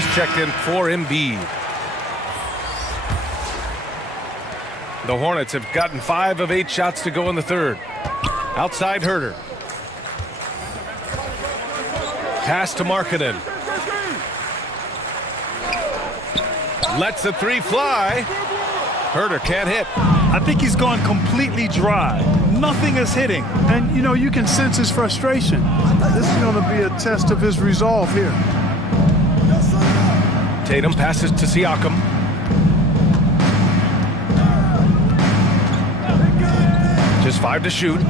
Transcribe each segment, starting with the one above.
He's checked in for Embiid. The Hornets have gotten 5 of 8 shots to go in the third. Outside Herter. Pass to Markkanen. Lets the 3 fly. Herter can't hit. I think he's gone completely dry. Nothing is hitting. And, you know, you can sense his frustration. This is going to be a test of his resolve here. Tatum passes to Siakam. Just 5 to shoot.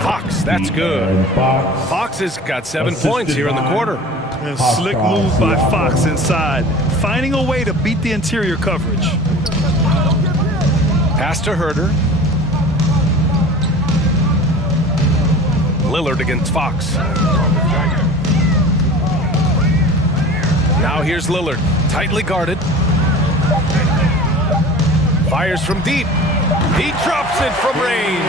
Fox, that's good. Fox has got 7 points here in the quarter. And slick move by Fox inside, finding a way to beat the interior coverage. Pass to Herter. Lillard against Fox. Now here's Lillard, tightly guarded. Fires from deep. He drops it from range.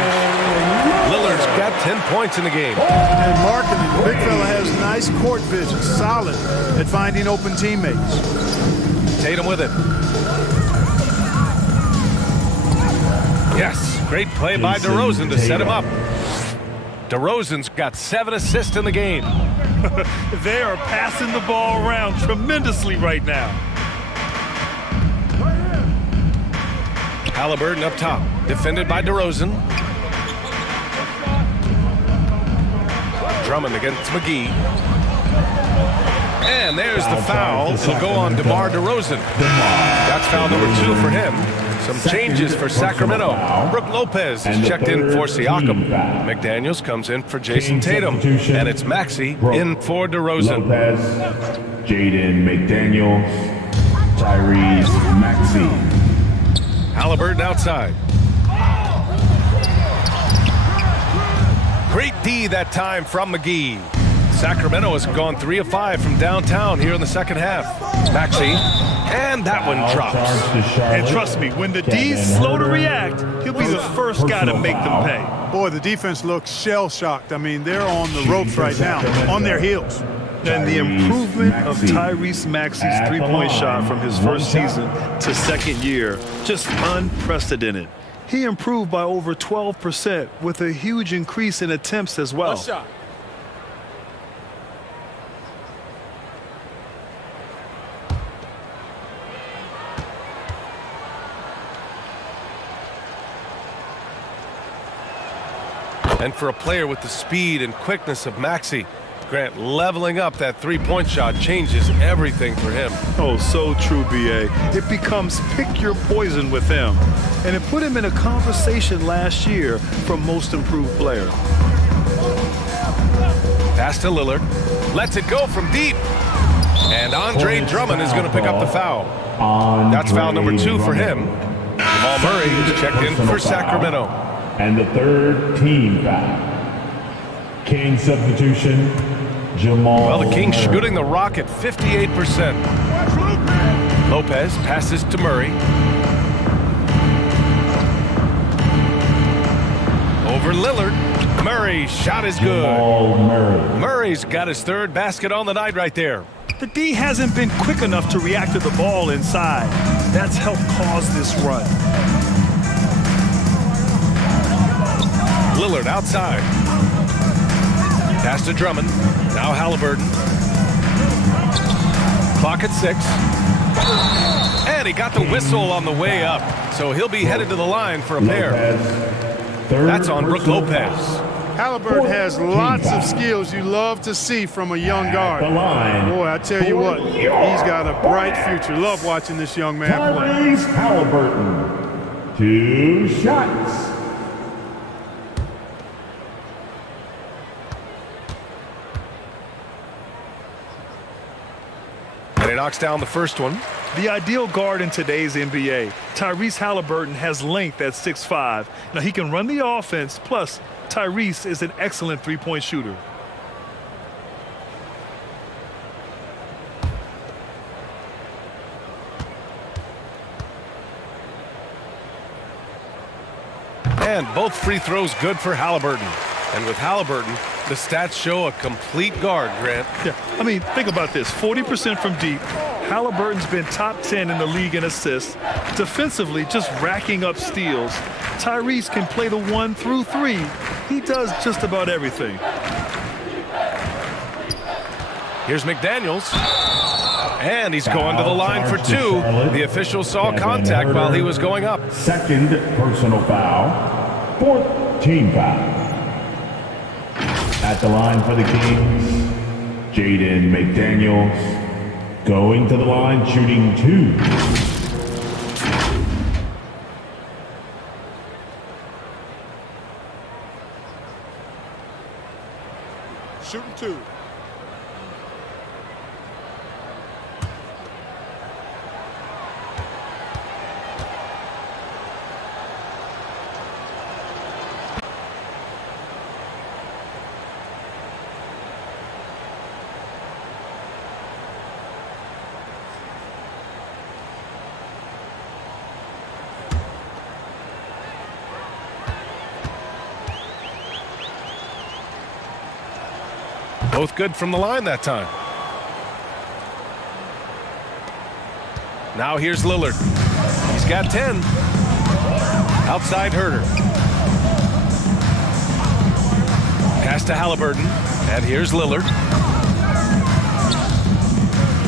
Lillard's got 10 points in the game. And Markkanen, the big fella, has nice court vision, solid at finding open teammates. Tatum with it. Yes, great play by DeRozan to set him up. DeRozan's got 7 assists in the game. They are passing the ball around tremendously right now. Halliburton up top, defended by DeRozan. Drummond against McGee. And there's the foul. It'll go on DeMar DeRozan. That's foul number 2 for him. Some changes for Sacramento. Brook Lopez is checked in for Siakam. McDaniels comes in for Jason Tatum. And it's Maxey in for DeRozan. Lopez, Jaden McDaniels, Tyrese Maxey. Halliburton outside. Great D that time from McGee. Sacramento has gone 3 of 5 from downtown here in the second half. Maxey, and that one drops. And trust me, when the D's slow to react, he'll be the first guy to make them pay. Boy, the defense looks shell-shocked. I mean, they're on the ropes right now, on their heels. And the improvement of Tyrese Maxey's three-point shot from his first season to second year, just unprecedented. He improved by over 12% with a huge increase in attempts as well. And for a player with the speed and quickness of Maxey, Grant, leveling up that three-point shot changes everything for him. Oh, so true, B.A. It becomes pick your poison with him. And it put him in a conversation last year for most improved player. Pass to Lillard. Lets it go from deep. And Andre Drummond is going to pick up the foul. That's foul number 2 for him. Jamal Murray is checked in for Sacramento. And the third team foul. King substitution, Jamal. Well, the Kings Murray. shooting the rock at 58%. Lopez passes to Murray. Over Lillard. Murray's shot is good. Jamal Murray. Murray's got his 3rd basket on the night right there. The D hasn't been quick enough to react to the ball inside. That's helped cause this run. Lillard outside. Pass to Drummond. Now Halliburton. Clock at 6. And he got the whistle on the way up. So he'll be headed to the line for a pair. That's on Brook Lopez. Halliburton has lots of skills you love to see from a young guard. Boy, I tell you what, he's got a bright future. Love watching this young man play. Tyrese Halliburton. 2 shots. And he knocks down the first one. The ideal guard in today's NBA. Tyrese Halliburton has length at 6'5". Now he can run the offense, plus Tyrese is an excellent three-point shooter. And both free throws good for Halliburton. And with Halliburton, The stats show a complete guard, Grant. Yeah, I mean, think about this. 40% from deep. Halliburton's been top 10 in the league in assists. Defensively, just racking up steals. Tyrese can play the 1 through 3. He does just about everything. Here's McDaniels. And he's going to the line for 2. The official saw contact while he was going up. Second personal foul. Fourth team foul. At the line for the Kings, Jaden McDaniels. Going to the line, shooting 2. Shooting 2. Both good from the line that time. Now here's Lillard. He's got 10. Outside Herter. Pass to Halliburton. And here's Lillard.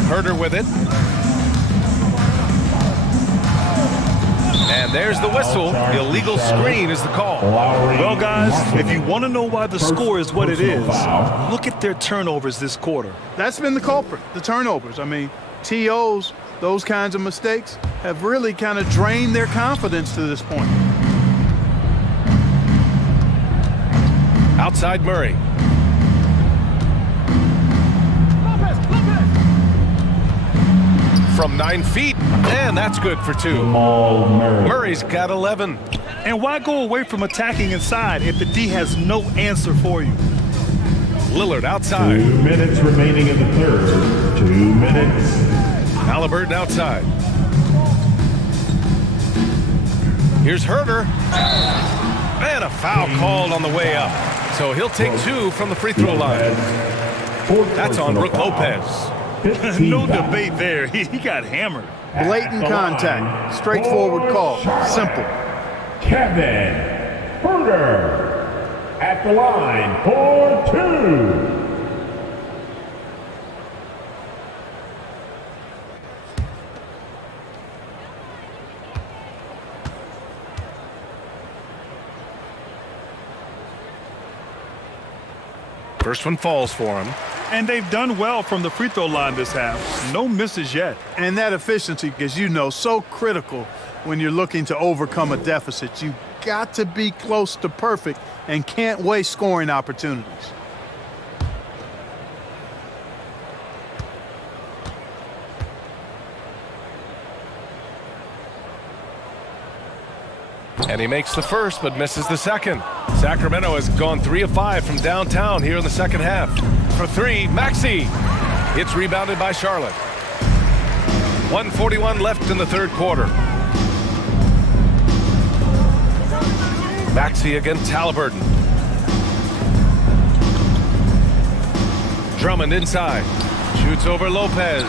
Herter with it. And there's the whistle. The illegal screen is the call. Well, guys, if you want to know why the score is what it is, look at their turnovers this quarter. That's been the culprit, the turnovers. I mean, TOs, those kinds of mistakes have really kind of drained their confidence to this point. Outside Murray. From 9 feet, and that's good for 2. Murray's got 11. And why go away from attacking inside if the D has no answer for you? Lillard outside. 2 minutes remaining in the third. 2 minutes. Halliburton outside. Here's Herter. And a foul called on the way up. So he'll take 2 from the free throw line. That's on Brook Lopez. No debate there. He got hammered. Blatant contact. Straightforward call. Simple. Kevin Herter at the line for 2. First one falls for him. And they've done well from the free throw line this half. No misses yet. And that efficiency, as you know, so critical when you're looking to overcome a deficit. You got to be close to perfect and can't waste scoring opportunities. And he makes the first, but misses the second. Sacramento has gone 3 of 5 from downtown here in the second half. For 3, Maxey. It's rebounded by Charlotte. 1:41 left in the third quarter. Maxey against Halliburton. Drummond inside. Shoots over Lopez.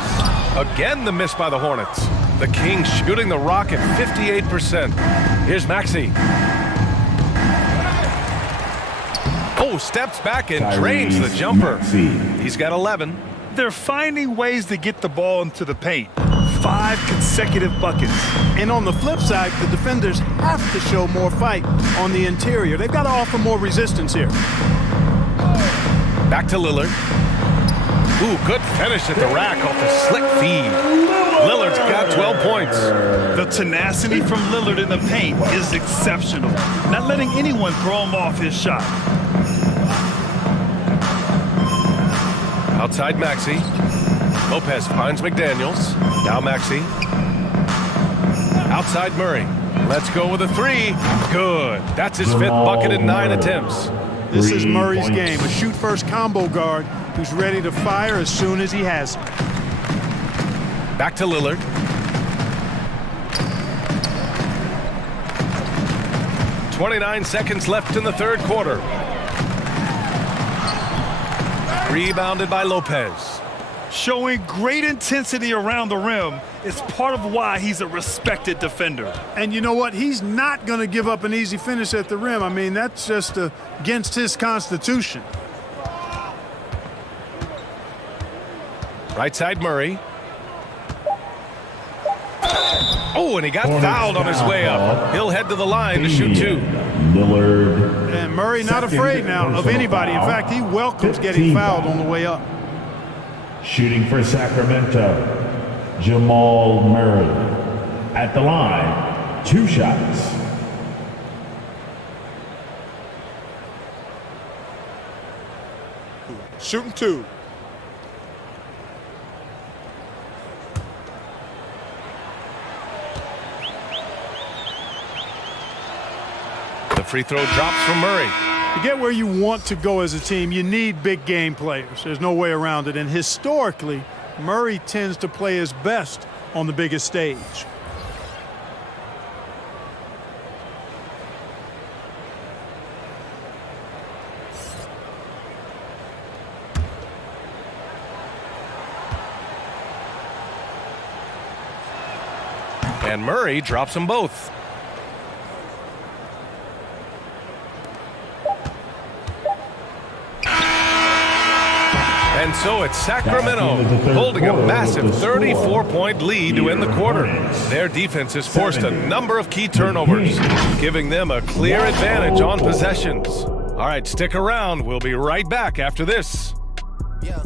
Again the miss by the Hornets. The Kings shooting the rock at 58%. Here's Maxey. Oh, steps back and drains the jumper. He's got 11. They're finding ways to get the ball into the paint. 5 consecutive buckets. And on the flip side, the defenders have to show more fight on the interior. They've got to offer more resistance here. Back to Lillard. Ooh, good finish at the rack off the slick feed. Lillard's got 12 points. The tenacity from Lillard in the paint is exceptional. Not letting anyone throw him off his shot. Outside Maxey. Lopez finds McDaniels. Now Maxey. Outside Murray. Let's go with a 3. Good. That's his 5th bucket in 9 attempts. This is Murray's game, a shoot-first combo guard who's ready to fire as soon as he has it. Back to Lillard. .29 seconds left in the third quarter. Rebounded by Lopez. Showing great intensity around the rim is part of why he's a respected defender. And you know what? He's not going to give up an easy finish at the rim. I mean, that's just against his constitution. Right side Murray. Oh, and he got fouled on his way up. He'll head to the line to shoot two. Lillard. And Murray not afraid now of anybody. In fact, he welcomes getting fouled on the way up. Shooting for Sacramento, Jamal Murray. At the line, 2 shots. Shooting 2. The free throw drops from Murray. To get where you want to go as a team, you need big game players. There's no way around it. And historically, Murray tends to play his best on the biggest stage. And Murray drops them both. And so it's Sacramento holding a massive 34-point lead to end the quarter. Their defense has forced a number of key turnovers, giving them a clear advantage on possessions. All right, stick around. We'll be right back after this. Yeah.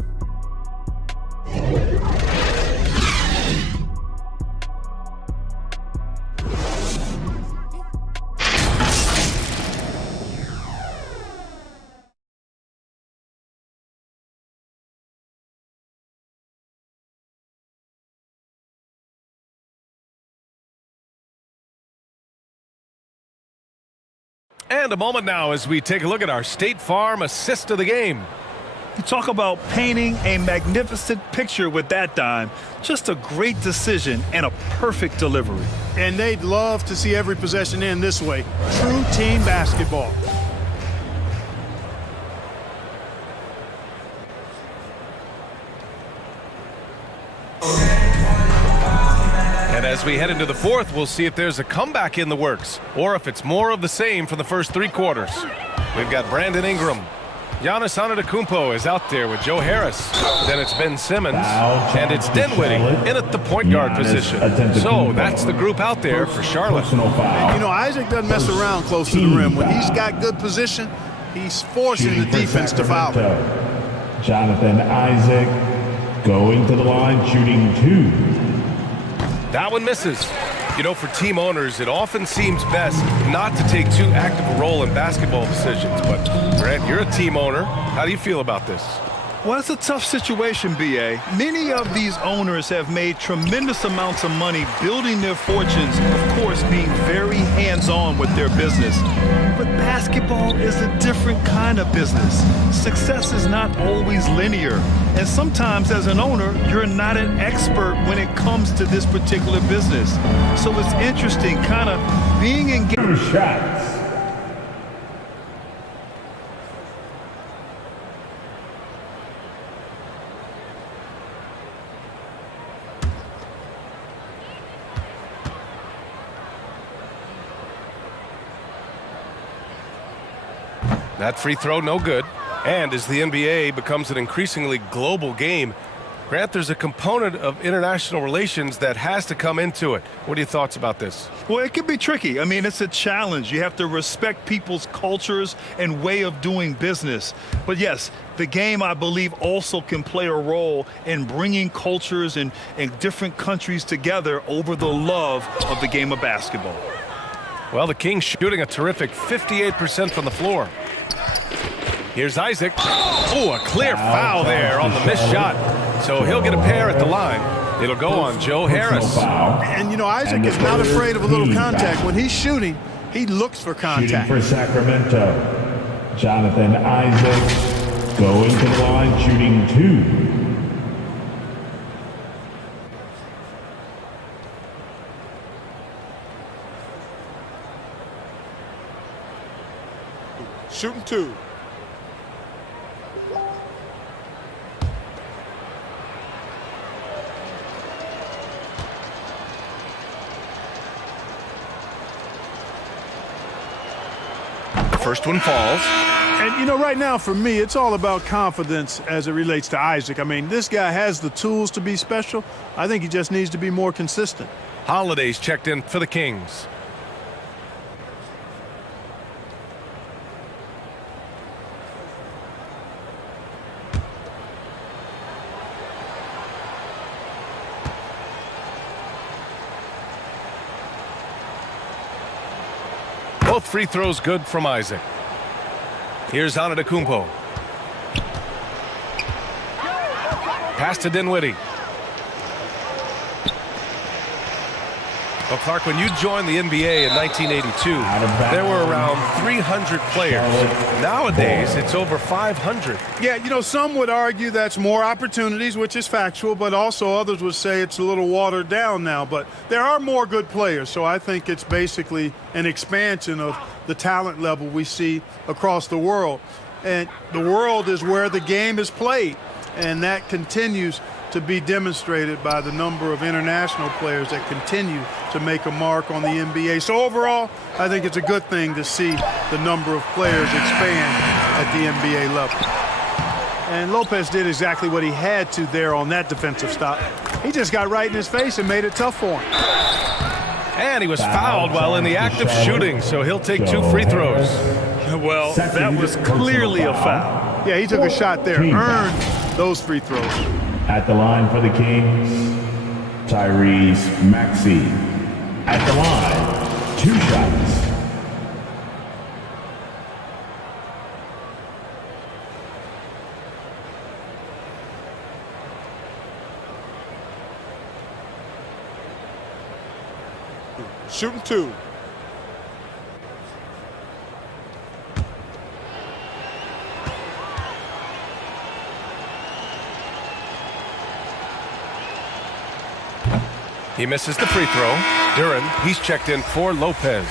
And a moment now as we take a look at our State Farm assist of the game. You talk about painting a magnificent picture with that dime. Just a great decision and a perfect delivery. And they'd love to see every possession end this way. True team basketball. And as we head into the fourth, we'll see if there's a comeback in the works or if it's more of the same for the first 3 quarters. We've got Brandon Ingram. Giannis Antetokounmpo is out there with Joe Harris. Then it's Ben Simmons. And it's Dinwiddie in at the point guard position. So that's the group out there for Charlotte. And you know, Isaac doesn't mess around close to the rim. When he's got good position, he's forcing the defense to foul. Jonathan Isaac going to the line, shooting 2. That one misses. You know, for team owners, it often seems best not to take too active a role in basketball decisions. But, Grant, you're a team owner. How do you feel about this? Well, it's a tough situation, B.A. Many of these owners have made tremendous amounts of money building their fortunes, of course, being very hands-on with their business. But basketball is a different kind of business. Success is not always linear. And sometimes, as an owner, you're not an expert when it comes to this particular business. So it's interesting, kind of being engaged. 2 shots. That free throw, no good. And as the NBA becomes an increasingly global game, Grant, there's a component of international relations that has to come into it. What are your thoughts about this? Well, it can be tricky. I mean, it's a challenge. You have to respect people's cultures and way of doing business. But yes, the game, I believe, also can play a role in bringing cultures and different countries together over the love of the game of basketball. Well, the Kings shooting a terrific 58% from the floor. Here's Isaac. Oh, a clear foul there on the missed shot. So he'll get a pair at the line. It'll go on Joe Harris. And, you know, Isaac is not afraid of a little contact. When he's shooting, he looks for contact. Shooting for Sacramento, Jonathan Isaac going to the line, shooting 2. Shooting 2. First one falls. And, you know, right now for me, it's all about confidence as it relates to Isaac. I mean, this guy has the tools to be special. I think he just needs to be more consistent. Holiday's checked in for the Kings. Both free throws good from Isaac. Here's Antetokounmpo. Pass to Dinwiddie. Well, Clark, when you joined the NBA in 1982, there were around 300 players. Nowadays, it's over 500. Yeah, you know, some would argue that's more opportunities, which is factual, but also others would say it's a little watered down now. But there are more good players, so I think it's basically an expansion of the talent level we see across the world. And the world is where the game is played, and that continues to be demonstrated by the number of international players that continue to make a mark on the NBA. So overall, I think it's a good thing to see the number of players expand at the NBA level. And Lopez did exactly what he had to there on that defensive stop. He just got right in his face and made it tough for him. And he was fouled while in the act of shooting, so he'll take 2 free throws. Well, that was clearly a foul. Yeah, he took a shot there, earned those free throws. At the line for the Kings, Tyrese Maxey. At the line, 2 shots. Shooting 2. He misses the free throw. Duren, he's checked in for Lopez.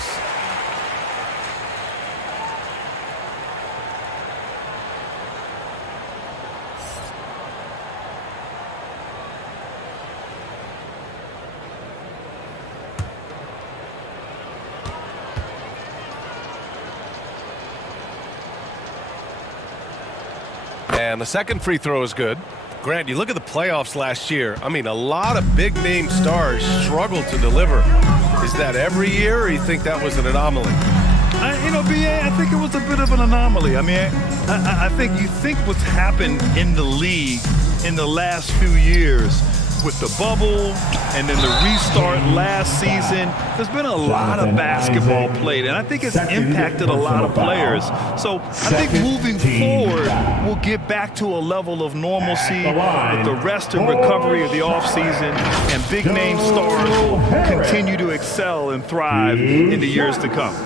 And the second free throw is good. Grant, you look at the playoffs last year. I mean, a lot of big-name stars struggled to deliver. Is that every year, or you think that was an anomaly? You know, B.A., I think it was a bit of an anomaly. I mean, I think you think what's happened in the league in the last few years with the bubble and then the restart last season, there's been a lot of basketball played, and I think it's impacted a lot of players. So I think moving forward, we'll get back to a level of normalcy with the rest and recovery of the offseason, and big-name stars will continue to excel and thrive in the years to come.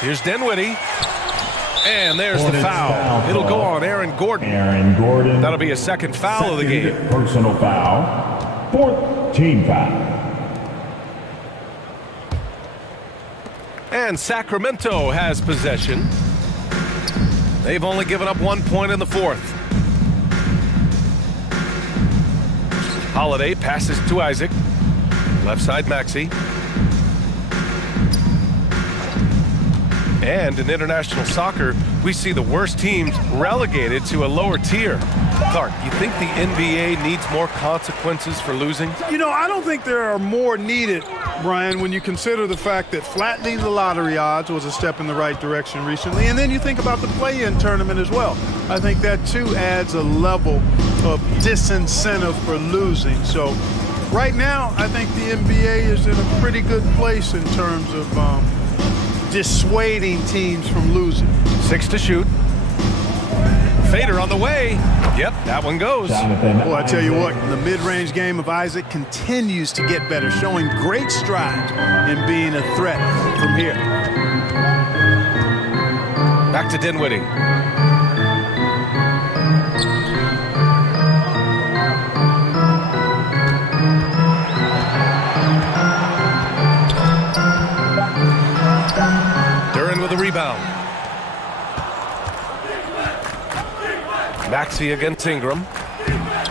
Here's Dinwiddie. And there's the foul. It'll go on Aaron Gordon. That'll be a second foul of the game. Personal foul. 4th team foul. And Sacramento has possession. They've only given up 1 point in the 4th. Holiday passes to Isaac. Left side Maxey. And in international soccer, we see the worst teams relegated to a lower tier. Clark, you think the NBA needs more consequences for losing? You know, I don't think there are more needed, Brian, when you consider the fact that flattening the lottery odds was a step in the right direction recently. And then you think about the play-in tournament as well. I think that, too, adds a level of disincentive for losing. So right now, I think the NBA is in a pretty good place in terms of dissuading teams from losing. 6 to shoot. Fader on the way. Yep, that one goes. Well, I tell you what, the mid-range game of Isaac continues to get better, showing great strides in being a threat from here. Back to Dinwiddie. Maxey against Ingram.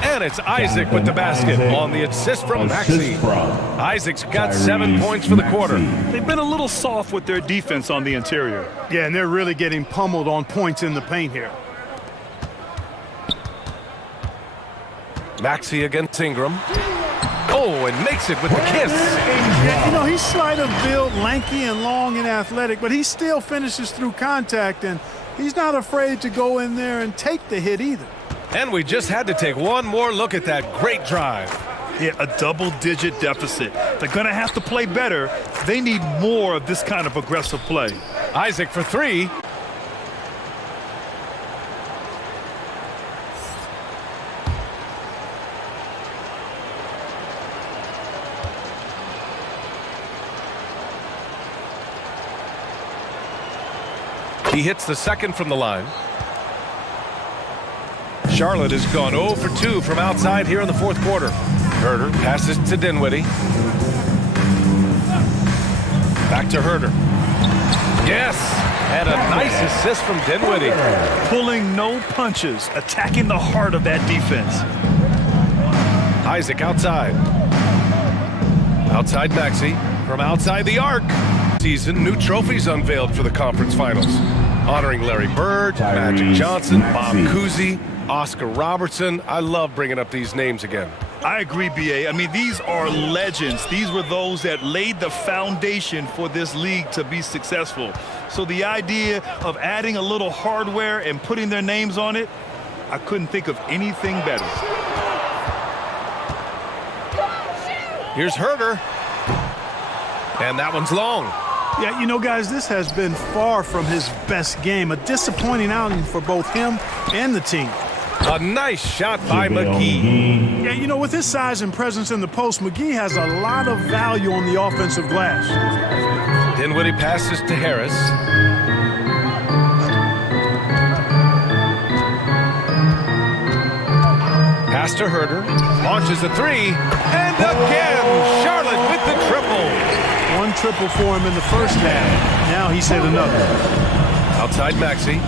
And it's Isaac with the basket on the assist from Maxey. Isaac's got 7 points for the quarter. They've been a little soft with their defense on the interior. Yeah, and they're really getting pummeled on points in the paint here. Maxey against Ingram. Oh, and makes it with the kiss. Yeah, you know, he's slight of build, lanky and long and athletic, but he still finishes through contact, and he's not afraid to go in there and take the hit either. And we just had to take one more look at that great drive. Yeah, a double-digit deficit. They're going to have to play better. They need more of this kind of aggressive play. Isaac for three. He hits the second from the line. Charlotte has gone 0 for 2 from outside here in the fourth quarter. Herder passes to Dinwiddie. Back to Herder. Yes, and a nice assist from Dinwiddie. Pulling no punches, attacking the heart of that defense. Isaac outside. Outside Maxey from outside the arc. Season, new trophies unveiled for the conference finals. Honoring Larry Bird, Magic Johnson, Bob Cousy, Oscar Robertson. I love bringing up these names again. I agree, B.A. I mean, these are legends. These were those that laid the foundation for this league to be successful. So the idea of adding a little hardware and putting their names on it, I couldn't think of anything better. Here's Herder. And that one's long. Yeah, you know, guys, this has been far from his best game. A disappointing outing for both him and the team. A nice shot by McGee. Yeah, you know, with his size and presence in the post, McGee has a lot of value on the offensive glass. Dinwiddie passes to Harris. Pass to Herder. Launches a three. And again, Charlotte with the triple. One triple for him in the first half. Now he's hit another. Outside Maxey.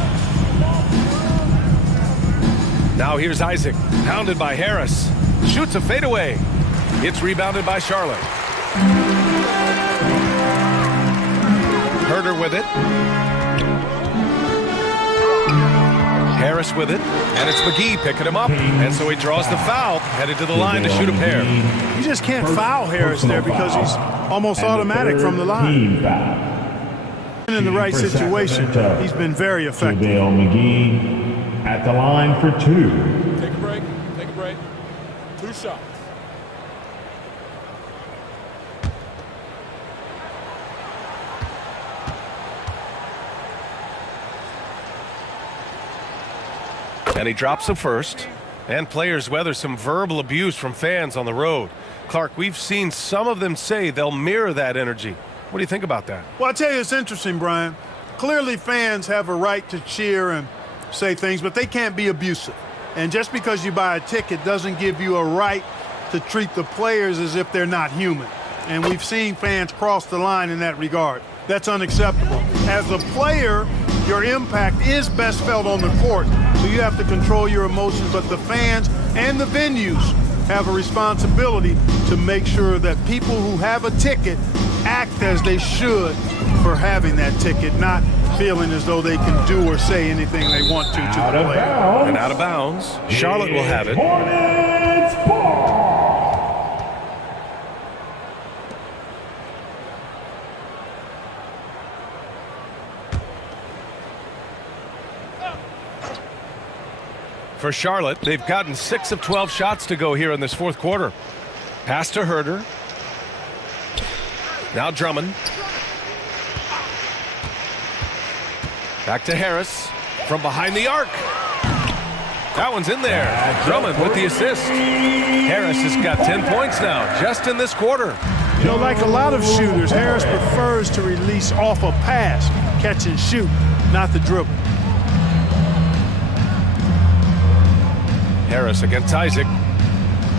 Now here's Isaac. Pounded by Harris. Shoots a fadeaway. It's rebounded by Charlotte. Herder with it. Harris with it. And it's McGee picking him up. And so he draws the foul. Headed to the line to shoot a pair. You just can't foul Harris there because he's almost automatic from the line. In the right situation, he's been very effective. McGee at the line for two. Take a break. Take a break. 2 shots. And he drops the first. And players weather some verbal abuse from fans on the road. Clark, we've seen some of them say they'll mirror that energy. What do you think about that? Well, I tell you, it's interesting, Brian. Clearly, fans have a right to cheer and say things, but they can't be abusive. And just because you buy a ticket doesn't give you a right to treat the players as if they're not human. And we've seen fans cross the line in that regard. That's unacceptable. As a player, your impact is best felt on the court, so you have to control your emotions, but the fans and the venues have a responsibility to make sure that people who have a ticket act as they should for having that ticket, not feeling as though they can do or say anything they want to the player. And out of bounds. Charlotte will have it. Hornets ball. For Charlotte, they've gotten 6 of 12 shots to go here in this fourth quarter. Pass to Herder. Now Drummond. Back to Harris from behind the arc. That one's in there. Drummond with the assist. Harris has got 10 points now just in this quarter. You know, like a lot of shooters, Harris prefers to release off a pass, catch and shoot, not the dribble. Harris against Isaac.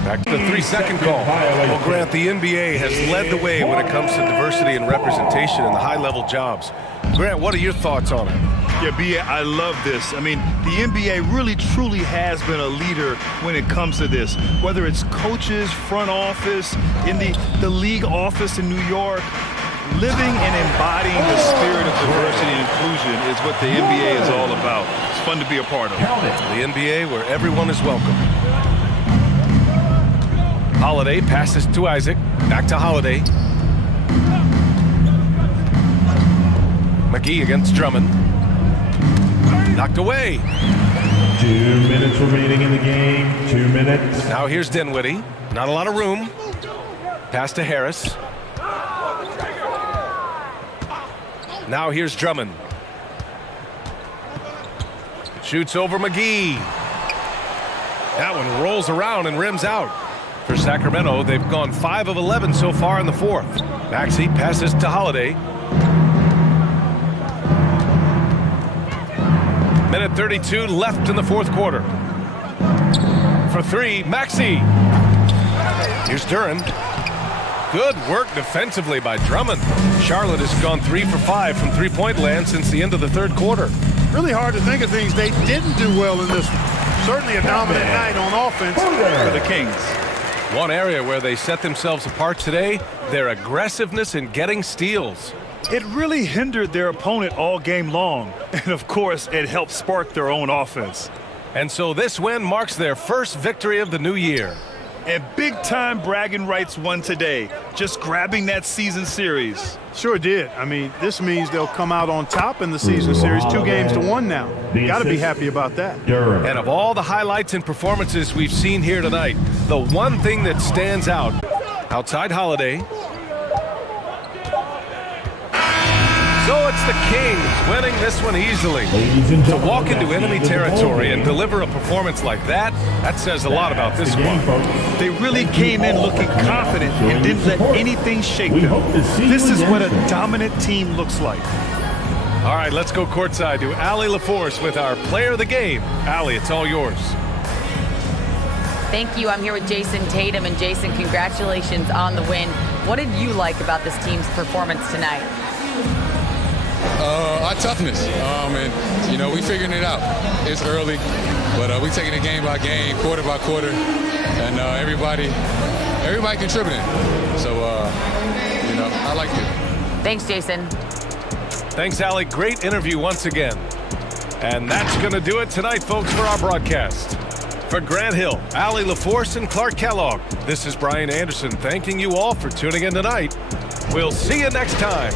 Back to the 3-second call. Well, Grant, the NBA has led the way when it comes to diversity and representation in the high-level jobs. Grant, what are your thoughts on it? Yeah, B.A., I love this. I mean, the NBA really, truly has been a leader when it comes to this. Whether it's coaches, front office, in the league office in New York, living and embodying the spirit of diversity and inclusion is what the NBA is all about. It's fun to be a part of. The NBA where everyone is welcome. Holiday passes to Isaac. Back to Holiday. McGee against Drummond. Knocked away. 2 minutes remaining in the game. 2 minutes. Now here's Dinwiddie. Not a lot of room. Pass to Harris. Now here's Drummond. Shoots over McGee. That one rolls around and rims out. For Sacramento, they've gone 5 of 11 so far in the fourth. Maxey passes to Holiday. Minute 32 left in the fourth quarter. For three, Maxey. Here's Duren. Good work defensively by Drummond. Charlotte has gone 3 for 5 from three-point land since the end of the third quarter. Really hard to think of things they didn't do well in this one. Certainly a dominant night on offense for the Kings. One area where they set themselves apart today, their aggressiveness in getting steals. It really hindered their opponent all game long. And, of course, it helped spark their own offense. And so this win marks their first victory of the new year. And big-time bragging rights won today, just grabbing that season series. Sure did. I mean, this means they'll come out on top in the season series, 2 games to 1 now. Got to be happy about that. And of all the highlights and performances we've seen here tonight, the one thing that stands out, outside Holiday. So it's the Kings winning this one easily. To walk into enemy territory and deliver a performance like that, that says a lot about this one. They really came in looking confident and didn't let anything shake them. This is what a dominant team looks like. All right, let's go courtside to Allie LaForce with our player of the game. Allie, it's all yours. Thank you. I'm here with Jason Tatum. And Jason, congratulations on the win. What did you like about this team's performance tonight? Our toughness. And, you know, we figuring it out. It's early, but we taking it game by game, quarter by quarter, and everybody contributing. So, you know, I liked it. Thanks, Jason. Thanks, Allie. Great interview once again. And that's going to do it tonight, folks, for our broadcast. For Grant Hill, Allie LaForce, and Clark Kellogg, this is Brian Anderson thanking you all for tuning in tonight. We'll see you next time.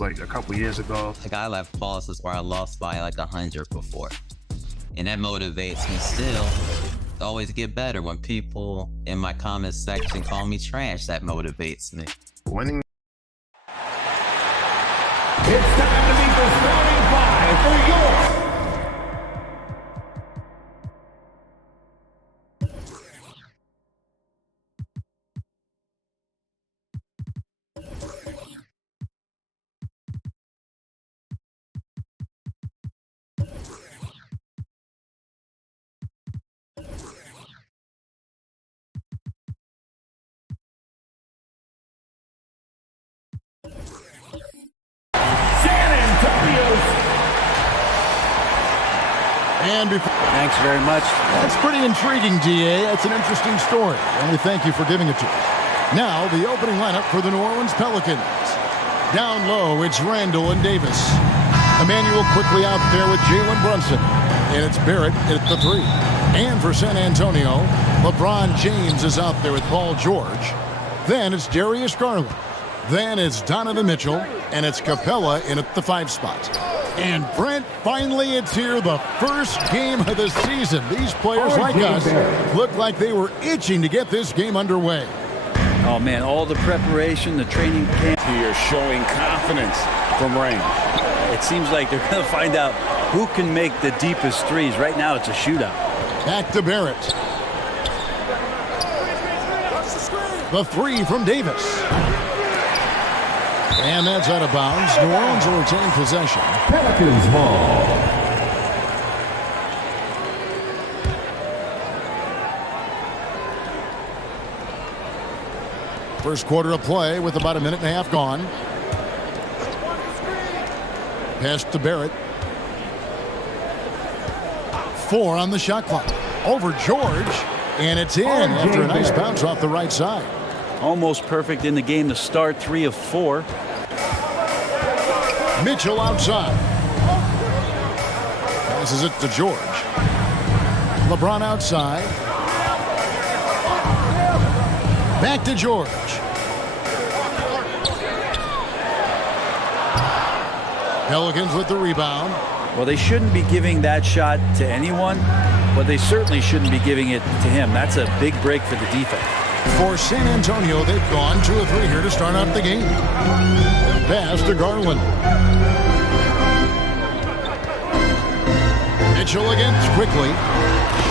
Like a couple years ago. Like I left bosses where I lost by like 100 before. And that motivates me still to always get better. When people in my comment section call me trash, that motivates me. Winning. It's time to meet the starting five for your San Antonio's And thanks very much. That's pretty intriguing, DA. That's an interesting story, and we thank you for giving it to us. Now, the opening lineup for the New Orleans Pelicans. Down low, it's Randall and Davis. Emmanuel quickly out there with Jalen Brunson. And it's Barrett at the 3. And for San Antonio, LeBron James is out there with Paul George. Then it's Darius Garland. Then it's Donovan Mitchell. And it's Capella in at the 5 spot. And Brent, finally it's here, the first game of the season. These players like us look like they were itching to get this game underway. Oh man, all the preparation, the training camp here showing confidence from range. It seems like they're going to find out who can make the deepest threes. Right now it's a shootout. Back to Barrett. The 3 from Davis. And that's out of bounds. New Orleans will retain possession. Pelicans ball. First quarter of play with about a minute and a half gone. Pass to Barrett. 4 on the shot clock. Over George. And it's in after a nice bounce off the right side. Almost perfect in the game to start. 3 of 4. Mitchell outside. Passes it to George. LeBron outside. Back to George. Pelicans with the rebound. Well, they shouldn't be giving that shot to anyone, but they certainly shouldn't be giving it to him. That's a big break for the defense. For San Antonio, they've gone 2 of 3 here to start out the game. Pass to Garland. Mitchell against quickly.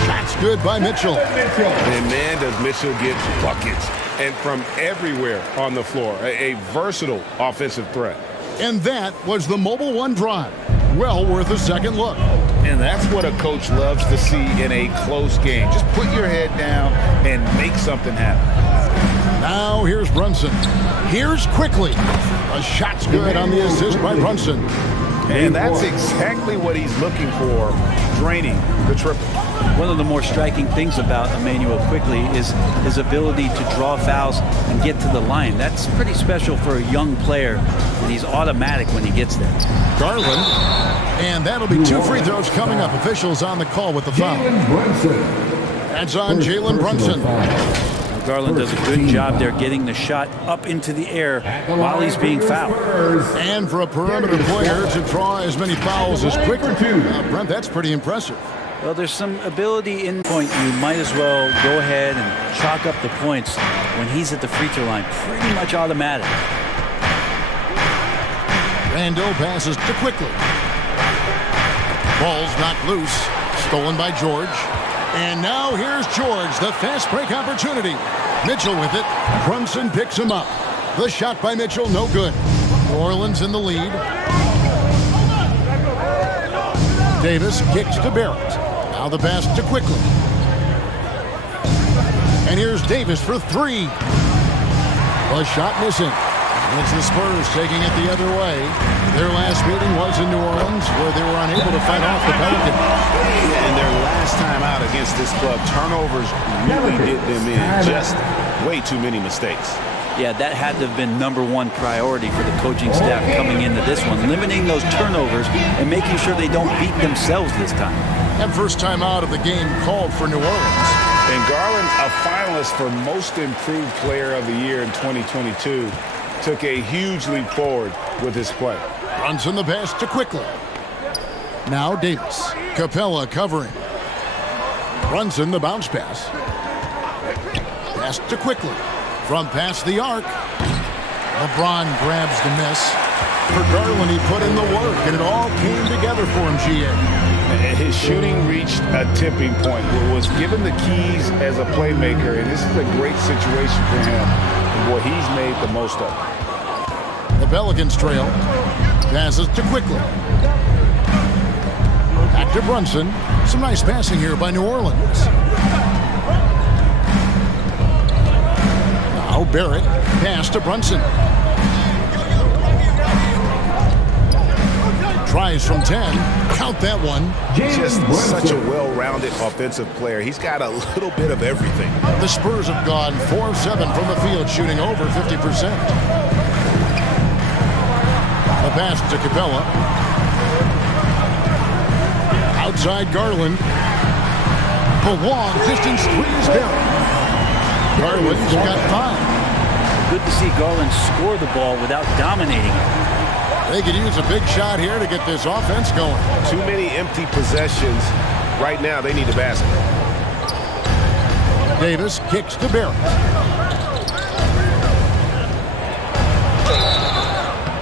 Shots good by Mitchell. And man, does Mitchell get buckets. And from everywhere on the floor. A versatile offensive threat. And that was the Mobile One drive. Well worth a second look. And that's what a coach loves to see in a close game. Just put your head down and make something happen. Now here's Brunson. Here's quickly. A shot's good on the assist by Brunson. And that's exactly what he's looking for, draining the triple. One of the more striking things about Emmanuel quickly is his ability to draw fouls and get to the line. That's pretty special for a young player, and he's automatic when he gets there. Garland, and that'll be 2 free throws coming up. Officials on the call with the foul. That's on Jalen Brunson. Garland does a good job there getting the shot up into the air while he's being fouled. And for a perimeter player to draw as many fouls as quickly, Brent, that's pretty impressive. Well, there's some ability in point. You might as well go ahead and chalk up the points when he's at the free throw line. Pretty much automatic. Randall passes to quickly. Ball's knocked loose. Stolen by George. And now here's George, the fast break opportunity. Mitchell with it. Brunson picks him up. The shot by Mitchell, no good. New Orleans in the lead. Davis kicks to Barrett. Now the pass to quickly. And here's Davis for 3. A shot missing. It's the Spurs taking it the other way. Their last meeting was in New Orleans, where they were unable to fight off the Pelicans. And their last time out against this club, turnovers really did them in. Just way too many mistakes. Yeah, that had to have been #1 priority for the coaching staff coming into this one. Limiting those turnovers and making sure they don't beat themselves this time. And first time out of the game called for New Orleans. And Garland, a finalist for Most Improved Player of the Year in 2022, took a huge leap forward with his play. Brunson the pass to quickly. Now Davis. Capella covering. Brunson the bounce pass. Pass to quickly. From past the arc. LeBron grabs the miss. For Garland, he put in the work, and it all came together for him, GA. His shooting reached a tipping point. Was given the keys as a playmaker, and this is a great situation for him. And boy, he's made the most of it. The Pelicans trail. Passes to quickly. Back to Brunson. Some nice passing here by New Orleans. Now Barrett. Pass to Brunson. Tries from 10. Count that one. Just such a well-rounded offensive player. He's got a little bit of everything. The Spurs have gone 4-7 from the field, shooting over 50%. The pass to Capella. Outside Garland. The long distance three is there. Garland's got 5. Good to see Garland score the ball without dominating it. They could use a big shot here to get this offense going. Too many empty possessions. Right now, they need a basket. Davis kicks to Barrett.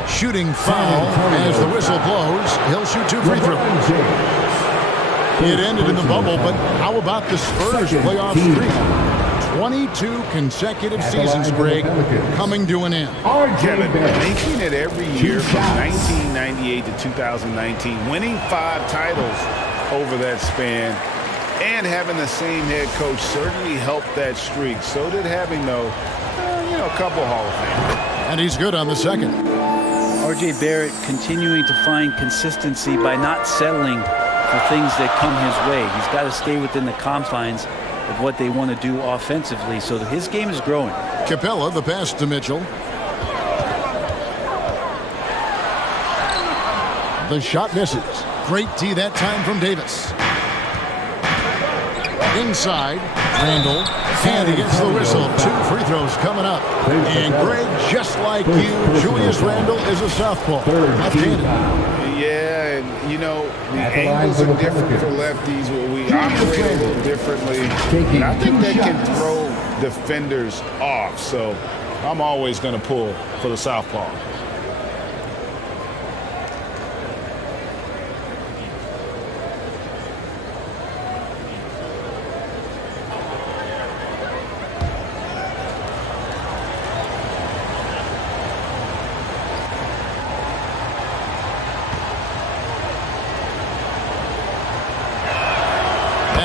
Shooting foul as the whistle blows. He'll shoot 2 free throws. It ended in the bubble, but how about the Spurs playoff streak? 22 consecutive seasons, Greg, coming to an end. Kevin, making it every year from 1998 to 2019, winning 5 titles over that span, and having the same head coach certainly helped that streak. So did having, though, a couple Hall of Famers. And he's good on the second. R.J. Barrett continuing to find consistency by not settling for things that come his way. He's got to stay within the confines of what they want to do offensively, so his game is growing. Capella, the pass to Mitchell. The shot misses. Great tee that time from Davis. Inside, Randall, and he gets the whistle. 2 free throws coming up. And Greg, just like you, Julius Randall is a southpaw. Yeah, and the angles are different for lefties where we operate a little differently. And I think that can throw defenders off. So I'm always going to pull for the southpaw.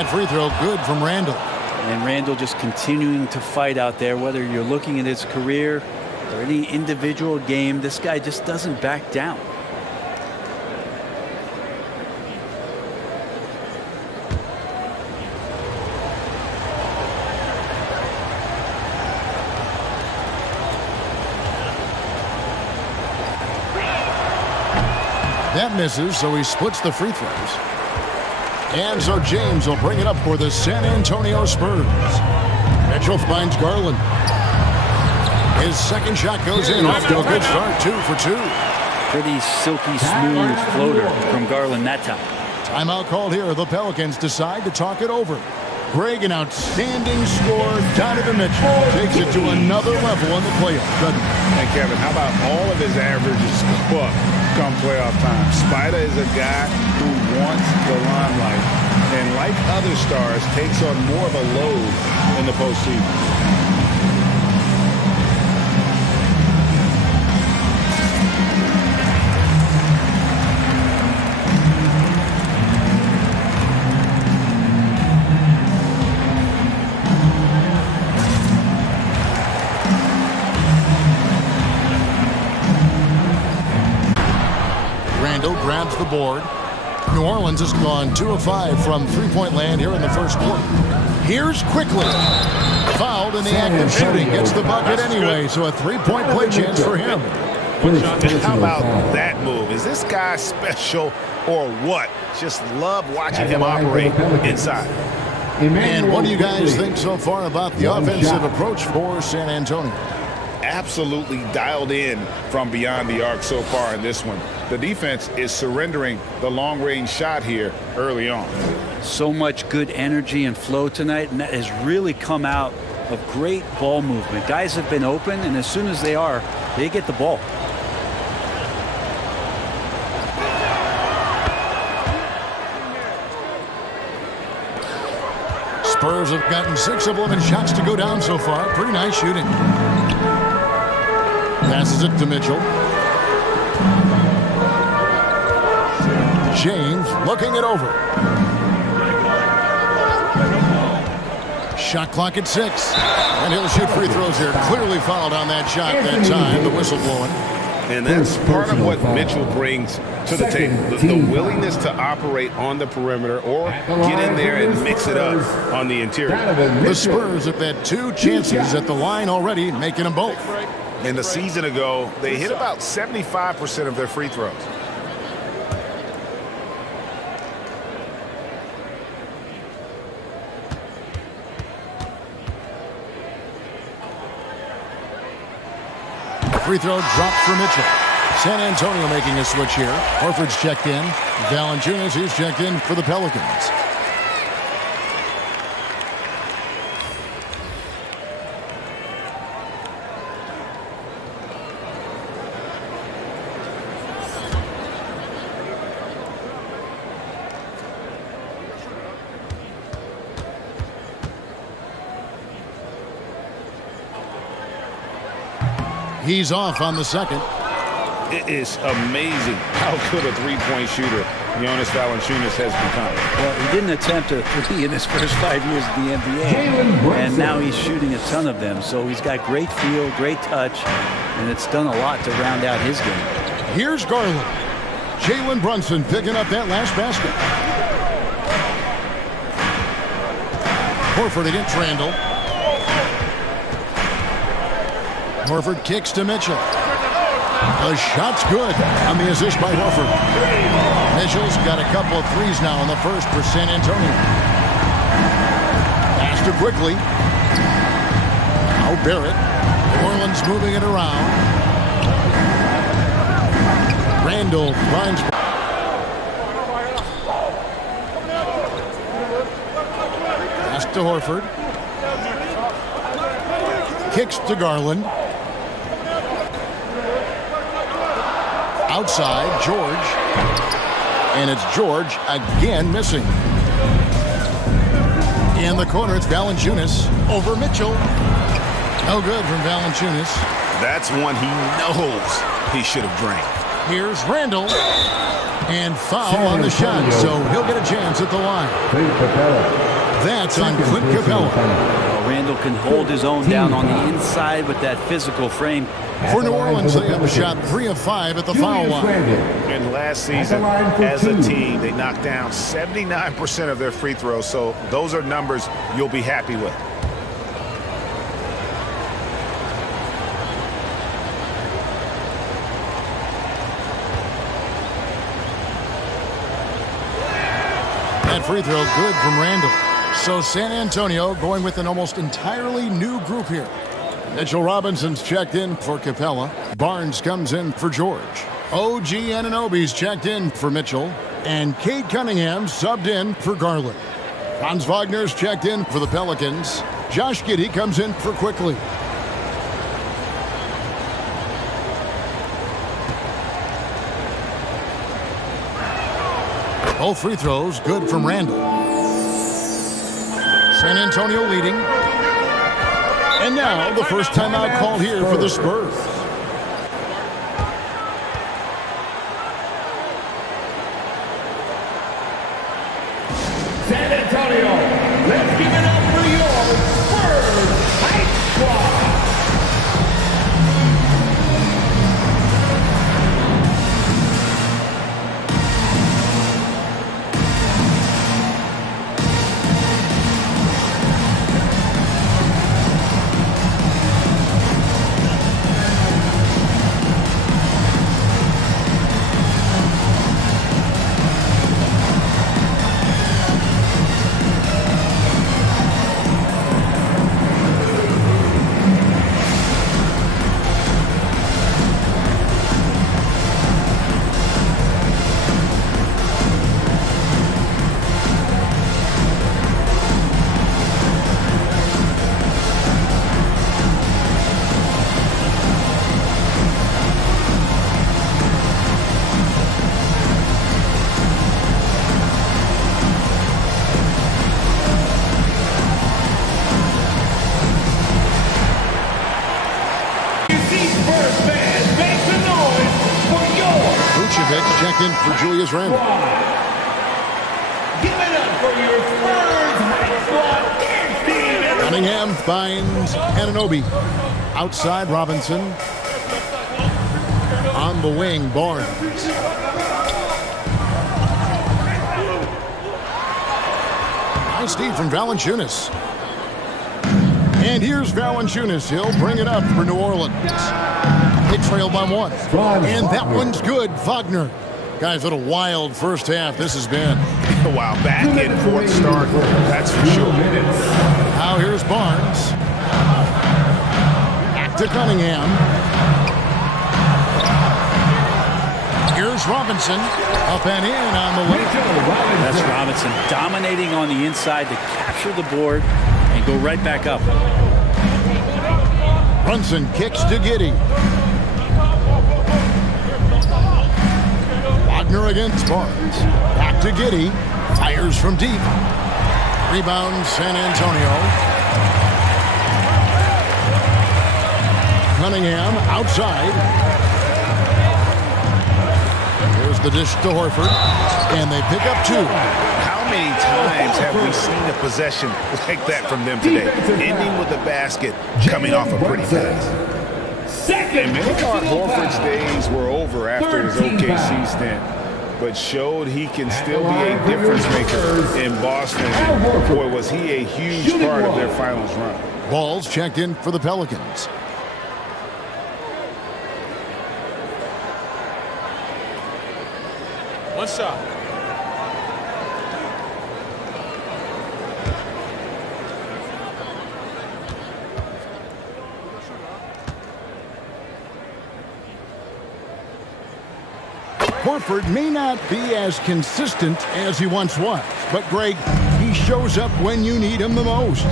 Free throw good from Randall. And Randall just continuing to fight out there, whether you're looking at his career or any individual game. This guy just doesn't back down. That misses, so he splits the free throws. And so James will bring it up for the San Antonio Spurs. Mitchell finds Garland. His second shot goes in. Off to a good start, 2 for 2. Pretty silky smooth floater from Garland that time. Timeout called here. The Pelicans decide to talk it over. Greg, an outstanding scorer. Donovan Mitchell takes it to another level in the playoffs. And Kevin, how about all of his averages go up come playoff time? Spider is a guy who wants the limelight, and like other stars, takes on more of a load in the postseason. Grabs the board. New Orleans has gone 2 of 5 from three-point land here in the first quarter. Here's quickly. Fouled in the act of shooting. Gets the bucket anyway, so a 3-point play chance for him. How about that move? Is this guy special or what? Just love watching him operate inside. And what do you guys think so far about the offensive approach for San Antonio? Absolutely dialed in from beyond the arc so far in this one. The defense is surrendering the long-range shot here early on. So much good energy and flow tonight, and that has really come out of great ball movement. Guys have been open, and as soon as they are, they get the ball. Spurs have gotten 6 of 11 shots to go down so far. Pretty nice shooting. Passes it to Mitchell. James looking it over. Shot clock at 6. And he'll shoot free throws here. Clearly fouled on that shot that time. The whistle blowing. And that's part of what Mitchell brings to the table. The willingness to operate on the perimeter or get in there and mix it up on the interior. The Spurs have had 2 chances at the line already, making them both. And a season ago, they hit about 75% of their free throws. Free throw dropped for Mitchell. San Antonio making a switch here. Horford's checked in. Valanciunas, he's checked in for the Pelicans. He's off on the second. It is amazing how good a three-point shooter Jonas Valanciunas has become. Well, he didn't attempt a 3 in his first 5 years in the NBA, and now he's shooting a ton of them. So he's got great feel, great touch, and it's done a lot to round out his game. Here's Garland. Jalen Brunson picking up that last basket. Horford against Randall. Horford kicks to Mitchell. The shot's good on the assist by Horford. Mitchell's got a couple of threes now in the first for San Antonio. Pass to quickly. Now Barrett. New Orleans moving it around. Randall finds. Pass to Horford. Kicks to Garland. Outside, George. And it's George again missing. In the corner, it's Valanciunas over Mitchell. No good from Valanciunas. That's one he knows he should have drank. Here's Randall. And foul on the shot, so he'll get a chance at the line. That's on Clint Capella. Randall can hold his own down on the inside with that physical frame. For New Orleans, they have shot 3 of 5 at the foul line. And last season, as a team, they knocked down 79% of their free throws, so those are numbers you'll be happy with. That free throw good from Randall. So San Antonio going with an almost entirely new group here. Mitchell Robinson's checked in for Capella. Barnes comes in for George. OG Anunoby's checked in for Mitchell. And Cade Cunningham subbed in for Garland. Franz Wagner's checked in for the Pelicans. Josh Giddey comes in for Quickly. Both free throws good from Randall. San Antonio leading. And now the first timeout called here for the Spurs. San Antonio, let's give it up for your Spurs Hype Squad. Checked in for Julius Randle. Give it up for your Spurs Hype Squad. Cunningham finds Anunoby. Outside Robinson. On the wing, Barnes. Nice D from Valanciunas. And here's Valanciunas. He'll bring it up for New Orleans. They trail by 1. And that one's good. Wagner. Guys, what a wild first half this has been. Wow, back and forth start, that's for sure. Now here's Barnes. Back to Cunningham. Here's Robinson. Up and in on the way. That's Robinson dominating on the inside to capture the board and go right back up. Brunson kicks to Giddey. Wagner against Barnes. Back to Giddey. Fires from deep. Rebound San Antonio. Cunningham outside. Here's the dish to Horford. And they pick up 2. How many times have we seen a possession like that from them today? Ending with a basket, coming off a pretty pass. And many thought Horford's days were over after his OKC stint, but showed he can still be a difference maker in Boston. And boy, was he a huge part of their finals run. Ball's checked in for the Pelicans. One shot. Horford may not be as consistent as he once was, but Greg, he shows up when you need him the most.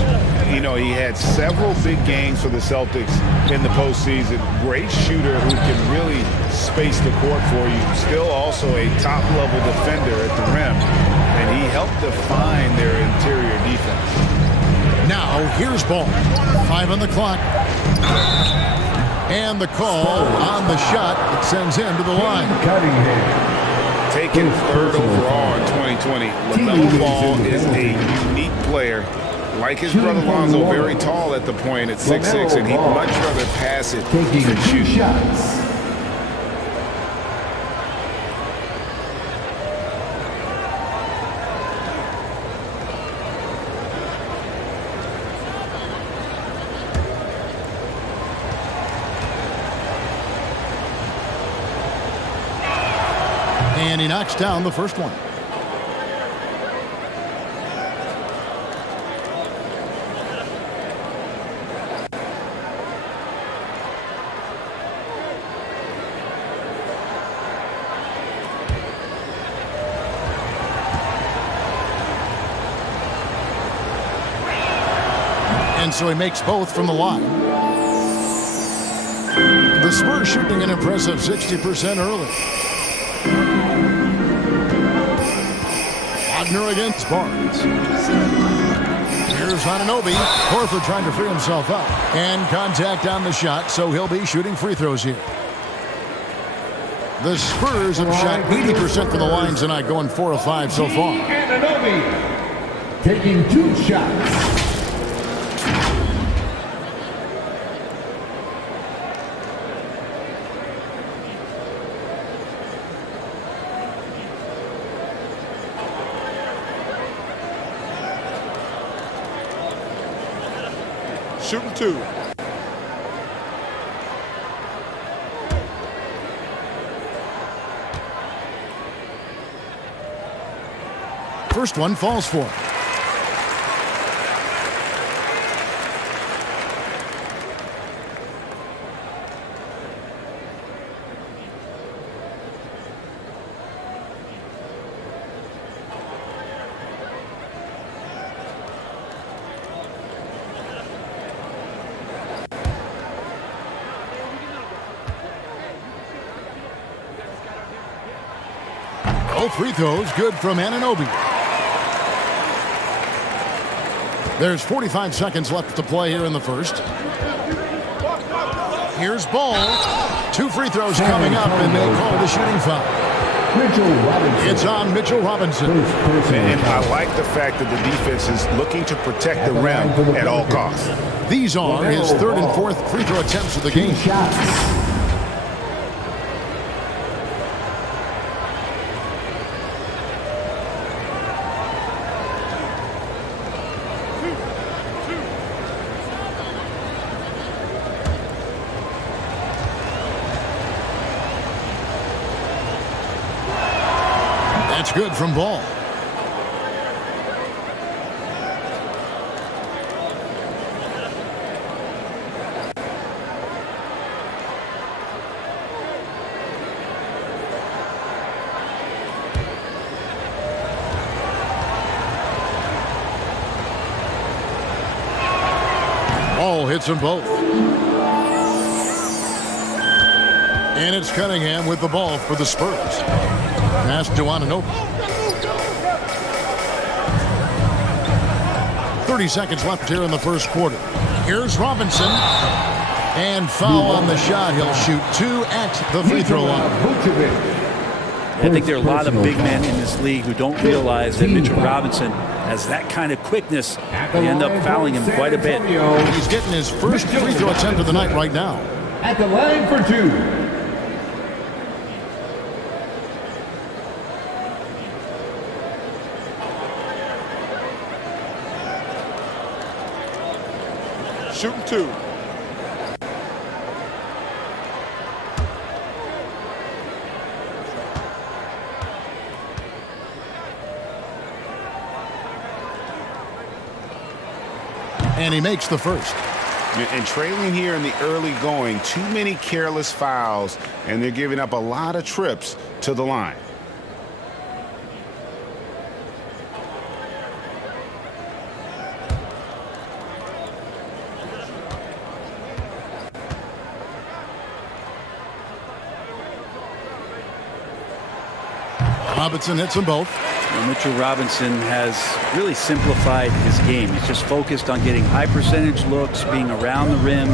You know, he had several big games for the Celtics in the postseason. Great shooter who can really space the court for you. Still also a top-level defender at the rim, and he helped define their interior defense. Now, here's ball. 5 on the clock. And the call on the shot that sends him to the line. Taken 3rd overall in 2020, LaMelo Ball is a unique player. Like his brother Lonzo, very tall at the point at 6'6", and he'd much rather pass it than shoot. And he knocks down the first one. And so he makes both from the line. The Spurs shooting an impressive 60% early. Wagner against Barnes. Here's Anunoby. Horford trying to free himself up. And contact on the shot, so he'll be shooting free throws here. The Spurs have shot 80% from the lines tonight, going 4 of 5 so far. Anunoby taking 2 shots. Shooting 2. First one falls for him. Both free throws good from Anunoby. There's 45 seconds left to play here in the first. Here's Ball. 2 free throws coming up, and they call the shooting foul. It's on Mitchell Robinson. And I like the fact that the defense is looking to protect the rim at all costs. These are his 3rd and 4th free throw attempts of the game. It's good from Ball. Ball hits them both. And it's Cunningham with the ball for the Spurs. Pass to Anunoby. 30 seconds left here in the first quarter. Here's Robinson. And foul on the shot. He'll shoot 2 at the free throw line. I think there are a lot of big men in this league who don't realize that Mitchell Robinson has that kind of quickness. They end up fouling him quite a bit. He's getting his first free throw attempt of the night right now. At the line for 2. Shooting 2. And he makes the first. And trailing here in the early going, too many careless fouls, and they're giving up a lot of trips to the line. Robinson hits them both. Well, Mitchell Robinson has really simplified his game. He's just focused on getting high percentage looks, being around the rim,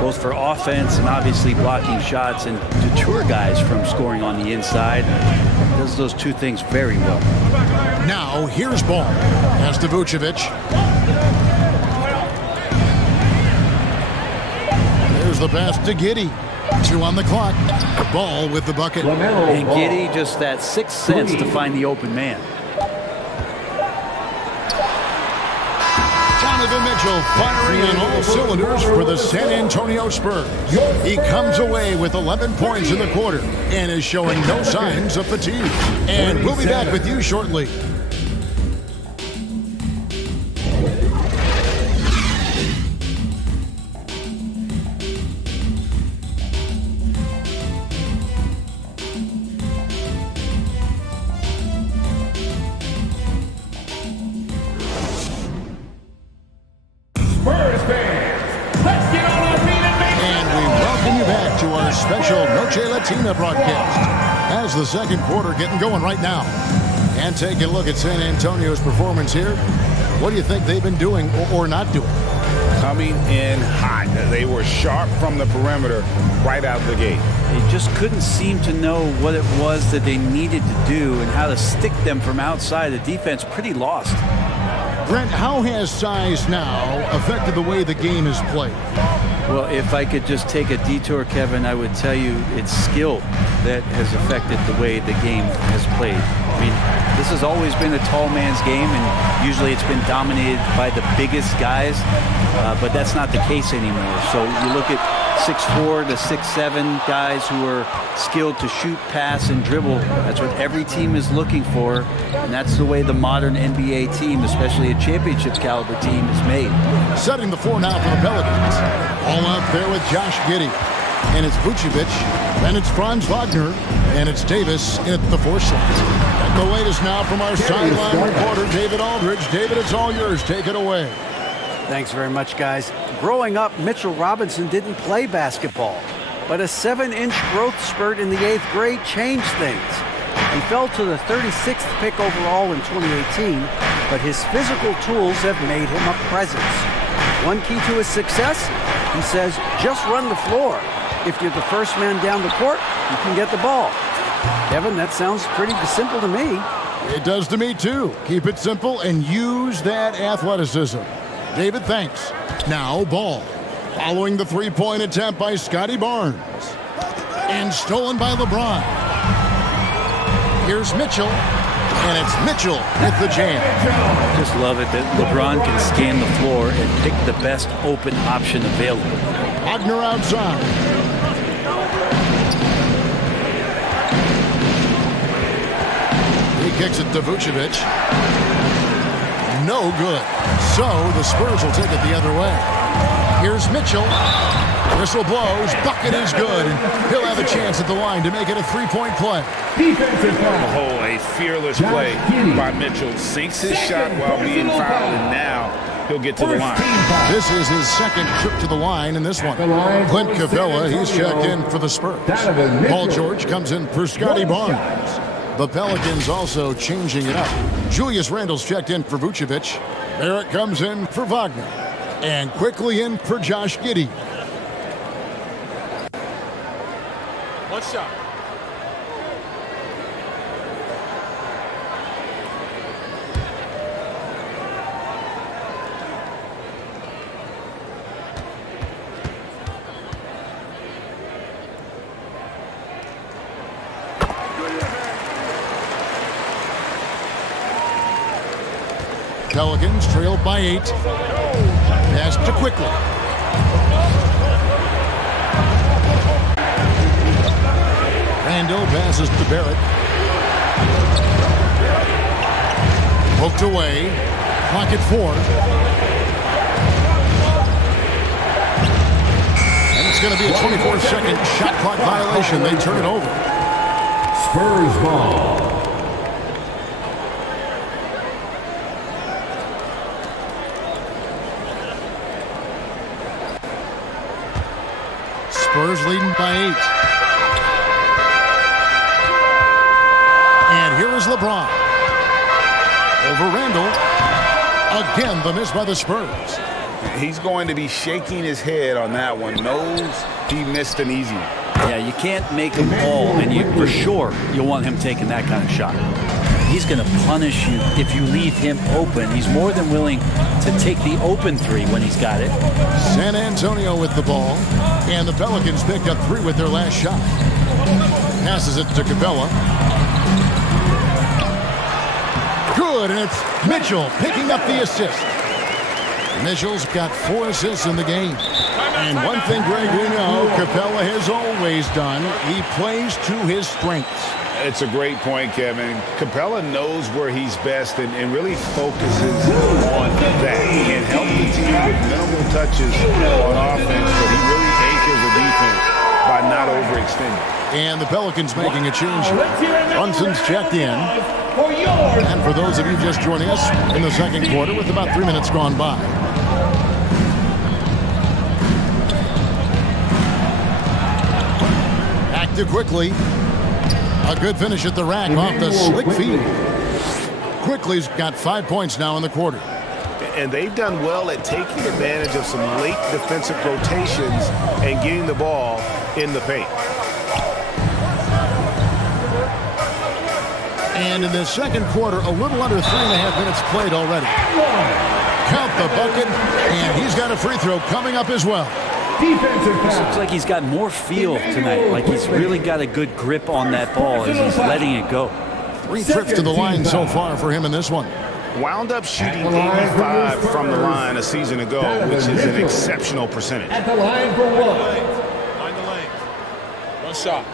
both for offense and obviously blocking shots, and deter guys from scoring on the inside. Does those two things very well. Now here's Ball. Pass to Vucevic. There's the pass to Giddey. 2 on the clock. Ball with the bucket. And Giddey just that sixth sense to find the open man. Donovan Mitchell firing on all cylinders for the San Antonio Spurs. He comes away with 11 points in the quarter and is showing no signs of fatigue. And we'll be back with you shortly. Special Noche Latina broadcast as the second quarter getting going right now. And taking a look at San Antonio's performance here. What do you think they've been doing or not doing? Coming in hot. They were sharp from the perimeter right out the gate. They just couldn't seem to know what it was that they needed to do and how to stick them from outside. The defense pretty lost. Brent, how has size now affected the way the game is played? Well, if I could just take a detour, Kevin, I would tell you it's skill that has affected the way the game has played. I mean, this has always been a tall man's game, and usually it's been dominated by the biggest guys, but that's not the case anymore. So you look at 6'4" to 6'7" guys who are skilled to shoot, pass, and dribble. That's what every team is looking for, and that's the way the modern NBA team, especially a championship caliber team, is made. Setting the floor now for the Pelicans. All out there with Josh Giddey. And it's Vucevic. Then it's Franz Wagner. And it's Davis at the 4 slot. And the latest now from our sideline reporter, David Aldridge. David, it's all yours. Take it away. Thanks very much, guys. Growing up, Mitchell Robinson didn't play basketball, but a 7-inch growth spurt in the 8th grade changed things. He fell to the 36th pick overall in 2018, but his physical tools have made him a presence. One key to his success, he says, just run the floor. If you're the first man down the court, you can get the ball. Kevin, that sounds pretty simple to me. It does to me, too. Keep it simple and use that athleticism. David, thanks. Now, Ball. Following the three-point attempt by Scotty Barnes. And stolen by LeBron. Here's Mitchell. And it's Mitchell with the jam. I just love it that LeBron can scan the floor and pick the best open option available. Wagner outside. He kicks it to Vucevic. No good. So the Spurs will take it the other way. Here's Mitchell. Whistle blows. Bucket is good. And he'll have a chance at the line to make it a three-point play. Defensive foul. Oh, a fearless play by Mitchell. Sinks his shot while being fouled, and now he'll get to the line. This is his second trip to the line in this one. Clint Capella, he's checked in for the Spurs. Paul George comes in for Scotty Barnes. The Pelicans also changing it up. Julius Randle's checked in for Vucevic. Barrett comes in for Wagner. And quickly in for Josh Giddey. One shot. Pelicans trailed by 8. Pass to Quickly. Randle passes to Barrett. Poked away. Clock at 4. And it's going to be a 24-second shot clock violation. They turn it over. Spurs ball. Spurs leading by 8. And here is LeBron. Over Randle. Again, the miss by the Spurs. He's going to be shaking his head on that one. Knows he missed an easy one. Yeah, you can't make them all, and for sure you'll want him taking that kind of shot. He's going to punish you if you leave him open. He's more than willing to take the open three when he's got it. San Antonio with the ball, and the Pelicans picked up 3 with their last shot. Passes it to Capella. Good, and it's Mitchell picking up the assist. Mitchell's got 4 assists in the game. And one thing, Greg, we know Capella has always done, he plays to his strengths. It's a great point, Kevin. Capella knows where he's best and really focuses on that. He can help the team with minimal touches on offense, but he really anchors the defense by not overextending. And the Pelicans making a change. Brunson's checked in. And for those of you just joining us in the second quarter with about 3 minutes gone by. Back to Quickly. A good finish at the rack off the slick feed. Quickly's got 5 points now in the quarter. And they've done well at taking advantage of some late defensive rotations and getting the ball in the paint. And in the second quarter, a little under 3.5 minutes played already. Count the bucket, and he's got a free throw coming up as well. Looks like he's got more feel tonight, like he's really got a good grip on that ball as he's letting it go. 3 trips to the line so far for him in this one. Wound up shooting 85 from the line a season ago, which is an exceptional percentage. At the line for 1. Line the lane. One shot.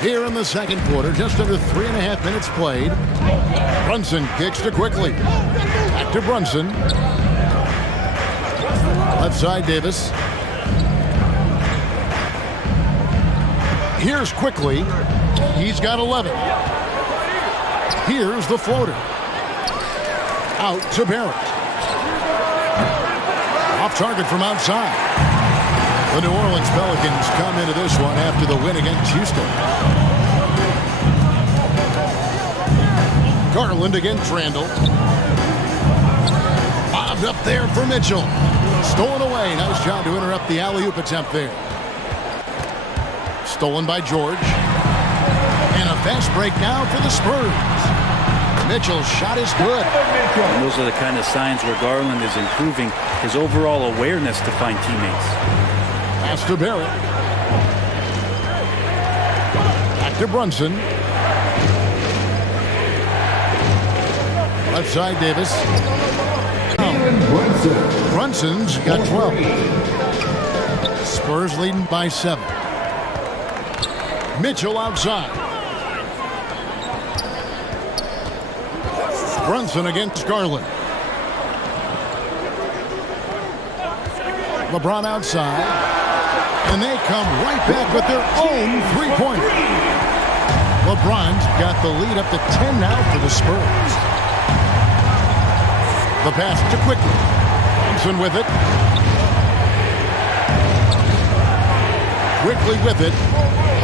Here in the second quarter, just under 3.5 minutes played. Brunson kicks to Quickly. Back to Brunson. Left side, Davis. Here's Quickly. He's got 11. Here's the floater. Out to Barrett. Off target from outside. The New Orleans Pelicans come into this one after the win against Houston. Garland against Randle. Bobbed up there for Mitchell. Stolen away. Nice job to interrupt the alley-oop attempt there. Stolen by George. And a fast break now for the Spurs. Mitchell's shot is good. And those are the kind of signs where Garland is improving his overall awareness to find teammates. Pass to Barrett. Back to Brunson. Outside Davis. Brunson's got 12. Spurs leading by 7. Mitchell outside. Brunson against Garland. LeBron outside. And they come right back with their own three-pointer. LeBron's got the lead up to 10 now for the Spurs. The pass to Quickly. Thompson with it. Quickly with it.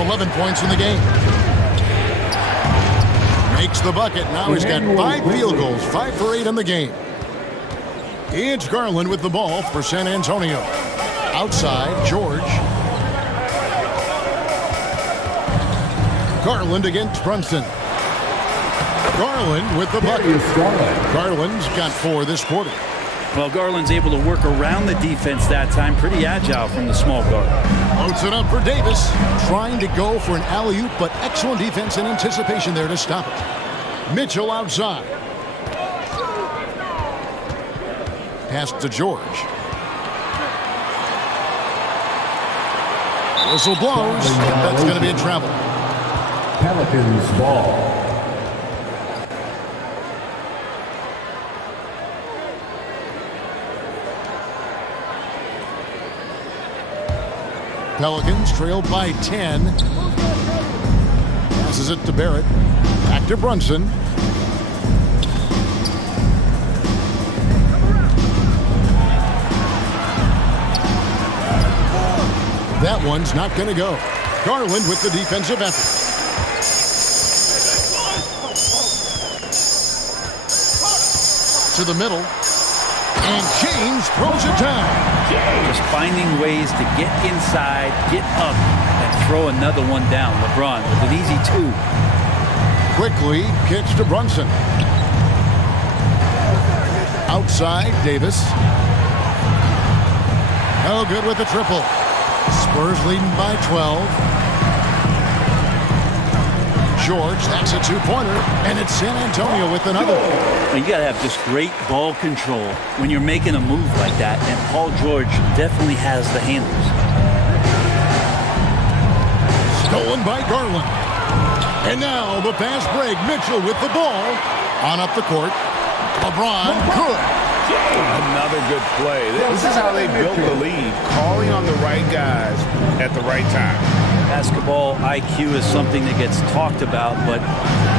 11 points in the game. Makes the bucket. Now he's got 5 field goals. 5 for 8 in the game. It's Garland with the ball for San Antonio. Outside, George. Garland against Brunson. Garland with the bucket. Garland's got 4 this quarter. Well, Garland's able to work around the defense that time. Pretty agile from the small guard. Loads it up for Davis. Trying to go for an alley-oop, but excellent defense and anticipation there to stop it. Mitchell outside. Pass to George. Whistle blows. That's going to be a travel. Pelicans ball. Pelicans trailed by 10. Passes it to Barrett. Back to Brunson. That one's not going to go. Garland with the defensive effort. To the middle. And James throws it down. Just finding ways to get inside, get up, and throw another one down. LeBron with an easy 2. Quickly kicks to Brunson. Outside, Davis. No good with the triple. Spurs leading by 12. George, that's a 2-pointer, and it's San Antonio with another. Well, you got to have just great ball control when you're making a move like that, and Paul George definitely has the handles. Stolen by Garland. And now the fast break. Mitchell with the ball. On up the court. LeBron, good. Another good play. This is how they built the lead, calling on the right guys at the right time. Basketball IQ is something that gets talked about, but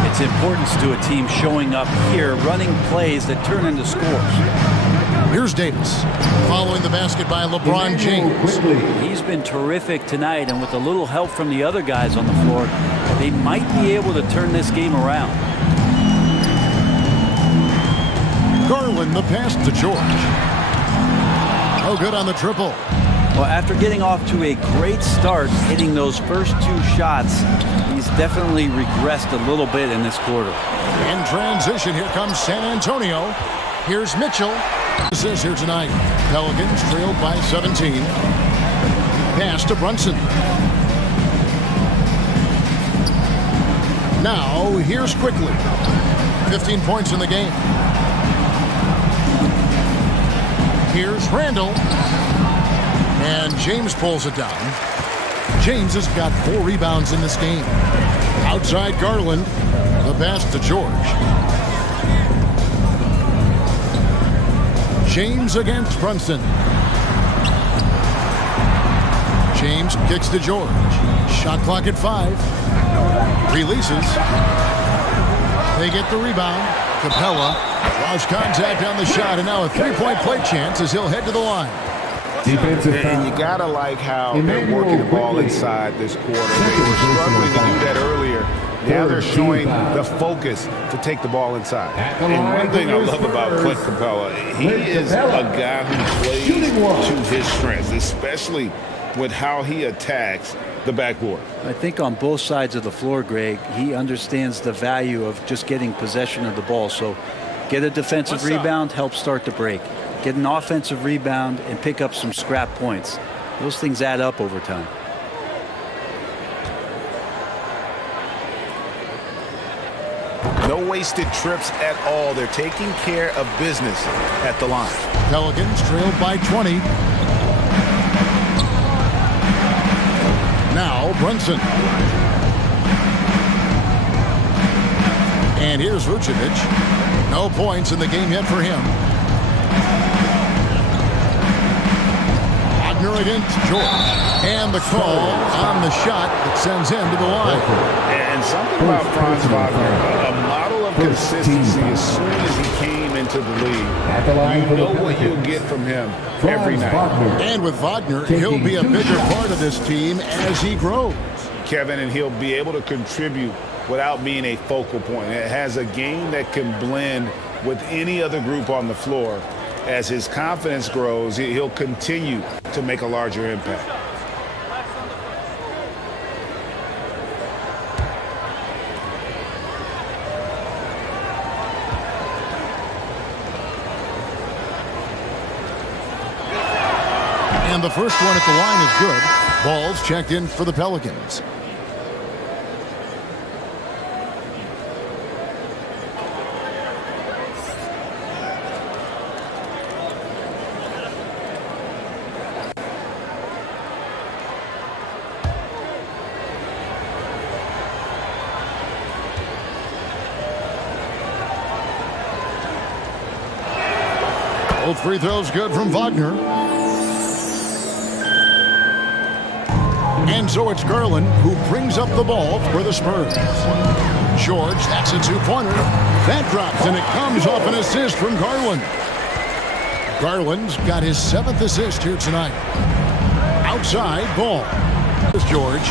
its importance to a team showing up here, running plays that turn into scores. Here's Davis, following the basket by LeBron James. He's been terrific tonight, and with a little help from the other guys on the floor, they might be able to turn this game around. Garland, the pass to George. Oh, good on the triple. Well, after getting off to a great start, hitting those first 2 shots, he's definitely regressed a little bit in this quarter. In transition, here comes San Antonio. Here's Mitchell. This is here tonight. Pelicans trailed by 17. Pass to Brunson. Now, here's Quickly. 15 points in the game. Here's Randall. And James pulls it down. James has got 4 rebounds in this game. Outside Garland. The pass to George. James against Brunson. James kicks to George. Shot clock at 5. Releases. They get the rebound. Capella lost contact on the shot, and now a 3-point play chance as he'll head to the line. And you gotta like how they're working the ball inside this quarter. They were struggling to do that earlier. Now they're showing the focus to take the ball inside. And one thing I love about Clint Capella, he is a guy who plays to his strengths, especially with how he attacks the backboard. I think on both sides of the floor, Greg, he understands the value of just getting possession of the ball. So get a defensive rebound, help start the break. Get an offensive rebound and pick up some scrap points. Those things add up over time. No wasted trips at all. They're taking care of business at the line. Pelicans trailed by 20. Now Brunson. And here's Vucevic. No points in the game yet for him. Wagner against George. And the call on the shot that sends him to the line. And something about Franz Wagner, a model of consistency as soon as he came into the league. You know what you'll get from him every night. And with Wagner, he'll be a bigger part of this team as he grows. Kevin, and he'll be able to contribute without being a focal point. It has a game that can blend with any other group on the floor. As his confidence grows, he'll continue to make a larger impact. And the first one at the line is good. Ball's checked in for the Pelicans. Both free throws good from Wagner. And so it's Garland who brings up the ball for the Spurs. George, that's a two-pointer. That drops, and it comes off an assist from Garland. Garland's got his 7th assist here tonight. Outside, ball. There's George.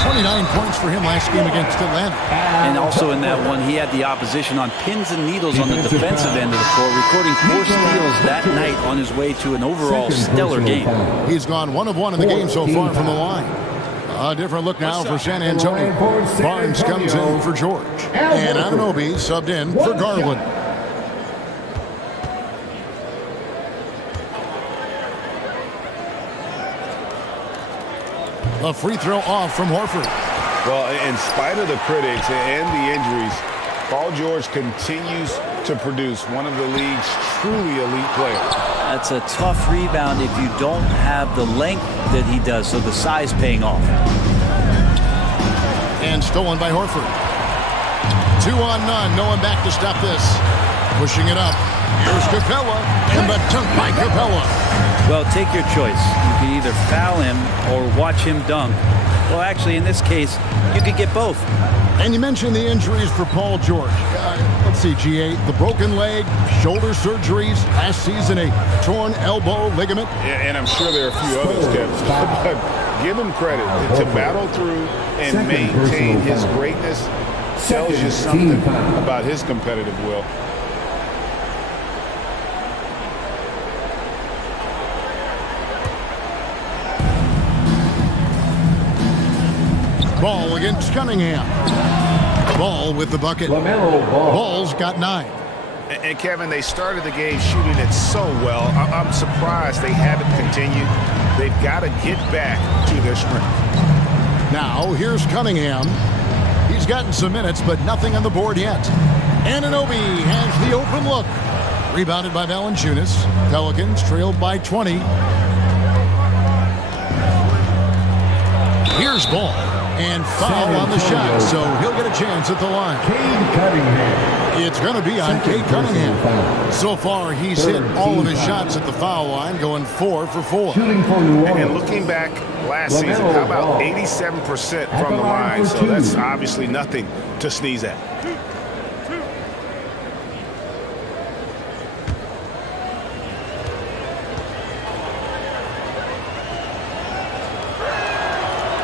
29 points for him last game against Atlanta. And also in that one, he had the opposition on pins and needles on the defensive end of the floor, recording 4 steals that night on his way to an overall stellar game. He's gone 1 of 1 in the game so far from the line. A different look now for San Antonio. Barnes comes in for George. And Anunoby subbed in for Garland. A free throw off from Horford. Well, in spite of the critics and the injuries, Paul George continues to produce one of the league's truly elite players. That's a tough rebound if you don't have the length that he does, so the size paying off. And stolen by Horford. 2 on none. No one back to stop this. Pushing it up. Here's Capella. And the dunk by Capella. Well, take your choice. You can either foul him or watch him dunk. Well, actually, in this case, you could get both. And you mentioned the injuries for Paul George. Let's see, GA, the broken leg, shoulder surgeries, last season a torn elbow ligament. Yeah, and I'm sure there are a few others, Kevin. But give him credit to battle through and maintain his greatness. Tells you something about his competitive will. Ball against Cunningham. Ball with the bucket. Ball's got 9. And Kevin, they started the game shooting it so well. I'm surprised they haven't continued. They've got to get back to their strength. Now here's Cunningham. He's gotten some minutes, but nothing on the board yet. Anunoby has the open look. Rebounded by Valanciunas. Pelicans trailed by 20. Here's Ball. And foul on the shot, so he'll get a chance at the line. It's going to be on Cade Cunningham. So far, he's hit all of his shots at the foul line, going 4 for 4. And looking back last season, how about 87% from the line? So that's obviously nothing to sneeze at.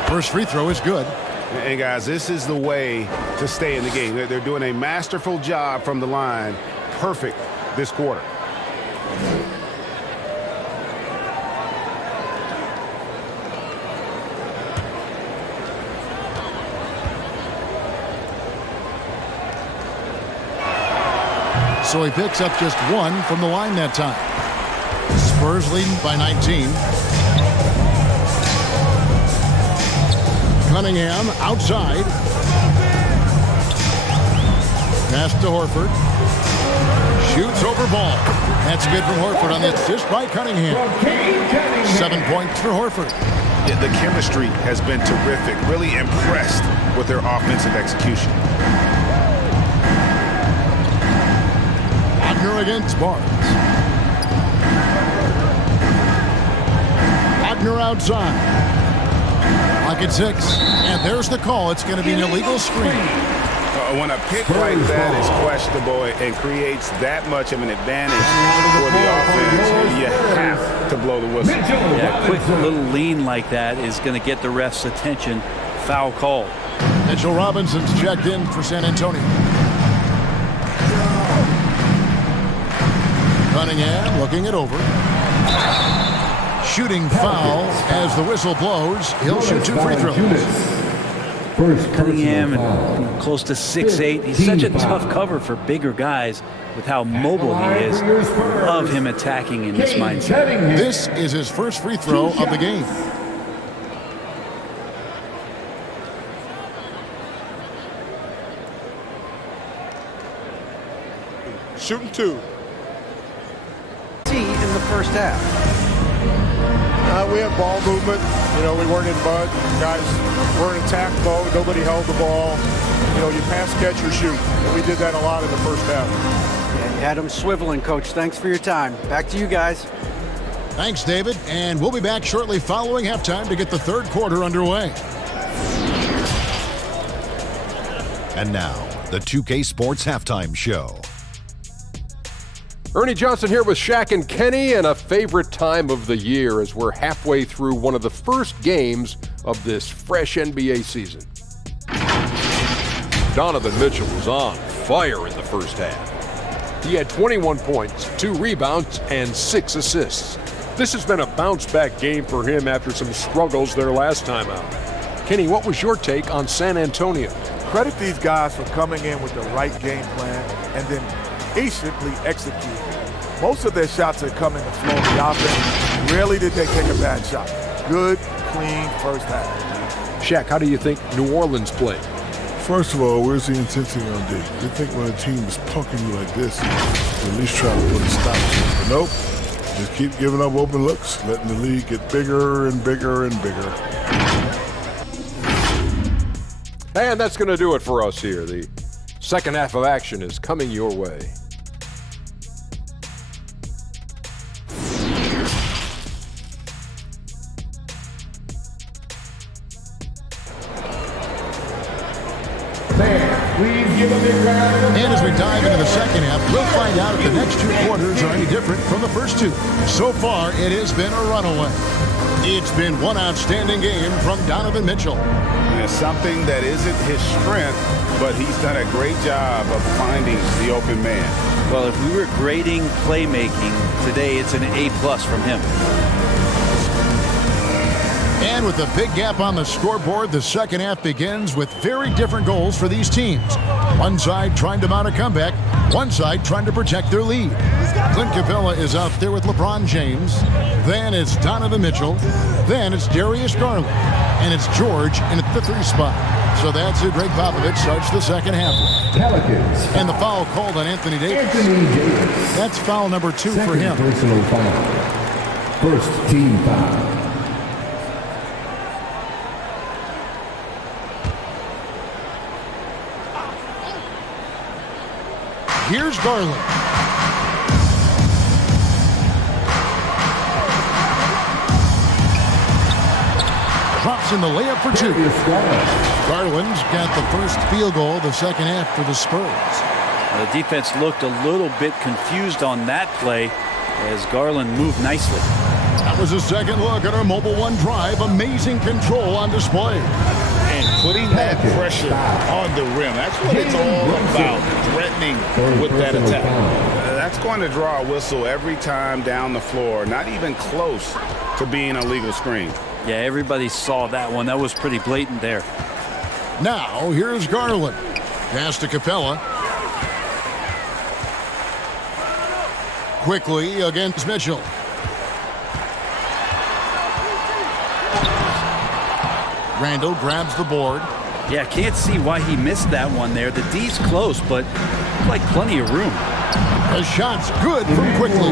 First free throw is good. And guys, this is the way to stay in the game. They're doing a masterful job from the line. Perfect this quarter. So he picks up just 1 from the line that time. Spurs leading by 19. Cunningham outside. Pass to Horford. Shoots over ball. That's good from Horford on the assist by Cunningham. 7 points for Horford. The chemistry has been terrific. Really impressed with their offensive execution. Wagner against Barnes. Wagner outside. Lock at 6. And there's the call. It's going to be an illegal screen. When a pick like that is questionable and creates that much of an advantage for the offense, you have to blow the whistle. Yeah, a quick little lean like that is going to get the ref's attention. Foul call. Mitchell Robinson's checked in for San Antonio. Cunningham looking it over. Shooting foul as the whistle blows. He'll shoot 2 free throws. Cunningham, close to 6'8". He's such a tough cover for bigger guys with how mobile he is. Love him attacking in this mindset. This is his first free throw of the game. Shooting 2. In the first half. We had ball movement. You know, we weren't in mud. Guys were in attack mode. Nobody held the ball. You know, you pass, catch, or shoot. And we did that a lot in the first half. Yeah, you had them swiveling, Coach. Thanks for your time. Back to you guys. Thanks, David. And we'll be back shortly following halftime to get the third quarter underway. And now, the 2K Sports Halftime Show. Ernie Johnson here with Shaq and Kenny, and a favorite time of the year as we're halfway through one of the first games of this fresh NBA season. Donovan Mitchell was on fire in the first half. He had 21 points, 2 rebounds, and 6 assists. This has been a bounce-back game for him after some struggles their last time out. Kenny, what was your take on San Antonio? Credit these guys for coming in with the right game plan and then patiently execute. Most of their shots are coming to flow the offense. Rarely did they take a bad shot. Good, clean first half. Shaq, how do you think New Orleans played? First of all, where's the intensity on D? You think when a team is punking you like this, you at least try to put a stop to it. But nope, just keep giving up open looks, letting the league get bigger and bigger and bigger. And that's going to do it for us here. The second half of action is coming your way. And as we dive into the second half, we'll find out if the next 2 quarters are any different from the first 2. So far, it has been a runaway. It's been one outstanding game from Donovan Mitchell. It's something that isn't his strength, but he's done a great job of finding the open man. Well, if we were grading playmaking today, it's an A+ from him. And with a big gap on the scoreboard, the second half begins with very different goals for these teams. One side trying to mount a comeback, one side trying to protect their lead. Clint Capella is out there with LeBron James. Then it's Donovan Mitchell. Then it's Darius Garland. And it's George in at the 3 spot. So that's it. Greg Popovich starts the second half. Pelicans. And the foul called on Anthony Davis. That's foul number 2 for him. Personal foul. First team foul. Here's Garland. Drops in the layup for 2. Garland's got the first field goal of the second half for the Spurs. The defense looked a little bit confused on that play as Garland moved nicely. That was a second look at our Mobile One drive. Amazing control on display. And putting that pressure on the rim. That's what it's all about, threatening with that attack. That's going to draw a whistle every time down the floor, not even close to being a legal screen. Yeah, everybody saw that one. That was pretty blatant there. Now, here's Garland. Pass to Capella. Quickly against Mitchell. Randall grabs the board. Yeah, can't see why he missed that one there. The D's close, but looked like plenty of room. The shot's good from quickly.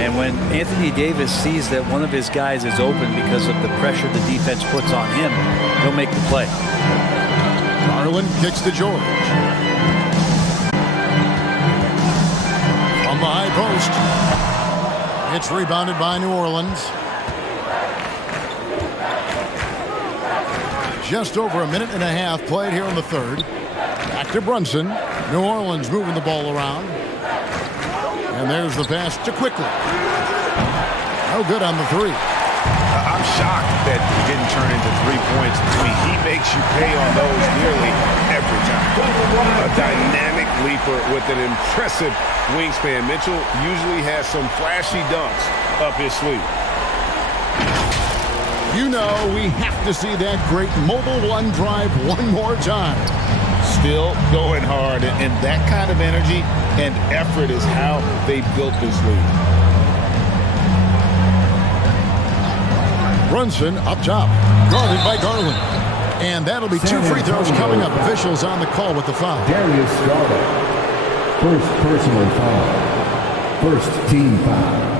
And when Anthony Davis sees that one of his guys is open because of the pressure the defense puts on him, he'll make the play. Garland kicks to George. From the high post. It's rebounded by New Orleans. Just over a minute and a half played here in the third. Back to Brunson. New Orleans moving the ball around. And there's the pass to Quickly. No good on the three. I'm shocked that it didn't turn into 3 points. I mean, he makes you pay on those nearly every time. A dynamic leaper with an impressive wingspan. Mitchell usually has some flashy dunks up his sleeve. You know, we have to see that great mobile one drive one more time. Still going hard, and that kind of energy and effort is how they built this league. Brunson up top, guarded by Garland. And that'll be 2 free throws coming up. Officials on the call with the foul. Darius Garland. First personal foul. First team foul.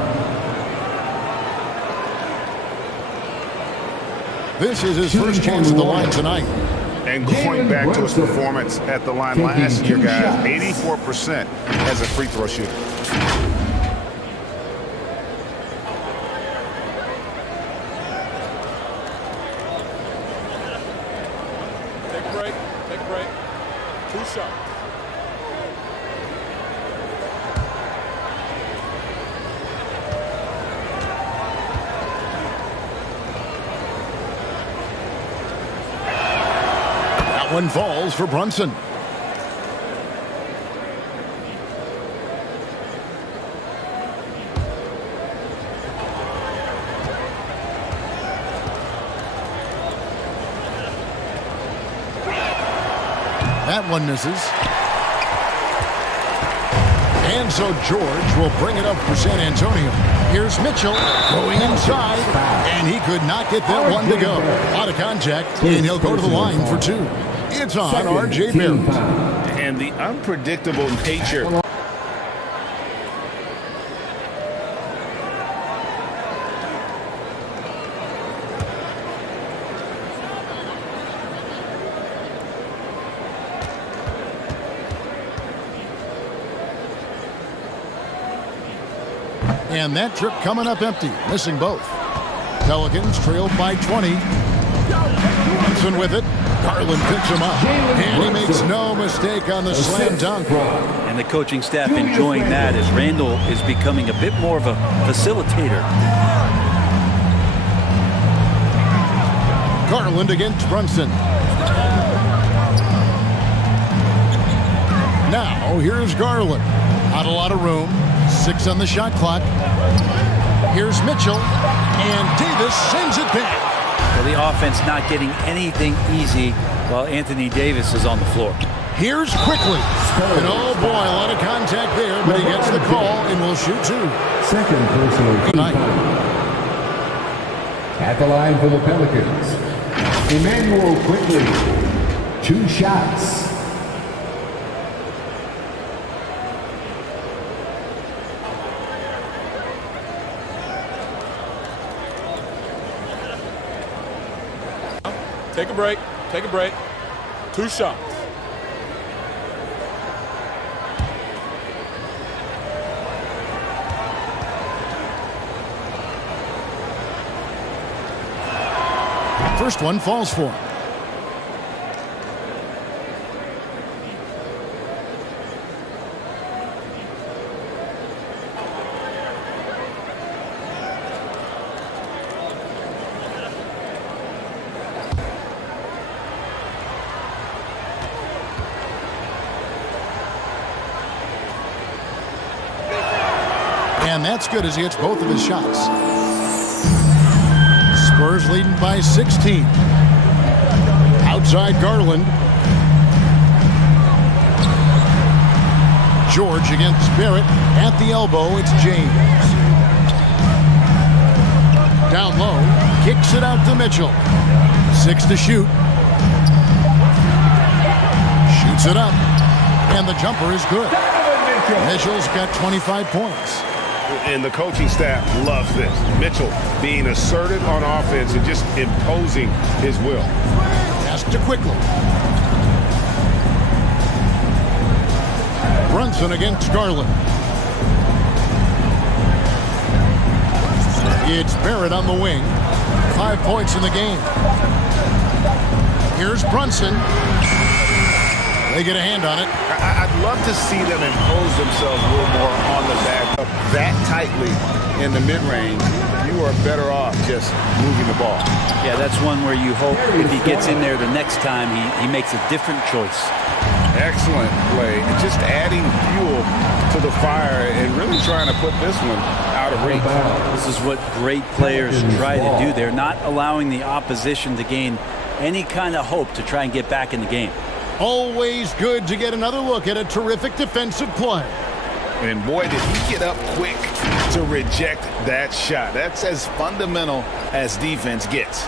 This is his first chance at the line tonight. And going back to his performance at the line last year, guys, 84% as a free throw shooter. Take a break. Take a break. 2 shots. One falls for Brunson. That one misses. And so George will bring it up for San Antonio. Here's Mitchell going inside, and he could not get that one to go. Out of contact, and he'll go to the line for 2. It's on R.J. Barrett. And the unpredictable nature. And that trip coming up empty, missing both. Pelicans trailed by 20. Brunson with it. Garland picks him up, and he makes no mistake on the slam dunk. And the coaching staff enjoying that as Randall is becoming a bit more of a facilitator. Garland against Brunson. Now, here's Garland. Not a lot of room. 6 on the shot clock. Here's Mitchell, and Davis sends it back. Well, the offense not getting anything easy while Anthony Davis is on the floor. Here's Quickly. And oh boy, a lot of contact there, but he gets the call and will shoot 2. Second personal foul. At the line for the Pelicans, Emmanuel Quickly. 2 shots. Take a break. Take a break. 2 shots. First one falls for him. And that's good as he hits both of his shots. Spurs leading by 16. Outside Garland. George against Barrett. At the elbow, it's James. Down low. Kicks it out to Mitchell. 6 to shoot. Shoots it up. And the jumper is good. Mitchell's got 25 points. And the coaching staff loves this. Mitchell being assertive on offense and just imposing his will. Pass to quickly. Brunson against Garland. It's Barrett on the wing. 5 points in the game. Here's Brunson. They get a hand on it. I'd love to see them impose themselves a little more on the back up that tightly in the mid-range. You are better off just moving the ball. Yeah, that's one where you hope if he gets in there the next time, he makes a different choice. Excellent play. Just adding fuel to the fire and really trying to put this one out of reach. This is what great players try to do. They're not allowing the opposition to gain any kind of hope to try and get back in the game. Always good to get another look at a terrific defensive play. And boy, did he get up quick to reject that shot. That's as fundamental as defense gets.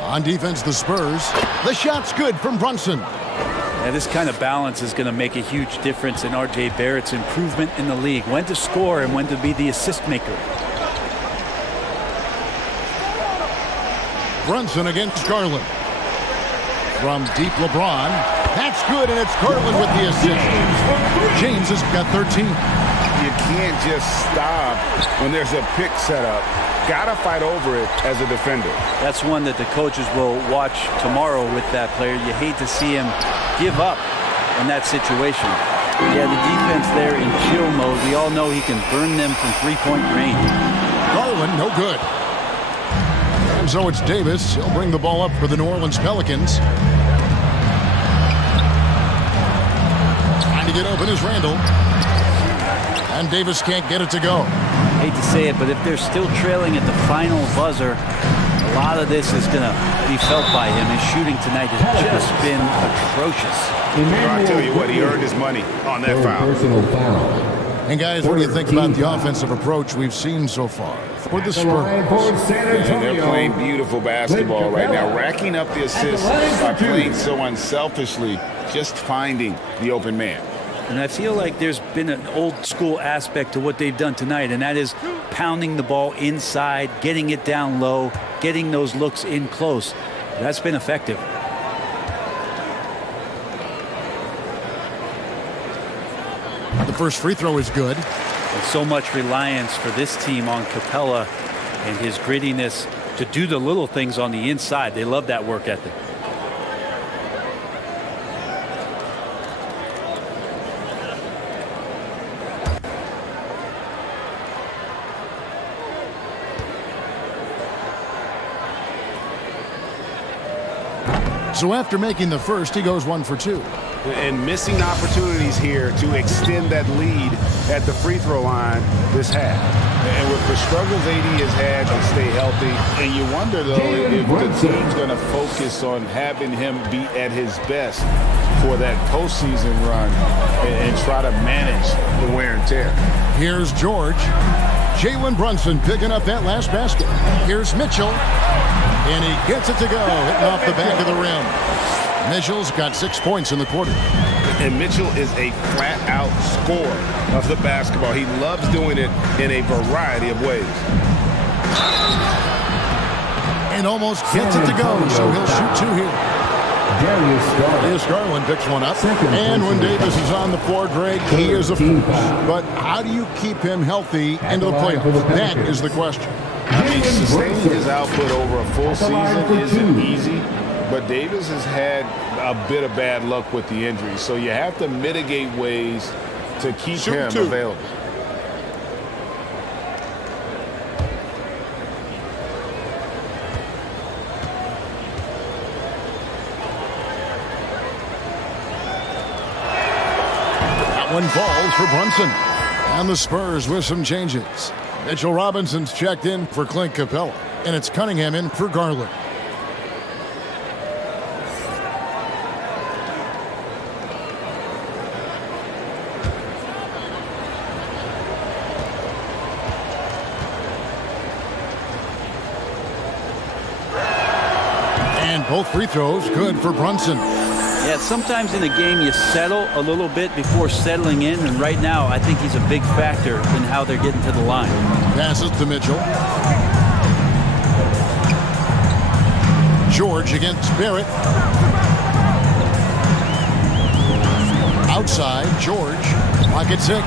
On defense, the Spurs. The shot's good from Brunson. Yeah, this kind of balance is going to make a huge difference in R.J. Barrett's improvement in the league. When to score and when to be the assist maker. Brunson against Garland. From deep LeBron. That's good, and it's Garland with the assist. James has got 13. You can't just stop when there's a pick set up. Gotta fight over it as a defender. That's one that the coaches will watch tomorrow with that player. You hate to see him give up in that situation. Yeah, the defense there in chill mode. We all know he can burn them from three-point range. Garland, no good. And so it's Davis. He'll bring the ball up for the New Orleans Pelicans. Trying to get open is Randall. And Davis can't get it to go. Hate to say it, but if they're still trailing at the final buzzer, a lot of this is going to be felt by him. His shooting tonight has just been atrocious. I'll tell you what, he earned his money on that foul. And guys, what do you think about the offensive approach we've seen so far for the Spurs? And they're playing beautiful basketball right now, racking up the assists by playing so unselfishly, just finding the open man. And I feel like there's been an old school aspect to what they've done tonight, and that is pounding the ball inside, getting it down low, getting those looks in close. That's been effective. The first free throw is good. And so much reliance for this team on Capella and his grittiness to do the little things on the inside. They love that work ethic. So after making the first, he goes 1 for 2. And missing opportunities here to extend that lead at the free throw line this half. And with the struggles AD has had to stay healthy, and you wonder, though, if the team's going to focus on having him be at his best for that postseason run and try to manage the wear and tear. Here's George. Jalen Brunson picking up that last basket. Here's Mitchell. And he gets it to go, hitting off the back of the rim. Mitchell's got 6 points in the quarter. And Mitchell is a flat-out scorer of the basketball. He loves doing it in a variety of ways. And almost gets it to go, so he'll shoot 2 here. Darius Garland picks one up. And when Davis is on the floor, Greg, he is a force. But how do you keep him healthy into the playoffs? That is the question. I mean, sustaining his output over a full season isn't easy, but Davis has had a bit of bad luck with the injuries, so you have to mitigate ways to keep him available. That one falls for Brunson. And the Spurs with some changes. Mitchell Robinson's checked in for Clint Capella, and it's Cunningham in for Garland. And both free throws good for Brunson. Yeah, sometimes in a game you settle a little bit before settling in, and right now I think he's a big factor in how they're getting to the line. Passes to Mitchell. George against Barrett. Outside, George. Pocket 6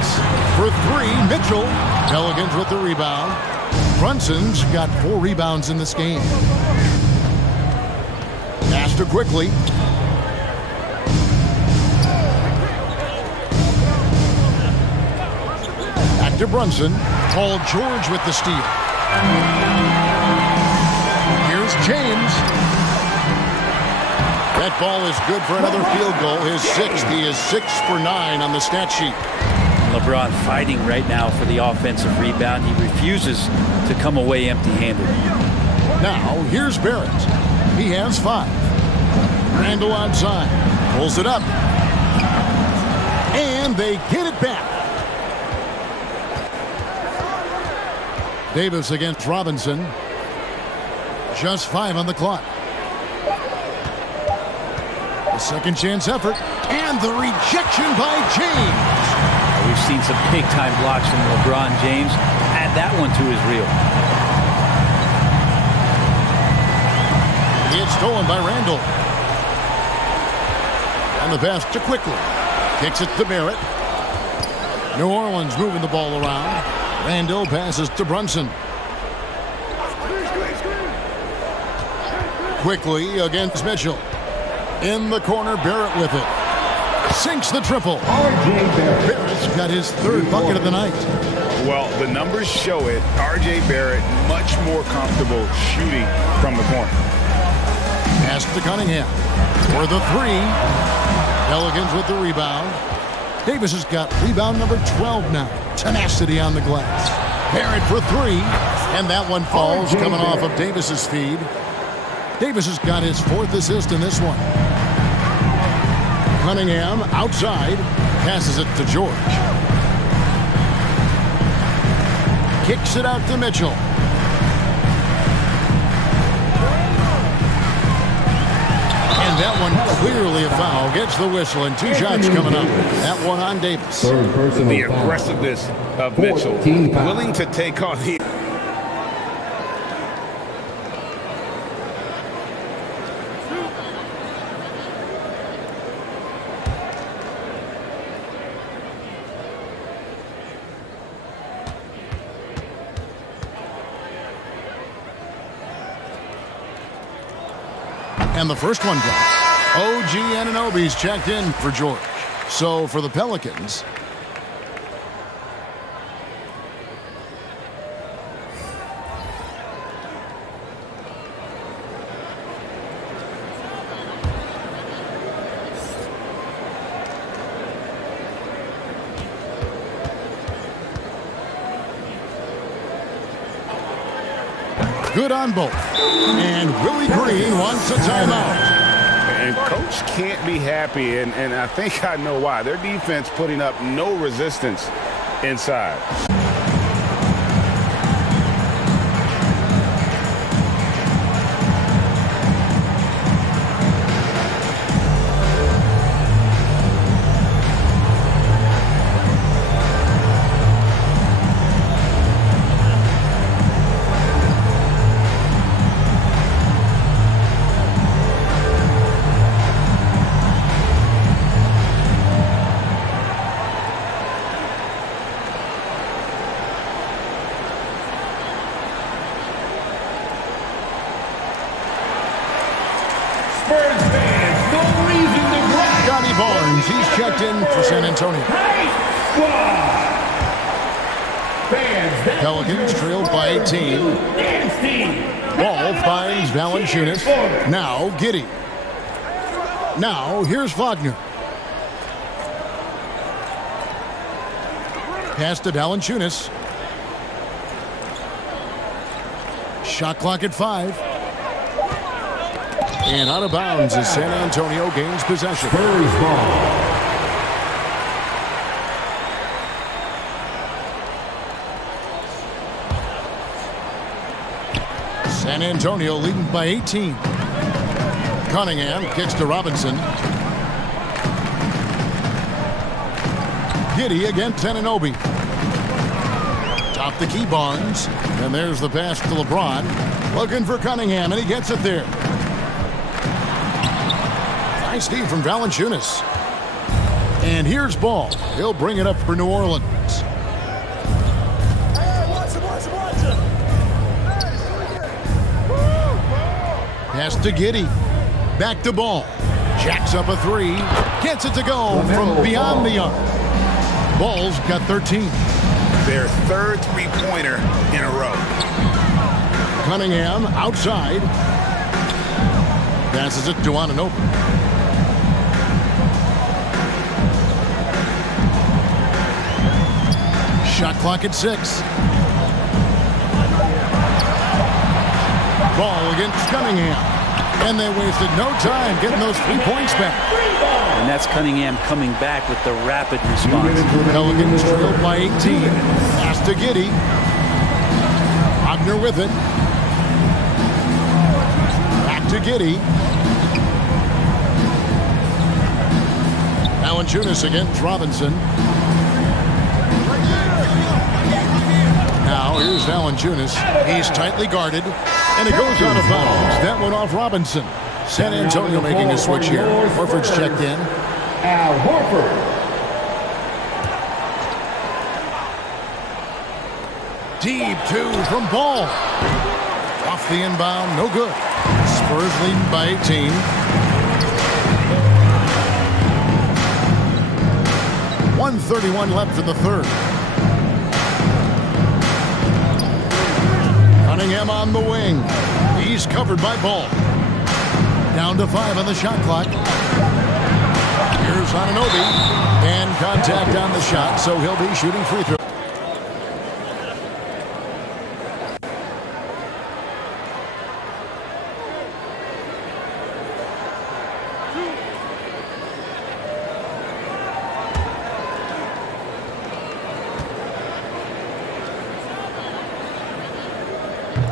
for 3. Mitchell. Pelicans with the rebound. Brunson's got 4 rebounds in this game. Pass to quickly. Back to Brunson. Paul George with the steal. Here's James. That ball is good for another field goal. His 6th. He is 6 for 9 on the stat sheet. LeBron fighting right now for the offensive rebound. He refuses to come away empty-handed. Now, here's Barrett. He has 5. Randall outside. Pulls it up. And they get it back. Davis against Robinson. Just 5 on the clock. A second chance effort. And the rejection by James. We've seen some big-time blocks from LeBron James. Add that one to his reel. It's stolen by Randall. And the pass to quickly. Kicks it to Barrett. New Orleans moving the ball around. Randall passes to Brunson. Quickly against Mitchell. In the corner, Barrett with it. Sinks the triple. Barrett's got his 3rd bucket of the night. Well, the numbers show it. R.J. Barrett much more comfortable shooting from the corner. Pass to Cunningham for the 3. Pelicans with the rebound. Davis has got rebound number 12 now. Tenacity on the glass. Barrett for 3. And that one falls coming off of Davis's feed. Davis has got his 4th assist in this one. Cunningham outside. Passes it to George. Kicks it out to Mitchell. And that one clearly a foul. Gets the whistle and 2 shots coming up. That one on Davis. The aggressiveness of Mitchell. Willing to take on the... And the first one drops. OG Anunoby's checked in for George. So for the Pelicans, good on both. And Willie Green wants a timeout. And coach can't be happy, and I think I know why. Their defense putting up no resistance inside. He's checked in for San Antonio. Pelicans trailed by 18. Ball finds Valanciunas. Now Giddey. Now here's Wagner. Pass to Valanciunas. Shot clock at 5. And out of bounds as San Antonio gains possession. Spurs ball. San Antonio leading by 18. Cunningham kicks to Robinson. Giddey against Anunoby. Top the key, Barnes. And there's the pass to LeBron. Looking for Cunningham, and he gets it there. Nice steal from Valanciunas. And here's Ball. He'll bring it up for New Orleans. Pass to Giddey. Back to Ball. Jacks up a three. Gets it to go from beyond the arc. Ball's got 13. Their third three-pointer in a row. Cunningham outside. Passes it to Anunoby. Shot clock at 6. Ball against Cunningham. And they wasted no time getting those 3 points back. And that's Cunningham coming back with the rapid response. Pelicans trailed by 18. Pass to Giddey. Wagner with it. Back to Giddey. Valanciunas against Robinson. Now here's Valanciunas. He's tightly guarded. And it goes out of bounds. That one off Robinson. San Antonio making a switch here. Horford's checked in. Al Horford. Deep two from Ball. Off the inbound, no good. Spurs leading by 18. .131 left in the third. Cunningham on the wing. He's covered by Ball. Down to 5 on the shot clock. Here's Anunoby. And contact on the shot, so he'll be shooting free throw.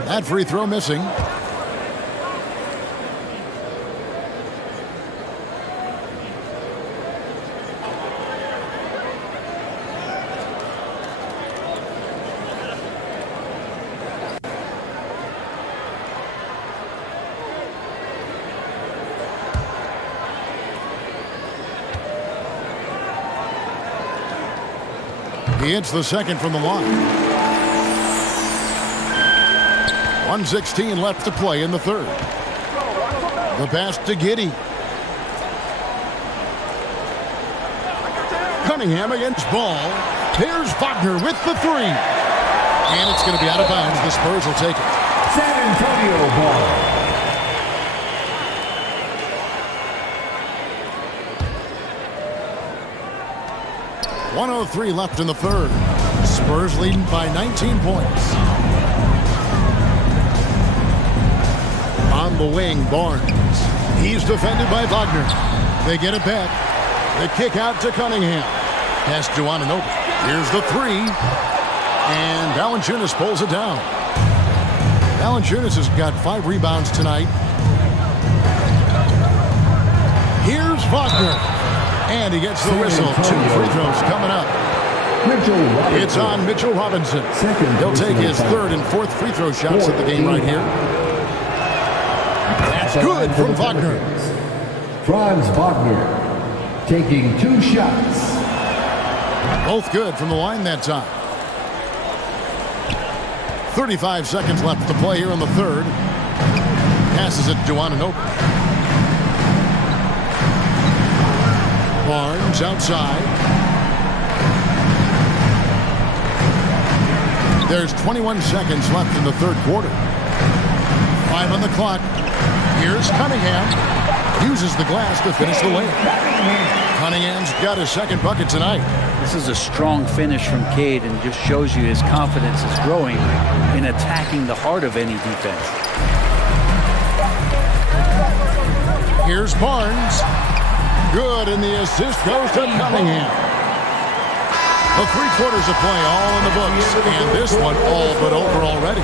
That free throw missing. He hits the second from the line. 1:16 left to play in the third. The pass to Giddey. Cunningham against Ball. There's Wagner with the three. And it's going to be out of bounds. The Spurs will take it. San Antonio ball. .103 left in the third. Spurs leading by 19 points. On the wing, Barnes. He's defended by Wagner. They get it back. The kick out to Cunningham. Pass to Anunoby. Here's the three. And Valanciunas pulls it down. Valanciunas has got 5 rebounds tonight. Here's Wagner. And he gets the whistle. 2 free throws coming up. It's on Mitchell Robinson. He'll take his 3rd and 4th free throw shots of the game right here. That's good from Wagner. Franz Wagner taking 2 shots. Both good from the line that time. 35 seconds left to play here in the third. Passes it to Anunoby. Barnes outside. There's 21 seconds left in the third quarter. 5 on the clock. Here's Cunningham. Uses the glass to finish the layup. Cunningham's got his 2nd bucket tonight. This is a strong finish from Cade and just shows you his confidence is growing in attacking the heart of any defense. Here's Barnes. Good, and the assist goes to Cunningham. The 3 quarters of play all in the books, and this one all but over already.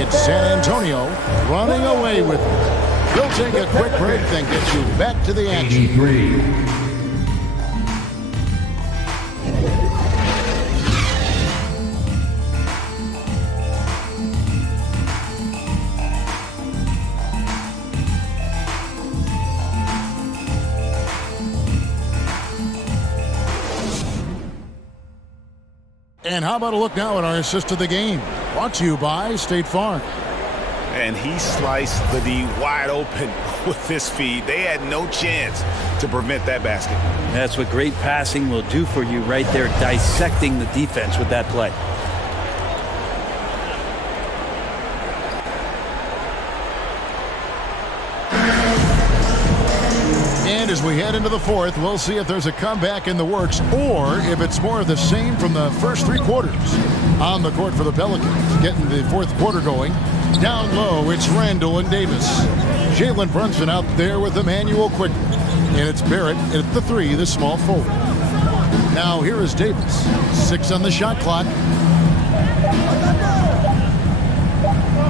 It's San Antonio running away with it. We'll take a quick break, then get you back to the action. 83. And how about a look now at our assist of the game? Brought to you by State Farm. And he sliced the D wide open with this feed. They had no chance to prevent that basket. That's what great passing will do for you right there, dissecting the defense with that play. And as we head into the fourth, we'll see if there's a comeback in the works or if it's more of the same from the first three quarters. On the court for the Pelicans, getting the fourth quarter going. Down low, it's Randall and Davis. Jalen Brunson out there with Emmanuel quickly. And it's Barrett at the three, the small forward. Now here is Davis. 6 on the shot clock.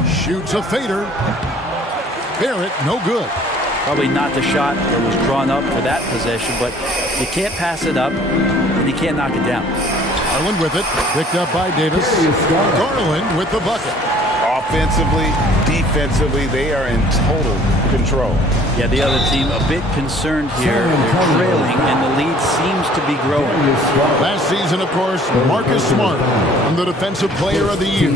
Shoots a fader. Barrett, no good. Probably not the shot that was drawn up for that possession, but you can't pass it up and you can't knock it down. Garland with it, picked up by Davis. Garland with the bucket. Offensively, defensively, they are in total control. Yeah, the other team a bit concerned here. They're trailing, and the lead seems to be growing. Last season, of course, Marcus Smart won the Defensive Player of the Year.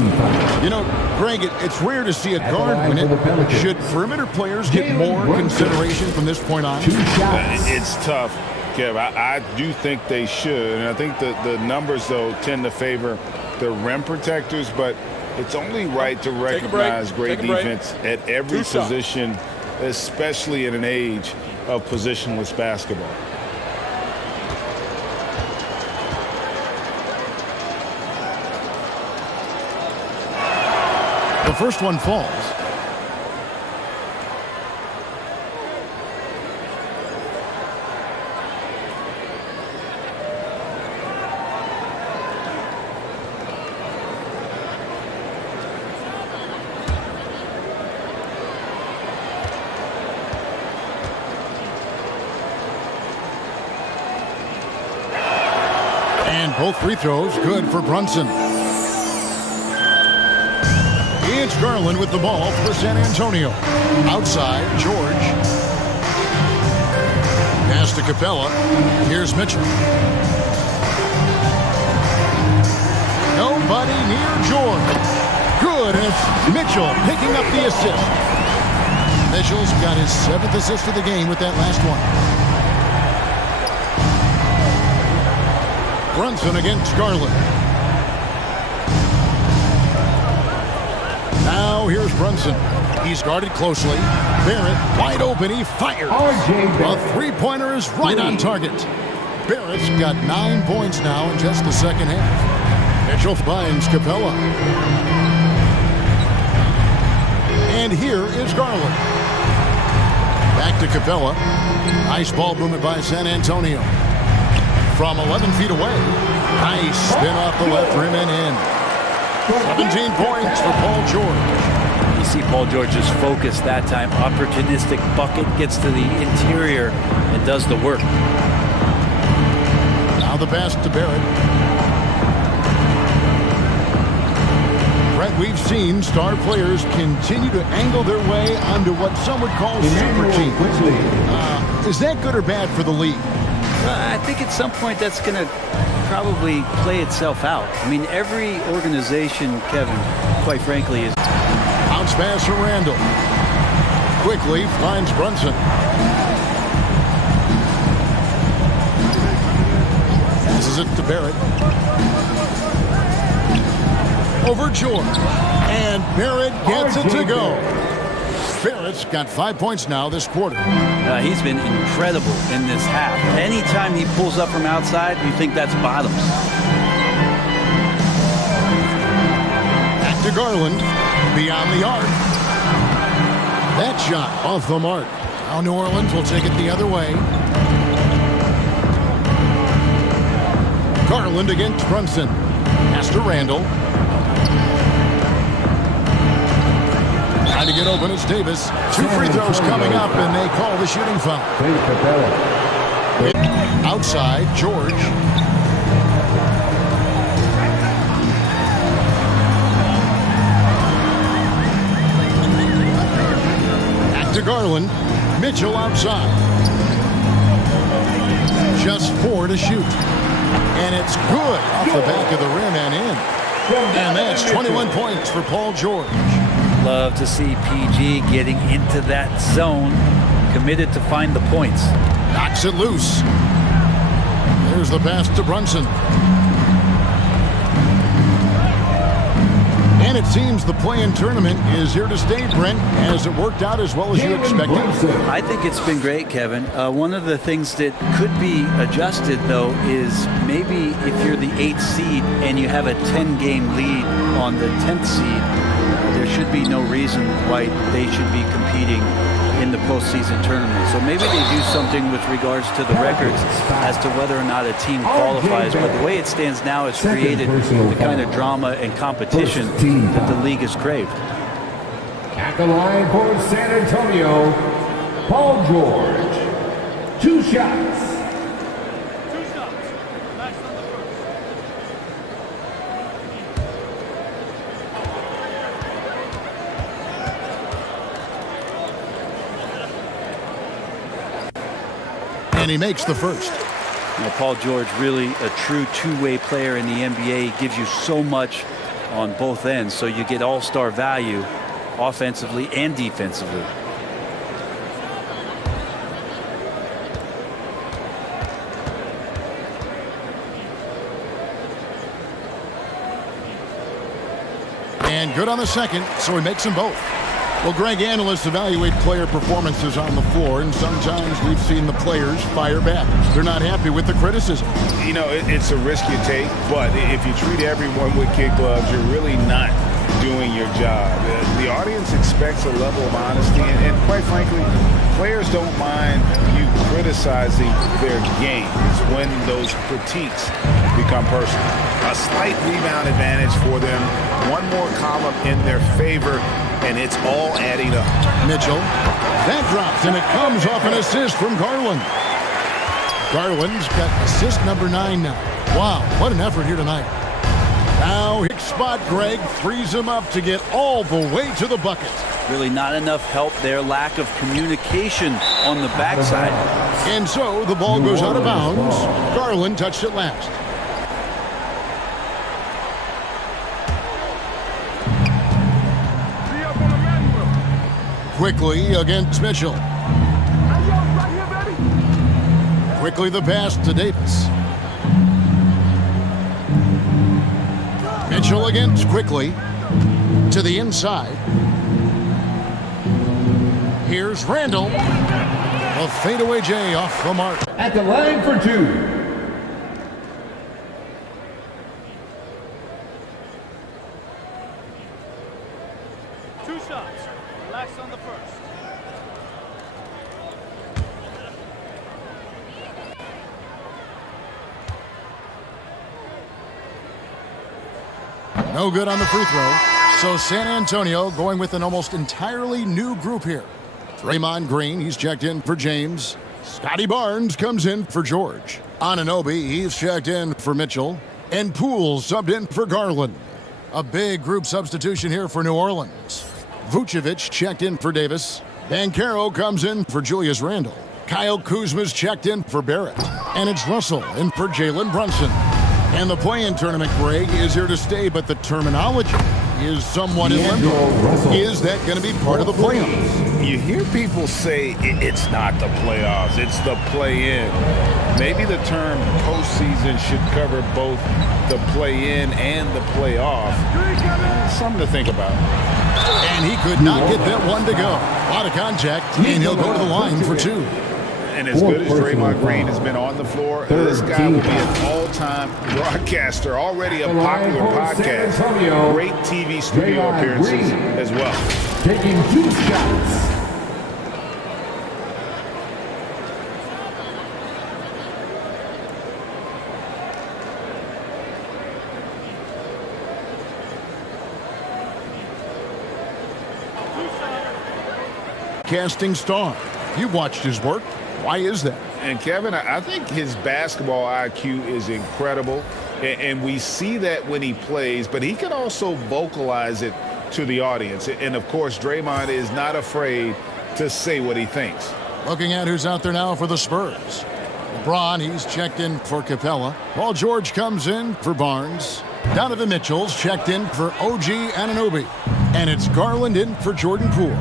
You know, Greg, it's rare to see a guard win it. Should perimeter players get more consideration from this point on? It's tough, Kev. I do think they should, and I think the numbers, though, tend to favor the rim protectors, but it's only right to recognize great defense at every position, especially in an age of positionless basketball. The first one falls. And both free throws good for Brunson. It's Garland with the ball for San Antonio. Outside, George. Pass to Capella. Here's Mitchell. Nobody near George. Good, and it's Mitchell picking up the assist. Mitchell's got his 7th assist of the game with that last one. Brunson against Garland. Now here's Brunson. He's guarded closely. Barrett wide open. He fires. A three-pointer is right on target. Barrett's got 9 points now in just the second half. Mitchell finds Capella. And here is Garland. Back to Capella. Nice ball movement by San Antonio. From 11 feet away. Nice spin off the left rim and in. 17 points for Paul George. You see Paul George's focus that time. Opportunistic bucket, gets to the interior and does the work. Now the pass to Barrett. Brett, we've seen star players continue to angle their way onto what some would call super teams. Is that good or bad for the league? I think at some point that's going to probably play itself out. I mean, every organization, Kevin, quite frankly, is... Bounce pass from Randall. Quickly finds Brunson. This is it to Barrett. Over George. And Barrett gets it to go. Barrett's got 5 points now this quarter. He's been incredible in this half. Anytime he pulls up from outside, you think that's bottoms. Back to Garland. Beyond the arc. That shot off the mark. Now New Orleans will take it the other way. Garland against Brunson. Pass to Randall. Trying to get open is Davis. 2 free throws coming up, and they call the shooting foul. Outside, George. Back to Garland. Mitchell outside. Just 4 to shoot. And it's good off the back of the rim and in. And that's 21 points for Paul George. Love to see PG getting into that zone, committed to find the points. Knocks it loose. There's the pass to Brunson. And it seems the play-in tournament is here to stay, Brent. Has it worked out as well as you expected? I think it's been great, Kevin. One of the things that could be adjusted, though, is maybe if you're the 8th seed and you have a 10-game lead on the 10th seed, there should be no reason why they should be competing in the postseason tournament. So maybe they do something with regards to the records as to whether or not a team qualifies. But the way it stands now has created the kind of drama and competition that the league has craved. At the line for San Antonio, Paul George. 2 shots. And he makes the first. Now, Paul George, really a true two-way player in the NBA. He gives you so much on both ends, so you get all-star value offensively and defensively. And good on the second, so he makes them both. Well, Greg, analysts evaluate player performances on the floor, and sometimes we've seen the players fire back. They're not happy with the criticism. You know, it's a risk you take, but if you treat everyone with kid gloves, you're really not doing your job. The audience expects a level of honesty, and quite frankly, players don't mind you criticizing their game. It's when those critiques become personal. A slight rebound advantage for them, one more column in their favor, and it's all adding up. Mitchell, that drops, and it comes off an assist from Garland. Garland's got assist number 9 now. Wow, what an effort here tonight. Now his spot, Greg, frees him up to get all the way to the bucket. Really not enough help there, lack of communication on the backside. And so the ball goes out of bounds. Garland touched it last. Quickly against Mitchell. Quickly the pass to Davis. Mitchell against quickly to the inside. Here's Randall. A fadeaway J off the mark. At the line for 2. No good on the free throw. So San Antonio going with an almost entirely new group here. Draymond Green, he's checked in for James. Scotty Barnes comes in for George. Anunoby, he's checked in for Mitchell. And Poole subbed in for Garland. A big group substitution here for New Orleans. Vucevic checked in for Davis. Banchero comes in for Julius Randle. Kyle Kuzma's checked in for Barrett. And it's Russell in for Jalen Brunson. And the play-in tournament, Greg, is here to stay, but the terminology is somewhat in limbo. Is that going to be part of the playoffs? You hear people say it's not the playoffs, it's the play-in. Maybe the term postseason should cover both the play-in and the playoff. Something to think about. And he could not get that one to go. A lot of contact, and he'll go to the line for 2. And as good as Draymond Green has been on the floor, this guy will be an all-time broadcaster, already a popular podcast. Great TV studio appearances as well. Taking 2 shots. Casting star. You've watched his work. Why is that? And Kevin, I think his basketball IQ is incredible. And we see that when he plays, but he can also vocalize it to the audience. And of course, Draymond is not afraid to say what he thinks. Looking at who's out there now for the Spurs. LeBron, he's checked in for Capella. Paul George comes in for Barnes. Donovan Mitchell's checked in for OG Anunoby. And it's Garland in for Jordan Poole.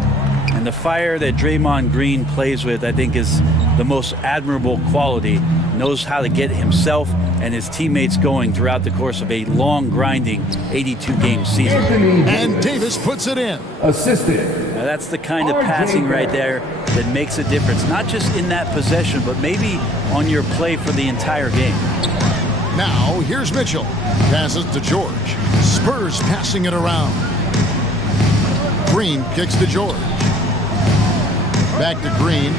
And the fire that Draymond Green plays with, I think, is the most admirable quality. Knows how to get himself and his teammates going throughout the course of a long, grinding 82-game season. And Davis puts it in. Assisted. Now that's the kind of passing right there that makes a difference, not just in that possession, but maybe on your play for the entire game. Now, here's Mitchell. Passes to George. Spurs passing it around. Green kicks to George. Back to Green.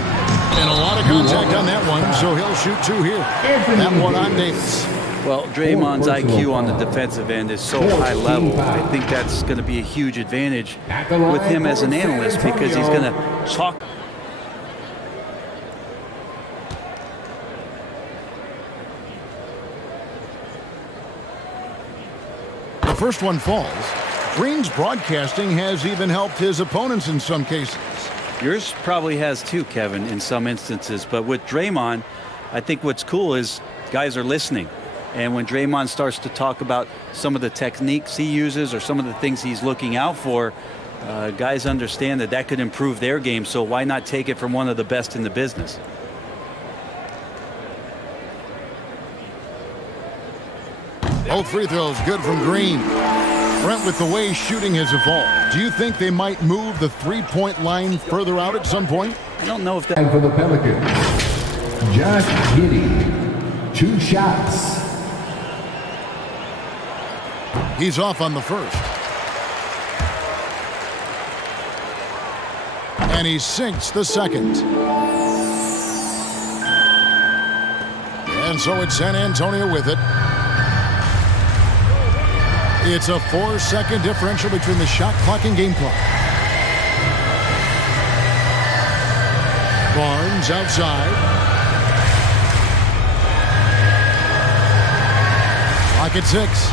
And a lot of contact on that one, so he'll shoot two here. That one on Davis. Well, Draymond's IQ on the defensive end is so high level. I think that's going to be a huge advantage with him as an analyst because he's going to talk. The first one falls. Green's broadcasting has even helped his opponents in some cases. Yours probably has too, Kevin, in some instances. But with Draymond, I think what's cool is guys are listening. And when Draymond starts to talk about some of the techniques he uses or some of the things he's looking out for, guys understand that that could improve their game. So why not take it from one of the best in the business? Both free throws good from Green. Brent, with the way shooting has evolved, do you think they might move the three-point line further out at some point? I don't know if that... And for the Pelicans, Josh Giddey, 2 shots. He's off on the first. And he sinks the second. And so it's San Antonio with it. It's a 4-second differential between the shot clock and game clock. Barnes outside. Clock at 6.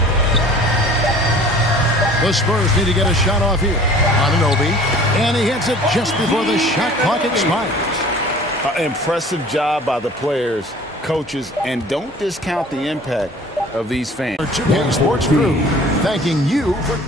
The Spurs need to get a shot off here. Anunoby. And he hits it just before the shot clock expires. Impressive job by the players, coaches, and don't discount the impact of these fans. 2K Sports Crew, thanking you for...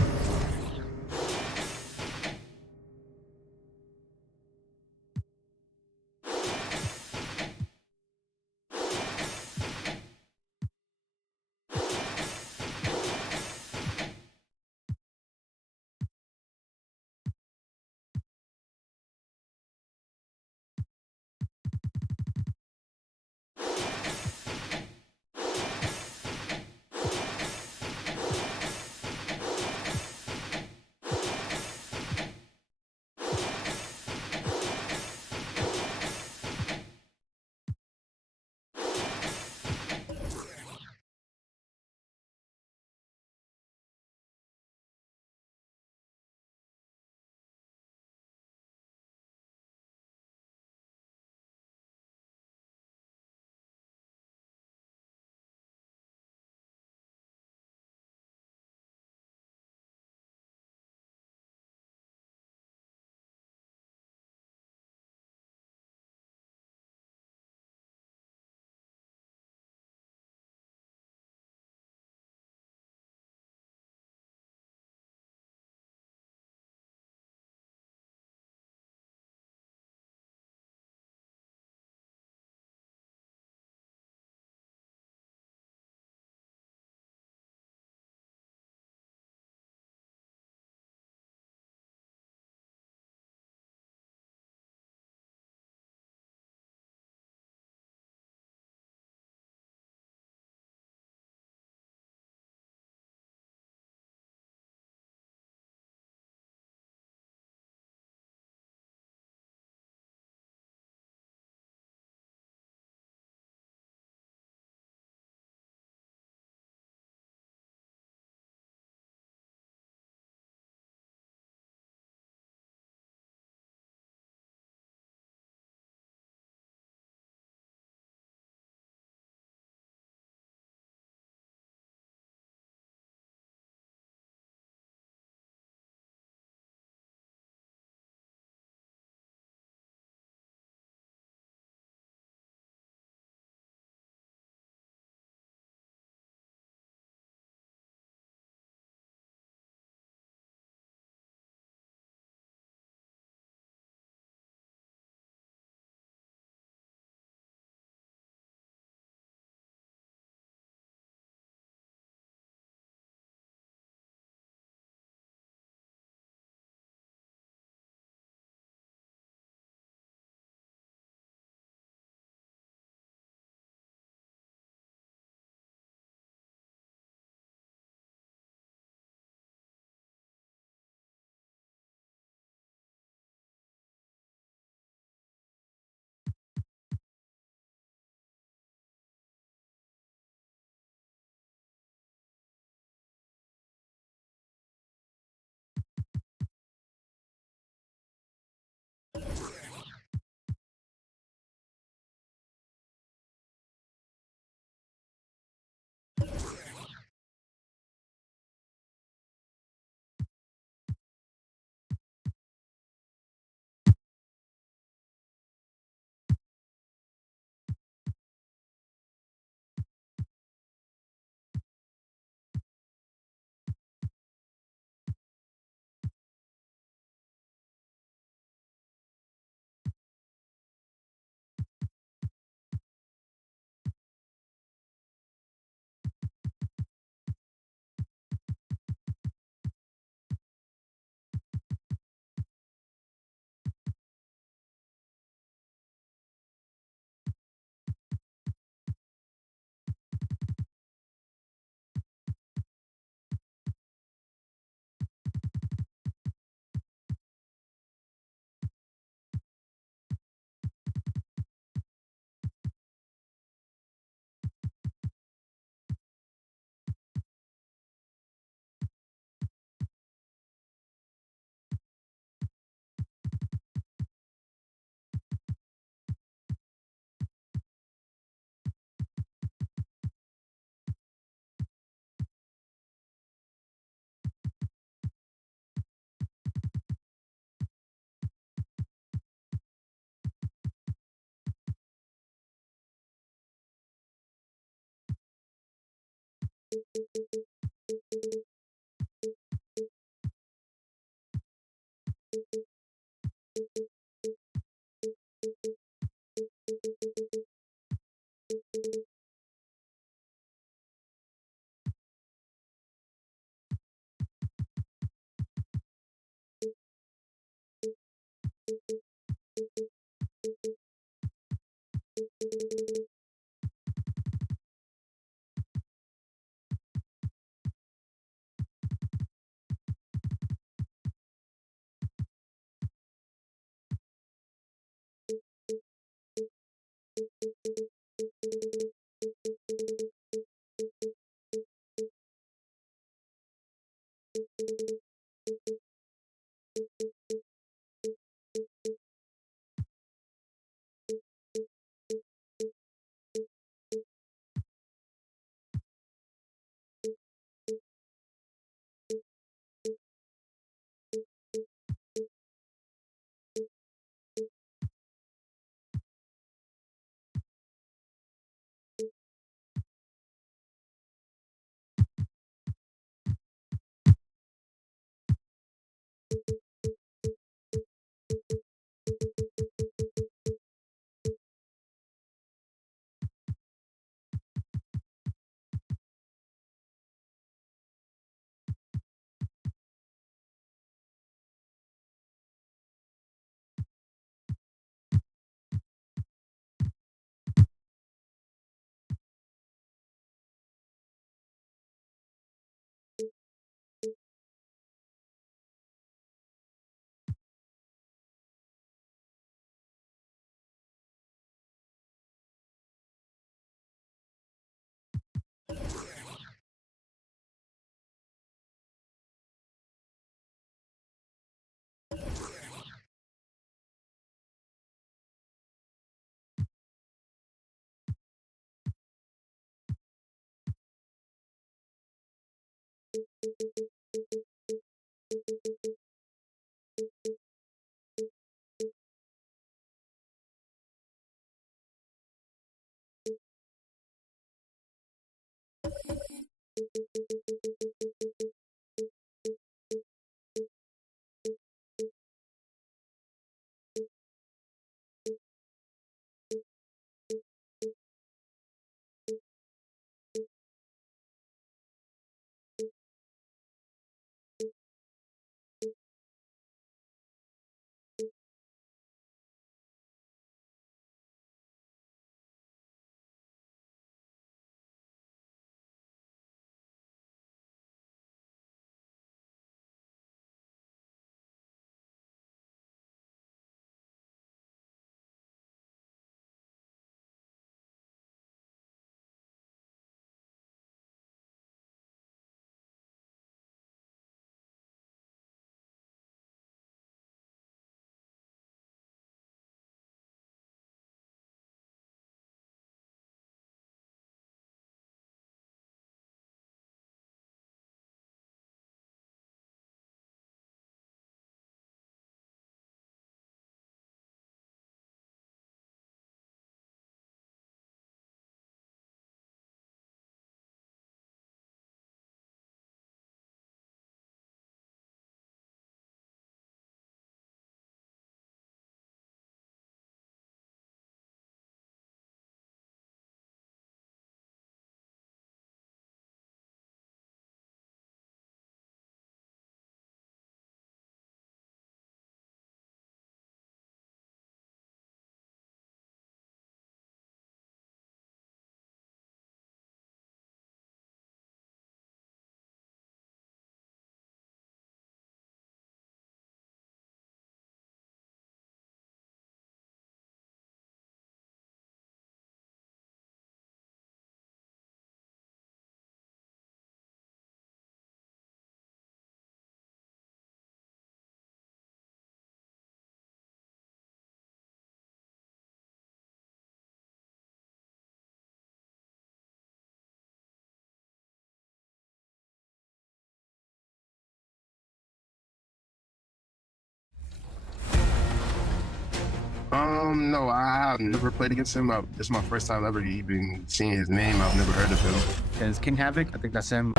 No, I have never played against him. This is my first time ever even seeing his name. I've never heard of him. Is King Havoc? I think that's him.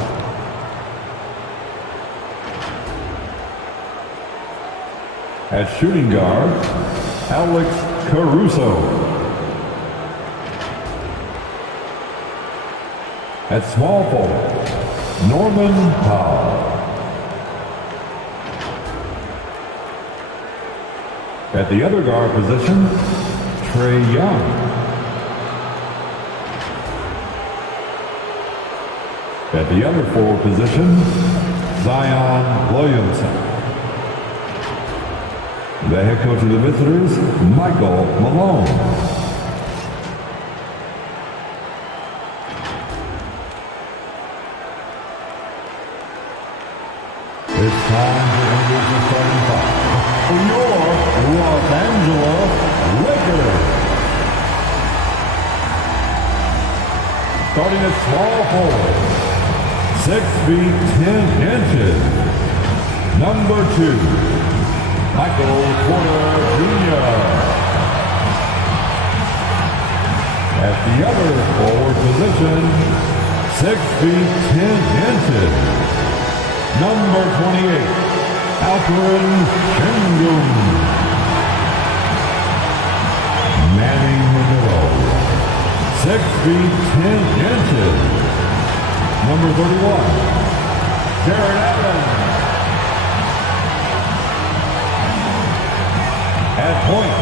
At shooting guard, Alex Caruso. At small forward, Norman Powell. At the other guard position, Trey Young. At the other forward position, Zion Williamson. The head coach of the visitors, Michael Malone. It's time to introduce the starting five for your Los Angeles Lakers. Starting at small forward, 6 feet 10 inches, number 2, Michael Porter Jr. At the other forward position, 6 feet 10 inches, number 28, Alperen Şengün. Manning the middle, 6 feet 10 inches, number 31, Jared Allen. At point,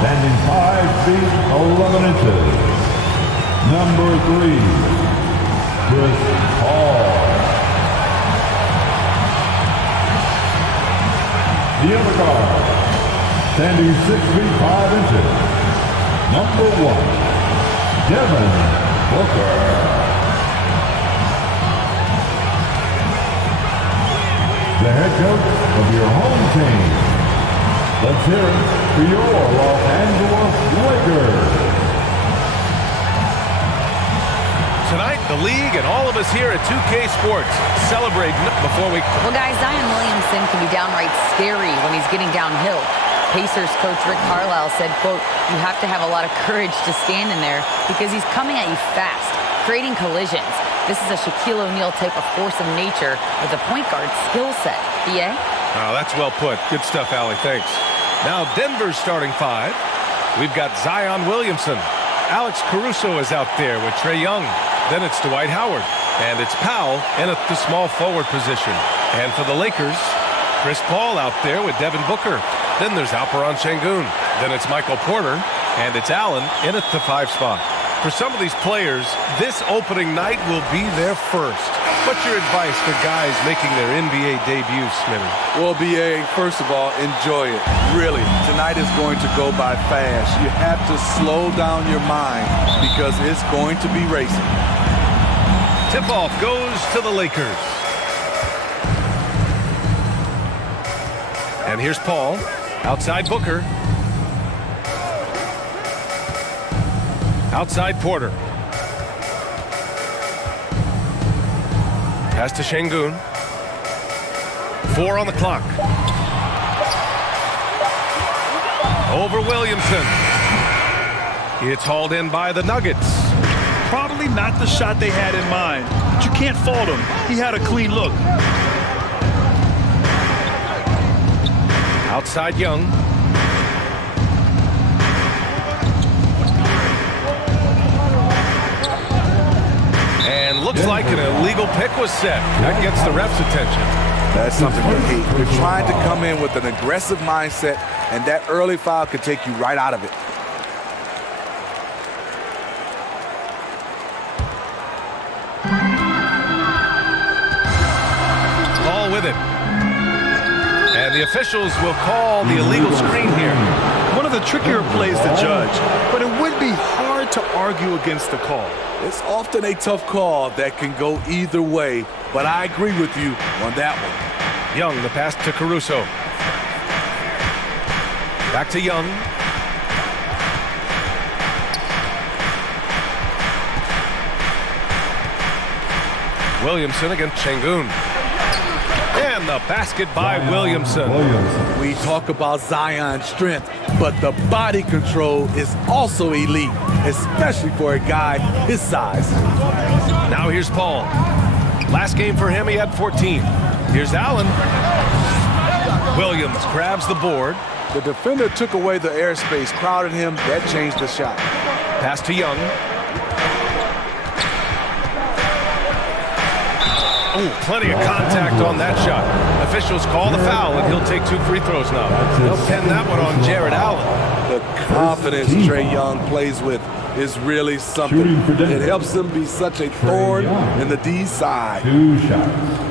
standing 5 feet 11 inches, number 3, Chris Paul. The other guard, standing 6 feet 5 inches, number 1, Devin Booker. The head coach of your home team. Let's hear it for your Los Angeles Lakers. Tonight, the league and all of us here at 2K Sports celebrate before we... Well, guys, Zion Williamson can be downright scary when he's getting downhill. Pacers coach Rick Carlisle said, quote, "You have to have a lot of courage to stand in there because he's coming at you fast, creating collisions. This is a Shaquille O'Neal type of force of nature with a point guard skill set." BA? Oh, that's well put. Good stuff, Allie. Thanks. Now, Denver's starting five. We've got Zion Williamson. Alex Caruso is out there with Trey Young. Then it's Dwight Howard. And it's Powell in at the small forward position. And for the Lakers, Chris Paul out there with Devin Booker. Then there's Alperen Şengün. Then it's Michael Porter. And it's Allen in at the 5 spot. For some of these players, this opening night will be their first. What's your advice for guys making their NBA debuts, Smitty? Well, BA, first of all, enjoy it. Really, tonight is going to go by fast. You have to slow down your mind because it's going to be racing. Tip-off goes to the Lakers. And here's Paul, outside Booker. Outside Porter. Pass to Şengün. 4 on the clock. Over Williamson. It's hauled in by the Nuggets. Probably not the shot they had in mind, but you can't fault him. He had a clean look. Outside Young. And looks like an illegal pick was set. That gets the ref's attention. That's something we hate. You're trying to come in with an aggressive mindset, and that early foul could take you right out of it. Ball with it. And the officials will call the illegal screen here. One of the trickier plays to judge, but it would be hard to argue against the call. It's often a tough call that can go either way, but I agree with you on that one. Young, the pass to Caruso. Back to Young. Williamson against Şengün. And And the basket by Williamson. We talk about Zion's strength, but the body control is also elite, especially for a guy his size. Now here's Paul. Last game for him, he had 14. Here's Allen. Williams grabs the board. The defender took away the airspace, crowded him. That changed the shot. Pass to Young. Oh, plenty of contact on that shot. Officials call the foul, and he'll take 2 free throws now. They'll pin that one on Jared Allen. The confidence Trae Young plays with is really something. It helps him be such a thorn in the D side. 2 shots.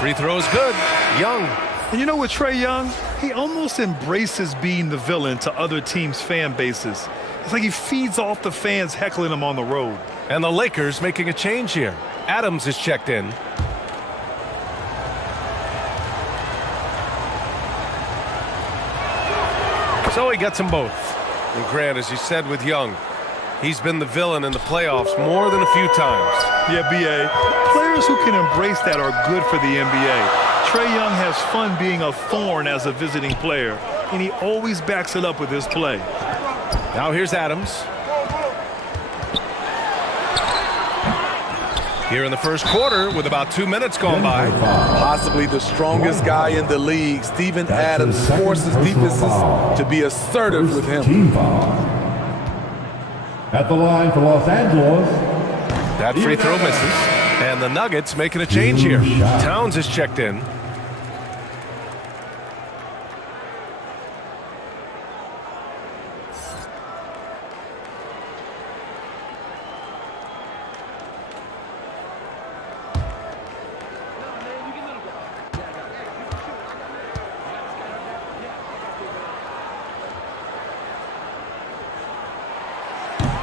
Free throw's good. Young. And you know what, Trae Young? He almost embraces being the villain to other teams' fan bases. It's like he feeds off the fans heckling him on the road. And the Lakers making a change here. Adams is checked in. So he gets them both. And Grant, as you said with Young, he's been the villain in the playoffs more than a few times. Yeah, B.A. Players who can embrace that are good for the NBA. Trae Young has fun being a thorn as a visiting player, and he always backs it up with his play. Now here's Adams. Here in the first quarter with about 2 minutes gone by. Possibly the strongest guy in the league, Steven Adams forces defenses to be assertive with him. Team foul. At the line for Los Angeles. That free throw misses. And the Nuggets making a change here. Towns is checked in.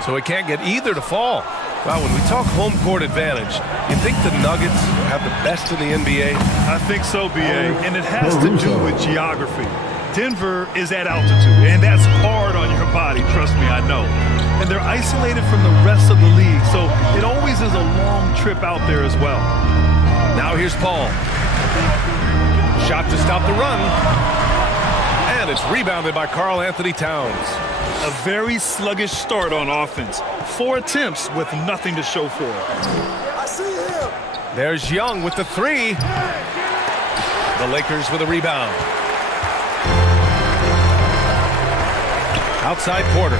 So he can't get either to fall. Wow, when we talk home court advantage, you think the Nuggets have the best in the NBA? I think so, B.A., and it has to do with geography. Denver is at altitude, and that's hard on your body, trust me, I know. And they're isolated from the rest of the league, so it always is a long trip out there as well. Now here's Paul. Shot to stop the run. And it's rebounded by Karl Anthony Towns. A very sluggish start on offense. 4 attempts with nothing to show for it. I see him. There's Young with the 3. The Lakers with a rebound. Outside Porter.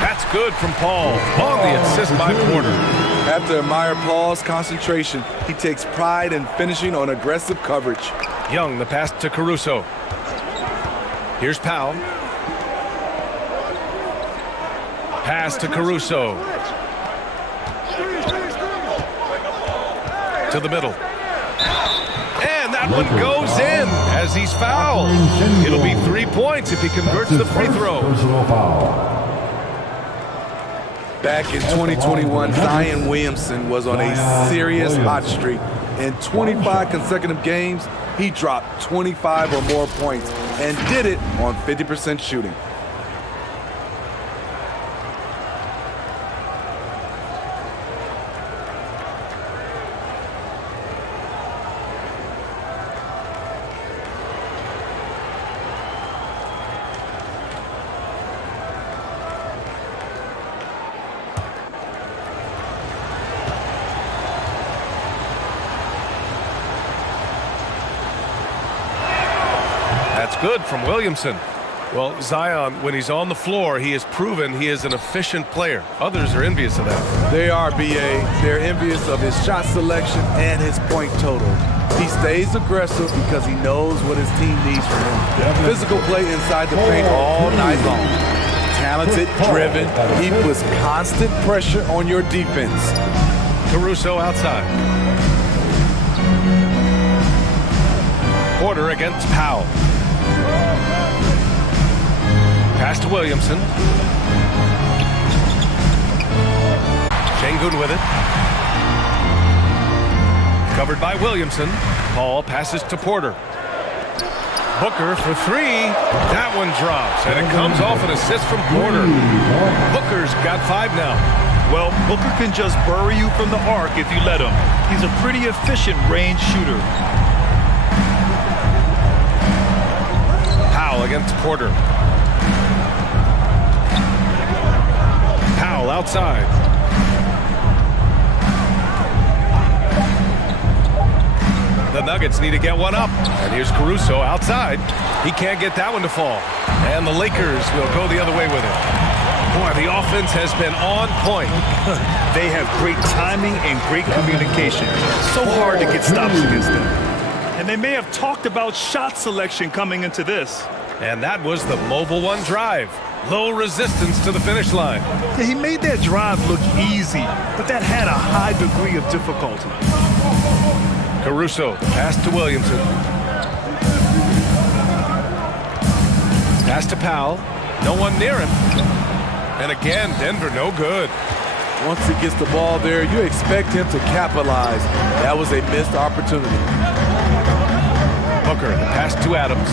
That's good from Paul. On the assist by Porter. Have to admire Paul's concentration. He takes pride in finishing on aggressive coverage. Young, the pass to Caruso. Here's Powell. Pass to Caruso. To the middle. And that one goes in as he's fouled. It'll be 3 points if he converts the free throw. Back in 2021, Zion Williamson was on a serious hot streak. In 25 consecutive games, he dropped 25 or more points and did it on 50% shooting. Good from Williamson. Well, Zion, when he's on the floor, he has proven he is an efficient player. Others are envious of that. They are, B.A. They're envious of his shot selection and his point total. He stays aggressive because he knows what his team needs from him. Physical play inside the paint all night long. Talented, driven. He puts constant pressure on your defense. Caruso outside. Porter against Powell. Pass to Williamson. Şengün with it. Covered by Williamson. Paul passes to Porter. Booker for three. That one drops, and it comes off an assist from Porter. Booker's got 5 now. Well, Booker can just bury you from the arc if you let him. He's a pretty efficient range shooter. Powell against Porter. Powell outside. The Nuggets need to get one up. And here's Caruso outside. He can't get that one to fall. And the Lakers will go the other way with it. Boy, the offense has been on point. They have great timing and great communication. So hard to get stops against them. And they may have talked about shot selection coming into this. And that was the mobile one drive. Low resistance to the finish line. Yeah, he made that drive look easy, but that had a high degree of difficulty. Caruso, pass to Williamson. Pass to Powell. No one near him. And again, Denver no good. Once he gets the ball there, you expect him to capitalize. That was a missed opportunity. Booker, the pass to Adams.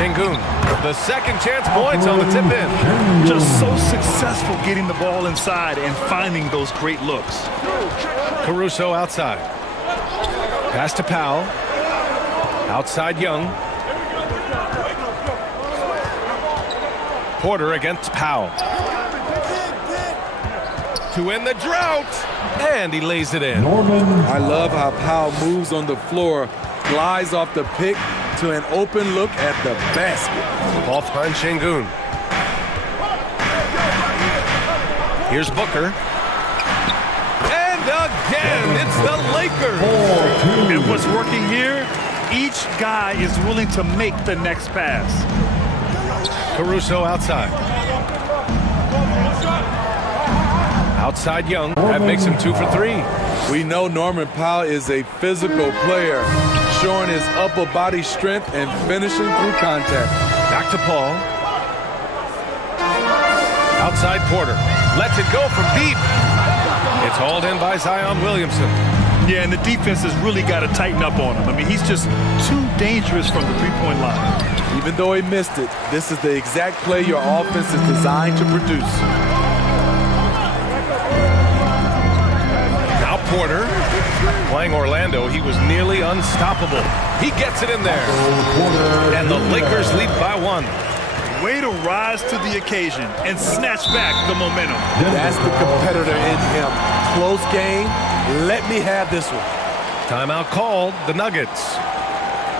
Şengün, the second chance points on the tip in. Just so successful getting the ball inside and finding those great looks. Caruso outside. Pass to Powell. Outside Young. Porter against Powell. To end the drought. And he lays it in. I love how Powell moves on the floor, glides off the pick to an open look at the basket. Ball finds Şengün. Here's Booker. And again, it's the Lakers. And what's working here, each guy is willing to make the next pass. Caruso outside. Outside Young. That makes him 2 for 3. We know Norman Powell is a physical player, showing his upper body strength and finishing through contact. Back to Paul. Outside Porter. Lets it go from deep. It's hauled in by Zion Williamson. Yeah, and the defense has really got to tighten up on him. I mean, he's just too dangerous from the three-point line. Even though he missed it, this is the exact play your offense is designed to produce. Now Porter. Playing Orlando, he was nearly unstoppable. He gets it in there. And the Lakers lead by 1. Way to rise to the occasion and snatch back the momentum. That's the competitor in him. Close game. Let me have this one. Timeout called, the Nuggets.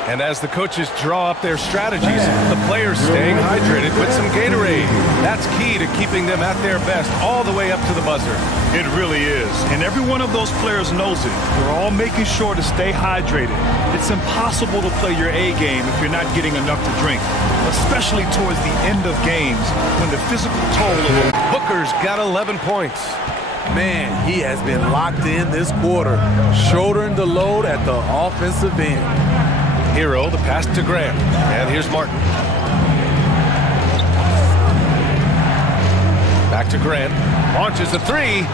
And as the coaches draw up their strategies, the players staying hydrated with some Gatorade. That's key to keeping them at their best all the way up to the buzzer. It really is. And every one of those players knows it. They're all making sure to stay hydrated. It's impossible to play your A game if you're not getting enough to drink, especially towards the end of games when the physical toll of it. Booker's got 11 points. Man, he has been locked in this quarter, shouldering the load at the offensive end. Hero, the pass to Graham. And here's Martin. Back to Grant. Launches a 3.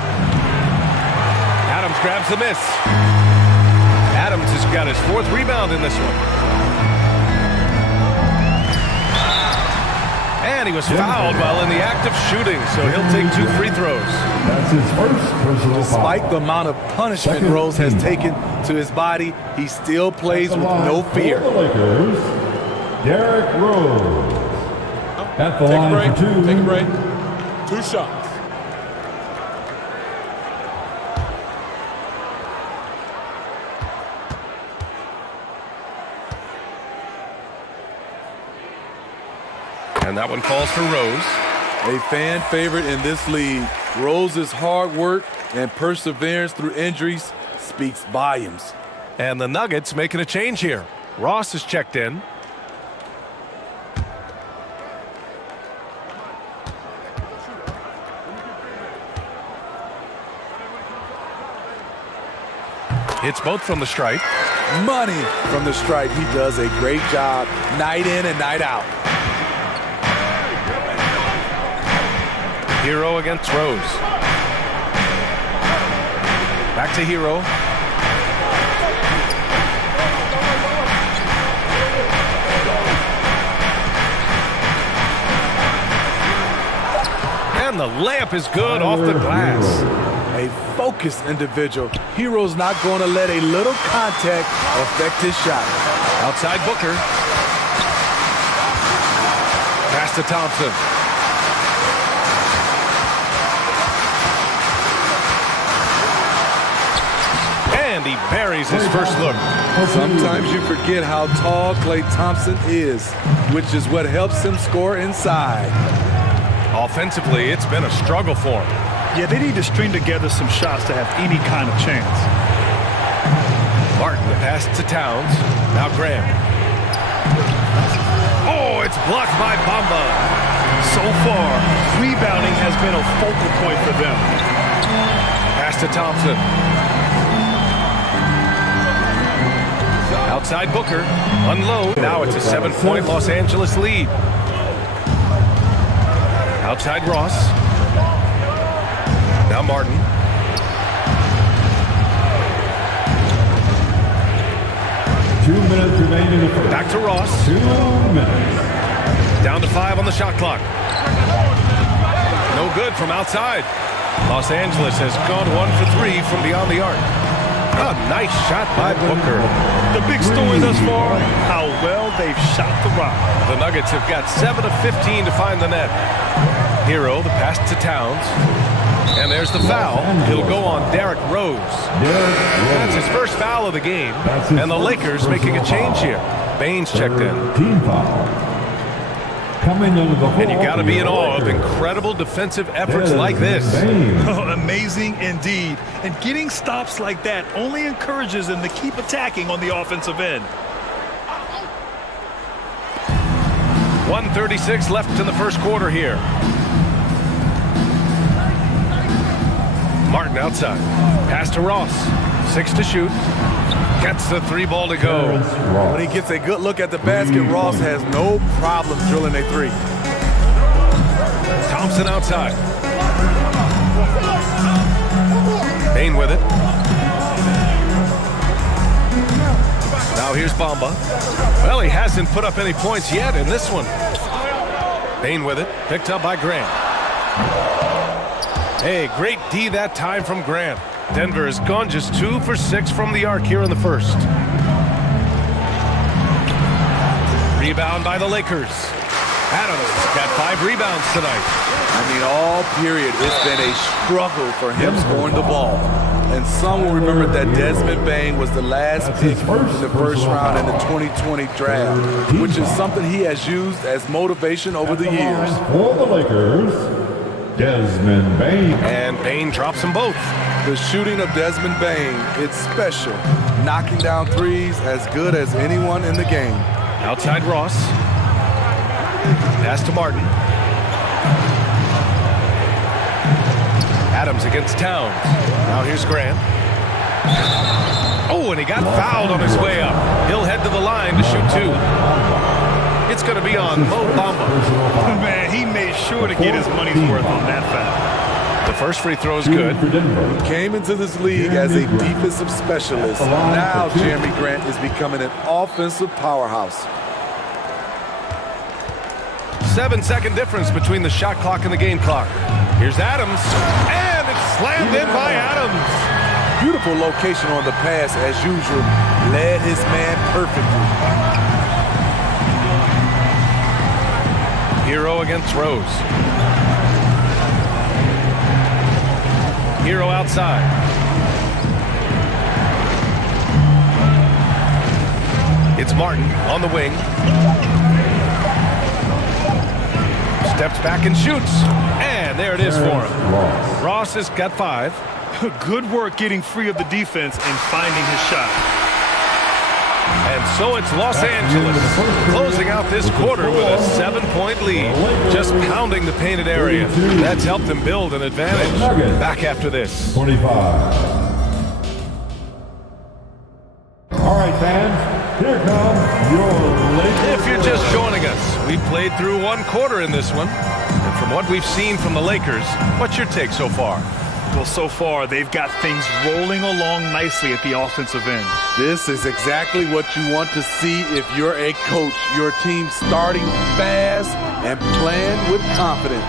Adams grabs the miss. Adams has got his 4th rebound in this one. And he was fouled while in the act of shooting, so he'll take 2 free throws. That's his first personal Despite foul. the amount of punishment Rose has taken to his body, he still plays with no fear. For the Lakers, Derrick Rose. At the line for 2. Take a break. 2 shots. And that one falls for Rose. A fan favorite in this league, Rose's hard work and perseverance through injuries speaks volumes. And the Nuggets making a change here. Ross is checked in. Hits both from the stripe. Money from the stripe. He does a great job night in and night out. Hero against Rose. Back to Hero. And the layup is good off the glass. A focused individual. Hero's not going to let a little contact affect his shot. Outside Booker. Pass to Thompson. And he buries his first look. Sometimes you forget how tall Klay Thompson is, which is what helps him score inside. Offensively, it's been a struggle for him. Yeah, they need to string together some shots to have any kind of chance. Martin, the pass to Towns. Now Graham. Oh, it's blocked by Bamba. So far, rebounding has been a focal point for them. Pass to Thompson. Outside Booker. Unload. Now it's a 7-point Los Angeles lead. Outside Ross. Now Martin. Back to Ross. 2 minutes. Down to 5 on the shot clock. No good from outside. Los Angeles has gone 1 for 3 from beyond the arc. A nice shot by Booker. The big story thus far, how well they've shot the rock. The Nuggets have got 7 of 15 to find the net. Hero, the pass to Towns. And there's the foul. It'll go on Derrick Rose. That's his first foul of the game. And the Lakers making a change here. Baines checked in. Team foul. Coming into the And you got to be in awe of incredible defensive efforts like this. Oh, amazing indeed. And getting stops like that only encourages them to keep attacking on the offensive end. 1:36 left in the first quarter here. Martin outside. Pass to Ross. 6 to shoot. Gets the 3 ball to go. When he gets a good look at the basket, Ross has no problem drilling a 3. Thompson outside. Bain with it. Now here's Bamba. Well, he hasn't put up any points yet in this one. Bain with it. Picked up by Grant. Hey, great D that time from Grant. Denver has gone just 2 for 6 from the arc here in the first. Rebound by the Lakers. Adams got 5 rebounds tonight. I mean, all period, it's been a struggle for him scoring the ball. And some will remember that Desmond Bane was the last pick in the first round in the 2020 draft, which is something he has used as motivation over the years. For the Lakers, Desmond Bane. And Bane drops them both. The shooting of Desmond Bane, it's special. Knocking down threes as good as anyone in the game. Outside Ross. Pass to Martin. Adams against Towns. Now here's Grant. Oh, and he got fouled on his way up. He'll head to the line to shoot 2. It's going to be on Mo Bamba. Man, he made sure to get his money's worth on that foul. The first free throw is good. He came into this league as a defensive specialist. Now Jeremy Grant is becoming an offensive powerhouse. 7-second difference between the shot clock and the game clock. Here's Adams, and it's slammed in by Adams. Beautiful location on the pass as usual. Led his man perfectly. Hero against Rose. Hero outside. It's Martin on the wing. Steps back and shoots. And there it is for him. Ross has got 5. Good work getting free of the defense and finding his shot. And so it's Los Angeles closing out this quarter with a 7-point lead. Just pounding the painted area. That's helped them build an advantage. Back after this. 25. All right, fans, here come your Lakers. If you're just joining us, we played through 1 quarter in this one. And from what we've seen from the Lakers, what's your take so far? Well, so far, they've got things rolling along nicely at the offensive end. This is exactly what you want to see if you're a coach. Your team starting fast and playing with confidence.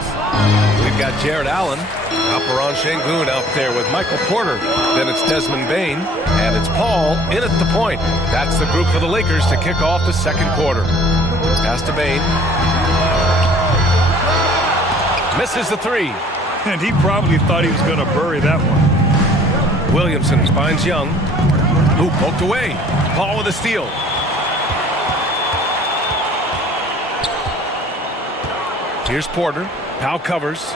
We've got Jared Allen, Alperon Şengün out there with Michael Porter. Then it's Desmond Bane, and it's Paul in at the point. That's the group for the Lakers to kick off the second quarter. Pass to Bane. Misses the three. And he probably thought he was going to bury that one. Williamson finds Young, who poked away. Paul with a steal. Here's Porter. Powell covers.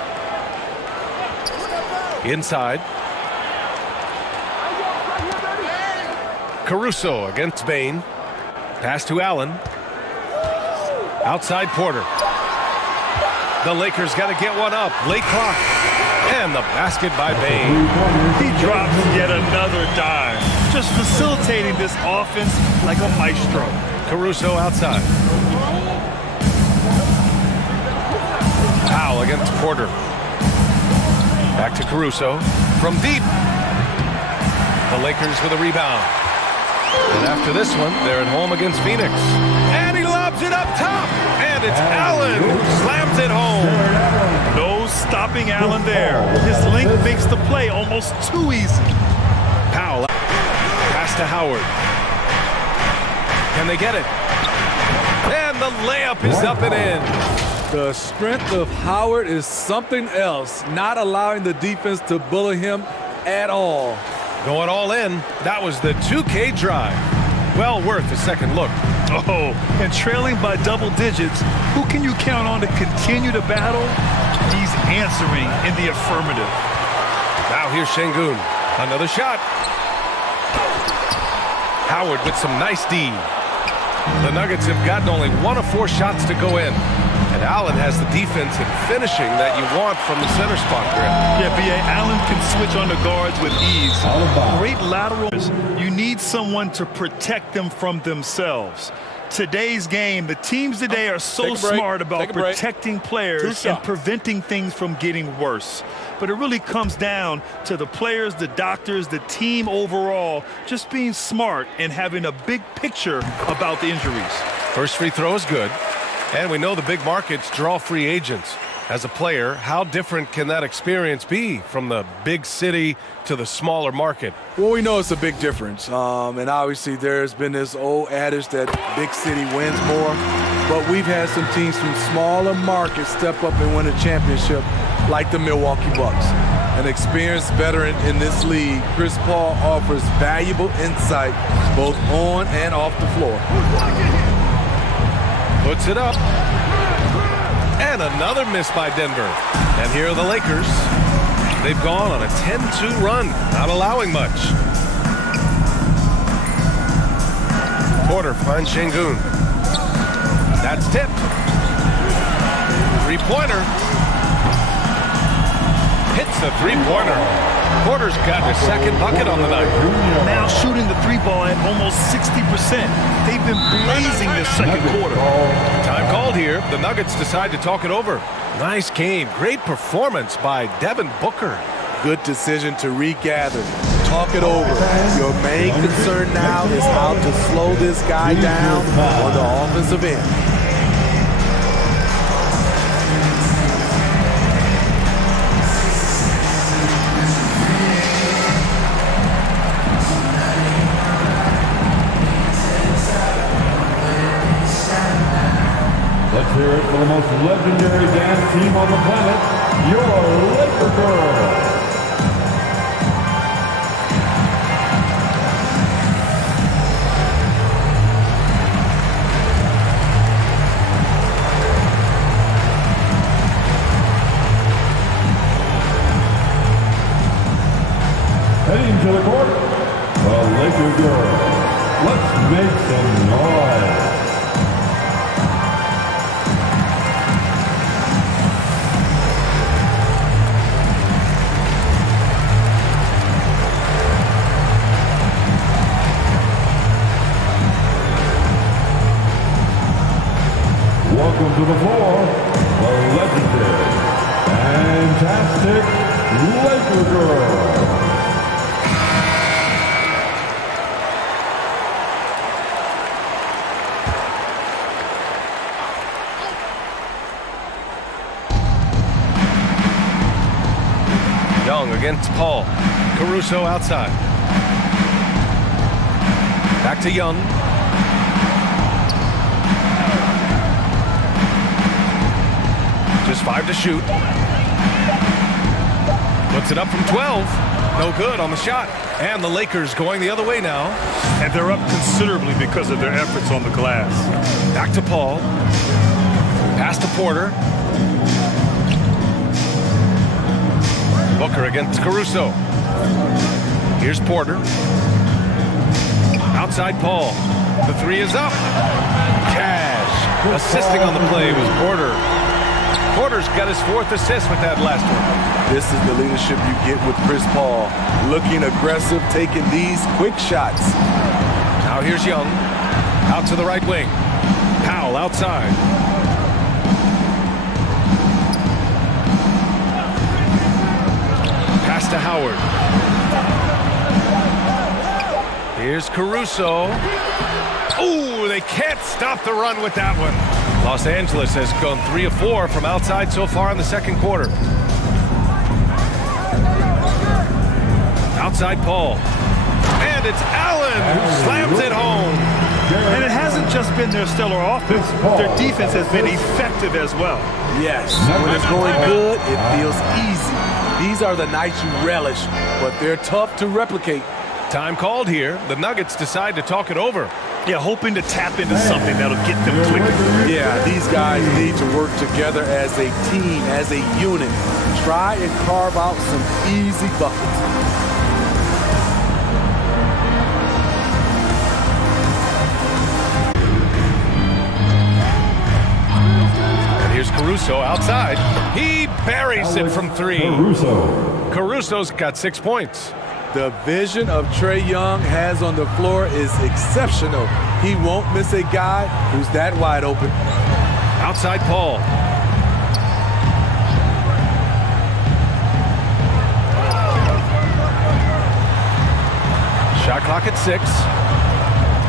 Inside. Caruso against Bane. Pass to Allen. Outside Porter. The Lakers got to get one up. Late clock. And the basket by Bane. He drops yet another dime. Just facilitating this offense like a maestro. Caruso outside. Powell against Porter. Back to Caruso. From deep. The Lakers with a rebound. And after this one, they're at home against Phoenix. And he lobs it up top. And it's Allen who slams it home. No stopping Allen there. His length makes the play almost too easy. Powell. Pass to Howard. Can they get it? And the layup is up and in. The strength of Howard is something else, not allowing the defense to bully him at all. Going all in. That was the 2K drive. Well worth a second look. Oh, and trailing by double digits, who can you count on to continue to battle? He's answering in the affirmative. Now here's Şengün. Another shot. Howard with some nice D. The Nuggets have gotten only 1 of 4 shots to go in. And Allen has the defense and finishing that you want from the center spot, Grant. Yeah, B.A. Allen can switch on the guards with ease. Great laterals. You need someone to protect them from themselves. Today's game, the teams today are so smart about protecting players and preventing things from getting worse. But it really comes down to the players, the doctors, the team overall, just being smart and having a big picture about the injuries. First free throw is good. And we know the big markets draw free agents. As a player, how different can that experience be from the big city to the smaller market? Well, we know it's a big difference. And obviously there's been this old adage that big city wins more. But we've had some teams from smaller markets step up and win a championship, like the Milwaukee Bucks. An experienced veteran in this league, Chris Paul offers valuable insight both on and off the floor. Puts it up. And another miss by Denver. And here are the Lakers. They've gone on a 10-2 run, not allowing much. Porter finds Şengün. That's tipped. Three-pointer. Hits the three-pointer. Porter's got his second bucket on the night. Now shooting the three ball at almost 60%. They've been blazing this second quarter. Time called here. The Nuggets decide to talk it over. Nice game. Great performance by Devin Booker. Good decision to regather. Talk it over. Your main concern now is how to slow this guy down on the offensive end. Let's hear it for the most legendary dance team on the planet, your Laker Girls. Heading to the court, the Laker Girls. Let's make some noise. Welcome to the floor, the legendary, fantastic Laker Girl. Young against Paul. Caruso outside. Back to Young. Just 5 to shoot. Puts it up from 12. No good on the shot. And the Lakers going the other way now. And they're up considerably because of their efforts on the glass. Back to Paul. Pass to Porter. Booker against Caruso. Here's Porter. Outside Paul. The 3 is up. Cash. Assisting on the play was Porter. Porter's got his 4th assist with that last one. This is the leadership you get with Chris Paul. Looking aggressive, taking these quick shots. Now here's Young. Out to the right wing. Powell outside. Pass to Howard. Here's Caruso. Ooh, they can't stop the run with that one. Los Angeles has gone 3 of 4 from outside so far in the second quarter. Outside Paul. And it's Allen who slams it home. And it hasn't just been their stellar offense. Their defense has been effective as well. Yes, when it's going good, it feels easy. These are the nights you relish, but they're tough to replicate. Time called here. The Nuggets decide to talk it over. Yeah, hoping to tap into something that'll get them clicking. Yeah, these guys need to work together as a team, as a unit. Try and carve out some easy buckets. And here's Caruso outside. He buries it from 3. Caruso's got 6 points. The vision of Trae Young has on the floor is exceptional. He won't miss a guy who's that wide open. Outside Paul. Shot clock at 6.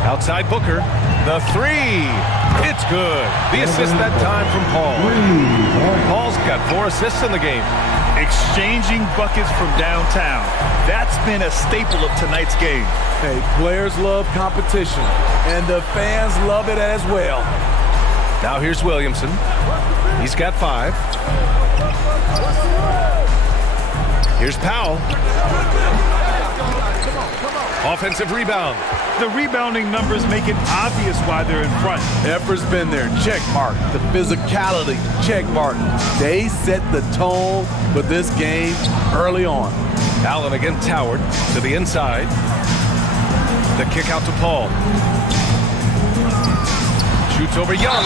Outside Booker. The 3. It's good. The assist that time from Paul. Paul's got 4 assists in the game. Exchanging buckets from downtown. That's been a staple of tonight's game. Hey, players love competition, and the fans love it as well. Now here's Williamson. He's got 5. Here's Powell. Offensive rebound. The rebounding numbers make it obvious why they're in front. Effort's been there, check mark. The physicality, check mark. They set the tone for this game early on. Allen against Howard to the inside. The kick out to Paul. Shoots over Young.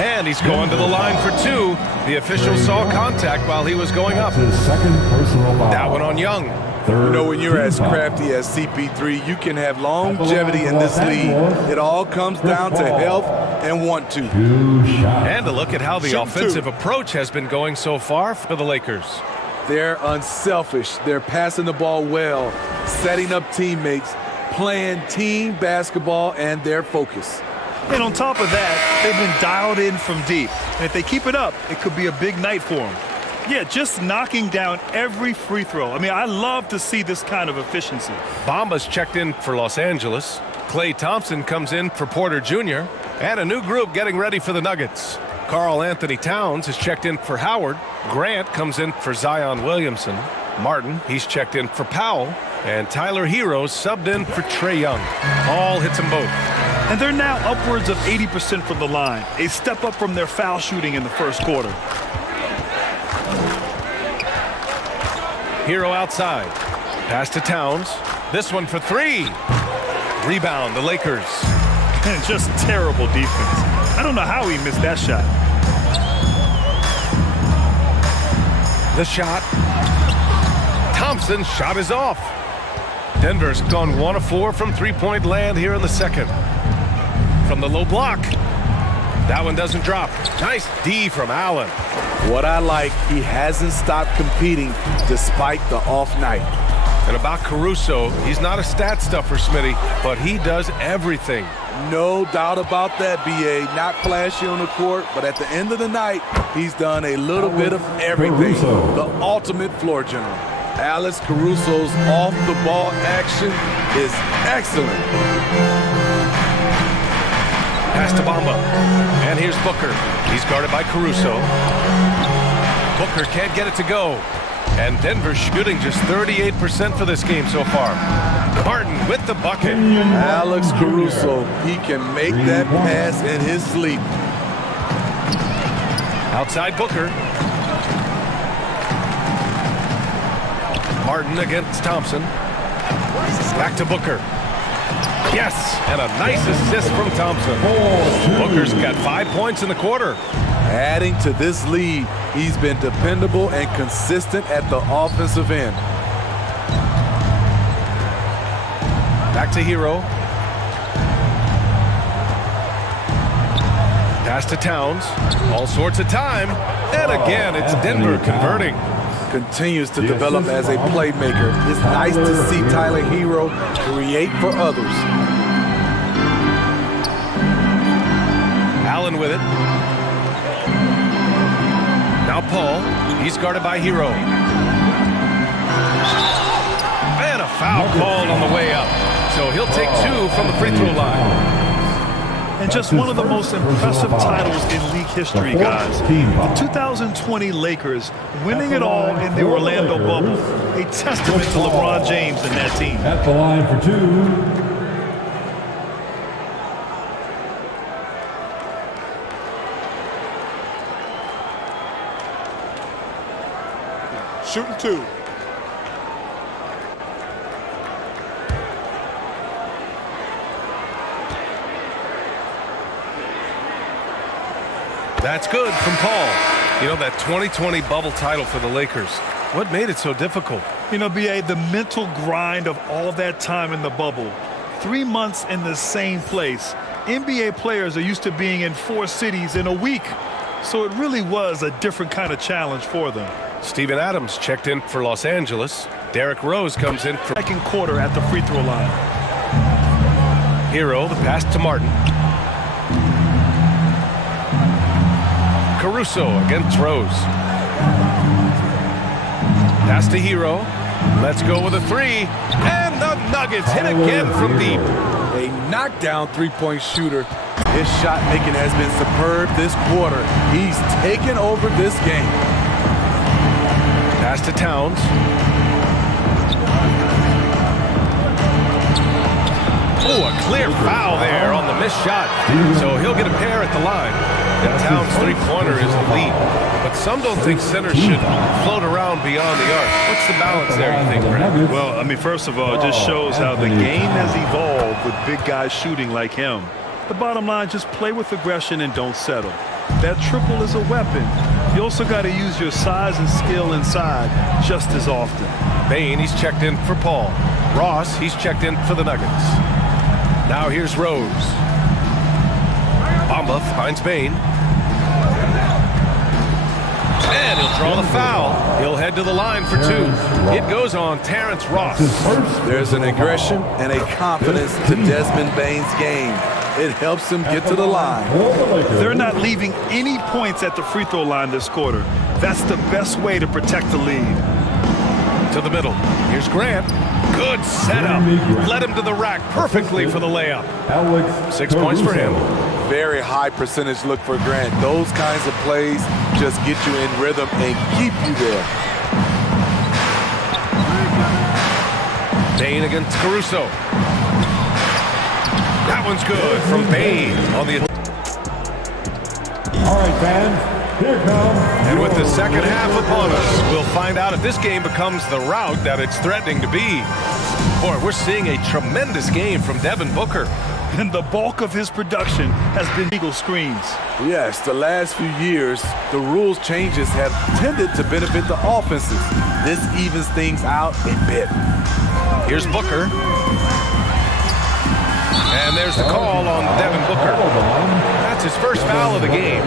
And he's going to the line for 2. The official saw contact while he was going up. That one on Young. You know, when you're as crafty as CP3, you can have longevity in this league. It all comes down to health and want to. And a look at how the offensive approach has been going so far for the Lakers. They're unselfish. They're passing the ball well, setting up teammates, playing team basketball, and their focus. And on top of that, they've been dialed in from deep. And if they keep it up, it could be a big night for them. Yeah, just knocking down every free throw. I mean, I love to see this kind of efficiency. Bamba's checked in for Los Angeles. Klay Thompson comes in for Porter Jr. And a new group getting ready for the Nuggets. Karl Anthony Towns has checked in for Howard. Grant comes in for Zion Williamson. Martin, he's checked in for Powell. And Tyler Hero subbed in for Trae Young. All hits them both. And they're now upwards of 80% from the line. A step up from their foul shooting in the first quarter. Hero outside. Pass to Towns. This one for 3. Rebound, the Lakers. And just terrible defense. I don't know how he missed that shot. The shot. Thompson's shot is off. Denver's gone 1 of 4 from 3-point land here in the second. From the low block. That one doesn't drop. Nice D from Allen. What I like, he hasn't stopped competing despite the off night. And about Caruso, he's not a stat stuffer, Smitty, but he does everything. No doubt about that, B.A. Not flashy on the court, but at the end of the night, he's done a little bit of everything. The ultimate floor general. Alex Caruso's off-the-ball action is excellent. Pass to Bamba. And here's Booker. He's guarded by Caruso. Booker can't get it to go. And Denver shooting just 38% for this game so far. Martin with the bucket. Alex Caruso, he can make that pass in his sleep. Outside Booker. Martin against Thompson. Back to Booker. Yes, and a nice assist from Thompson. Booker's got 5 points in the quarter. Adding to this lead, he's been dependable and consistent at the offensive end. Back to Hero. Pass to Towns. All sorts of time. And again, it's Denver converting. Continues to develop as a playmaker. It's nice to see Tyler Hero create for others. Allen with it. Now Paul. He's guarded by Hero. And a foul called on the way up. So he'll take 2 from the free throw line. And just one of the most impressive titles in league history, guys. The 2020 Lakers winning it all in the Orlando bubble. A testament to LeBron James and that team. At the line for 2. Shooting 2. That's good from Paul. You know, that 2020 bubble title for the Lakers. What made it so difficult? You know, B.A., the mental grind of all that time in the bubble. 3 months in the same place. NBA players are used to being in 4 cities in a week. So it really was a different kind of challenge for them. Steven Adams checked in for Los Angeles. Derrick Rose comes in for second quarter at the free throw line. Hero, the pass to Martin. Caruso against Rose. Pass to Hero. Let's go with a 3. And the Nuggets hit again from deep. A knockdown three-point shooter. His shot making has been superb this quarter. He's taken over this game. Pass to Towns. Oh, a clear foul there on the missed shot. So he'll get a pair at the line. And Towns' three-pointer is the lead. But some don't think centers should float around beyond the arc. What's the balance there, you think, Brent? Well, I mean, first of all, it just shows how the game has evolved with big guys shooting like him. The bottom line, just play with aggression and don't settle. That triple is a weapon. You also got to use your size and skill inside just as often. Bain, he's checked in for Paul. Ross, he's checked in for the Nuggets. Now here's Rose. Bamba finds Bain. And he'll draw the foul. He'll head to the line for 2. It goes on Terrence Ross. There's an aggression and a confidence to Desmond Bain's game. It helps him get to the line. They're not leaving any points at the free throw line this quarter. That's the best way to protect the lead. To the middle. Here's Grant. Good setup. Led him to the rack perfectly for the layup. 6 points for him. Very high percentage look for Grant. Those kinds of plays just get you in rhythm and keep you there. Bain against Caruso. That one's good from Bain on the. All right, fans. Here comes. And with the second half upon us, we'll find out if this game becomes the rout that it's threatening to be. Boy, we're seeing a tremendous game from Devin Booker. And the bulk of his production has been eagle screens. Yes, the last few years, the rules changes have tended to benefit the offenses. This evens things out a bit. Here's Booker. And there's the call on Devin Booker. That's That's his first foul of the game.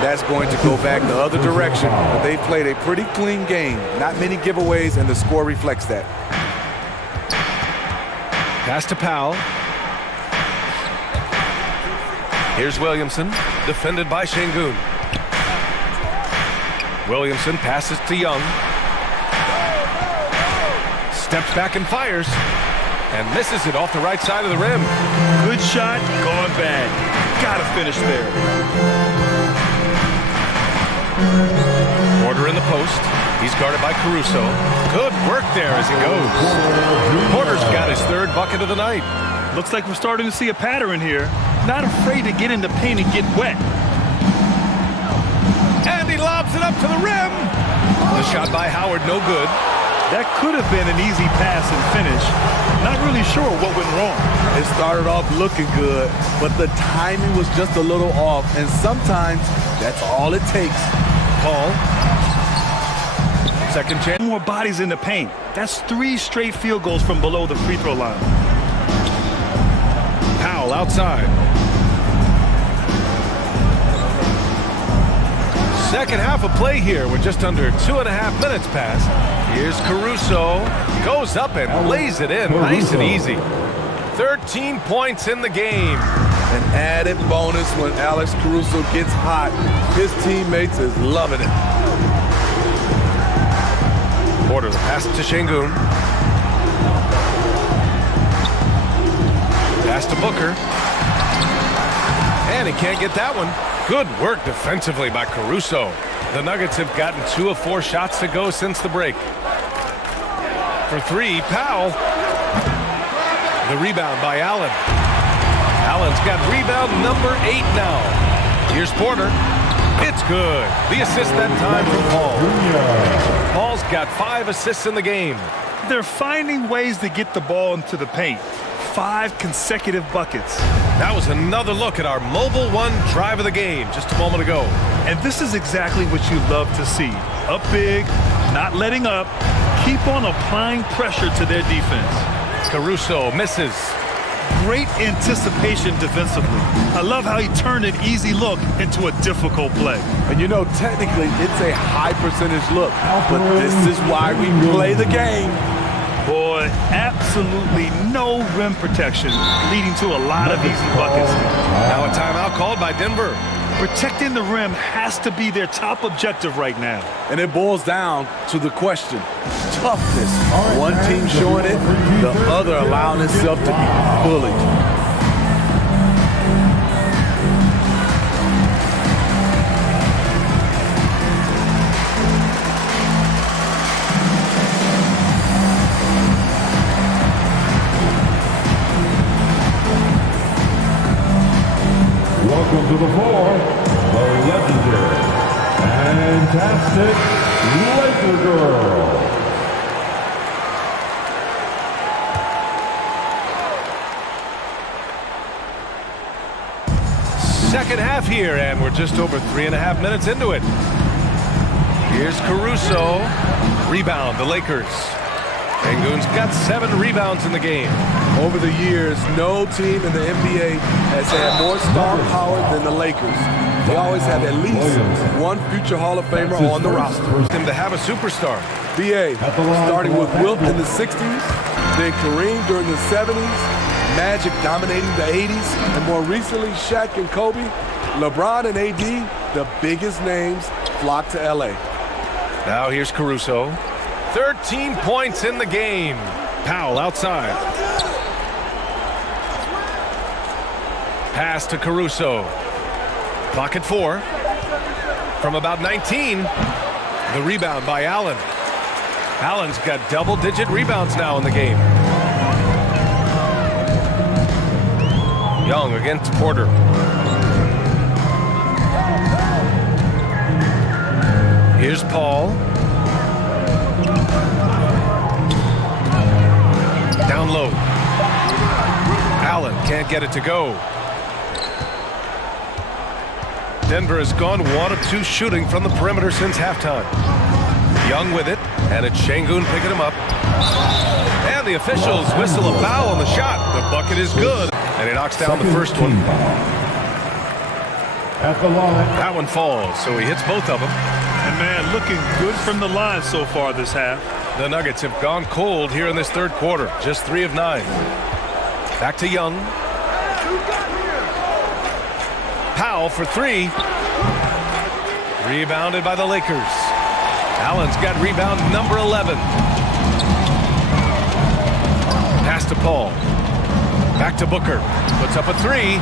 That's going to go back the other direction. But they played a pretty clean game. Not many giveaways, and the score reflects that. Pass to Powell. Here's Williamson, defended by Şengün. Williamson passes to Young. Steps back and fires. And misses it off the right side of the rim. Good shot, gone bad. Gotta finish there. Porter in the post. He's guarded by Caruso. Good work there as he goes. Porter's got his third bucket of the night. Looks like we're starting to see a pattern here. Not afraid to get in the paint and get wet. And he lobs it up to the rim. The shot by Howard, no good. That could have been an easy pass and finish. Not really sure what went wrong. It started off looking good, but the timing was just a little off, and sometimes that's all it takes. Paul. Second chance. More bodies in the paint. That's 3 straight field goals from below the free throw line. Powell outside. Second half of play here with just under 2.5 minutes passed. Here's Caruso. Goes up and lays it in. Nice and easy. 13 points in the game. An added bonus when Alex Caruso gets hot. His teammates is loving it. Porter, the pass to Şengün. Pass to Booker. And he can't get that one. Good work defensively by Caruso. The Nuggets have gotten 2 of 4 shots to go since the break. For 3, Powell. The rebound by Allen. Allen's got rebound number 8 now. Here's Porter. It's good. The assist that time from Paul. Paul's got 5 assists in the game. They're finding ways to get the ball into the paint. 5 consecutive buckets. That was another look at our Mobile One drive of the game just a moment ago. And this is exactly what you love to see. Up big, not letting up, keep on applying pressure to their defense. Caruso misses. Great anticipation defensively. I love how he turned an easy look into a difficult play. And you know, technically, it's a high percentage look, but this is why we play the game. Boy, absolutely no rim protection, leading to a lot of easy buckets. Now a timeout called by Denver. Protecting the rim has to be their top objective right now. And it boils down to the question. Toughness. One team showing it, the other allowing itself to be bullied. Welcome to the floor, the legendary, fantastic Laker Girl. Second half here, and we're just over 3.5 minutes into it. Here's Caruso. Rebound, the Lakers. Şengün's got 7 rebounds in the game. Over the years, no team in the NBA has had more star power than the Lakers. They always have at least one future Hall of Famer on the roster. Them to have a superstar. BA, starting with Wilt in the 60s, then Kareem during the 70s, Magic dominating the 80s, and more recently Shaq and Kobe, LeBron and AD, the biggest names flock to LA. Now here's Caruso. 13 points in the game. Powell outside. Pass to Caruso. Clock at 4. From about 19. The rebound by Allen. Allen's got double-digit rebounds now in the game. Young against Porter. Here's Paul. Down low. Allen can't get it to go. Denver has gone 1 of 2 shooting from the perimeter since halftime. Young with it, and it's Şengün picking him up. And the officials whistle a foul on the shot. The bucket is good, and he knocks down the first one. at the line. That one falls, so he hits both of them. And man, looking good from the line so far this half. The Nuggets have gone cold here in this third quarter. Just 3 of 9. Back to Young. Powell for 3. Rebounded by the Lakers. Allen's got rebound number 11. Pass to Paul. Back to Booker. Puts up a 3.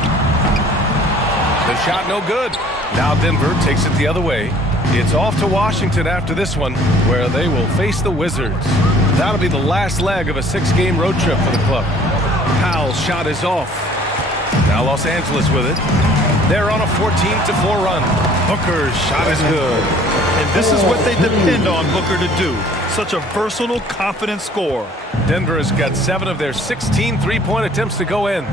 The shot no good. Now Denver takes it the other way. It's off to Washington after this one, where they will face the Wizards. That'll be the last leg of a 6-game road trip for the club. Powell's shot is off. Now Los Angeles with it. They're on a 14-4 run. Booker's shot is good. And this is what they depend on Booker to do. Such a versatile, confident scorer. Denver has got 7 of their 16 3-point attempts to go in.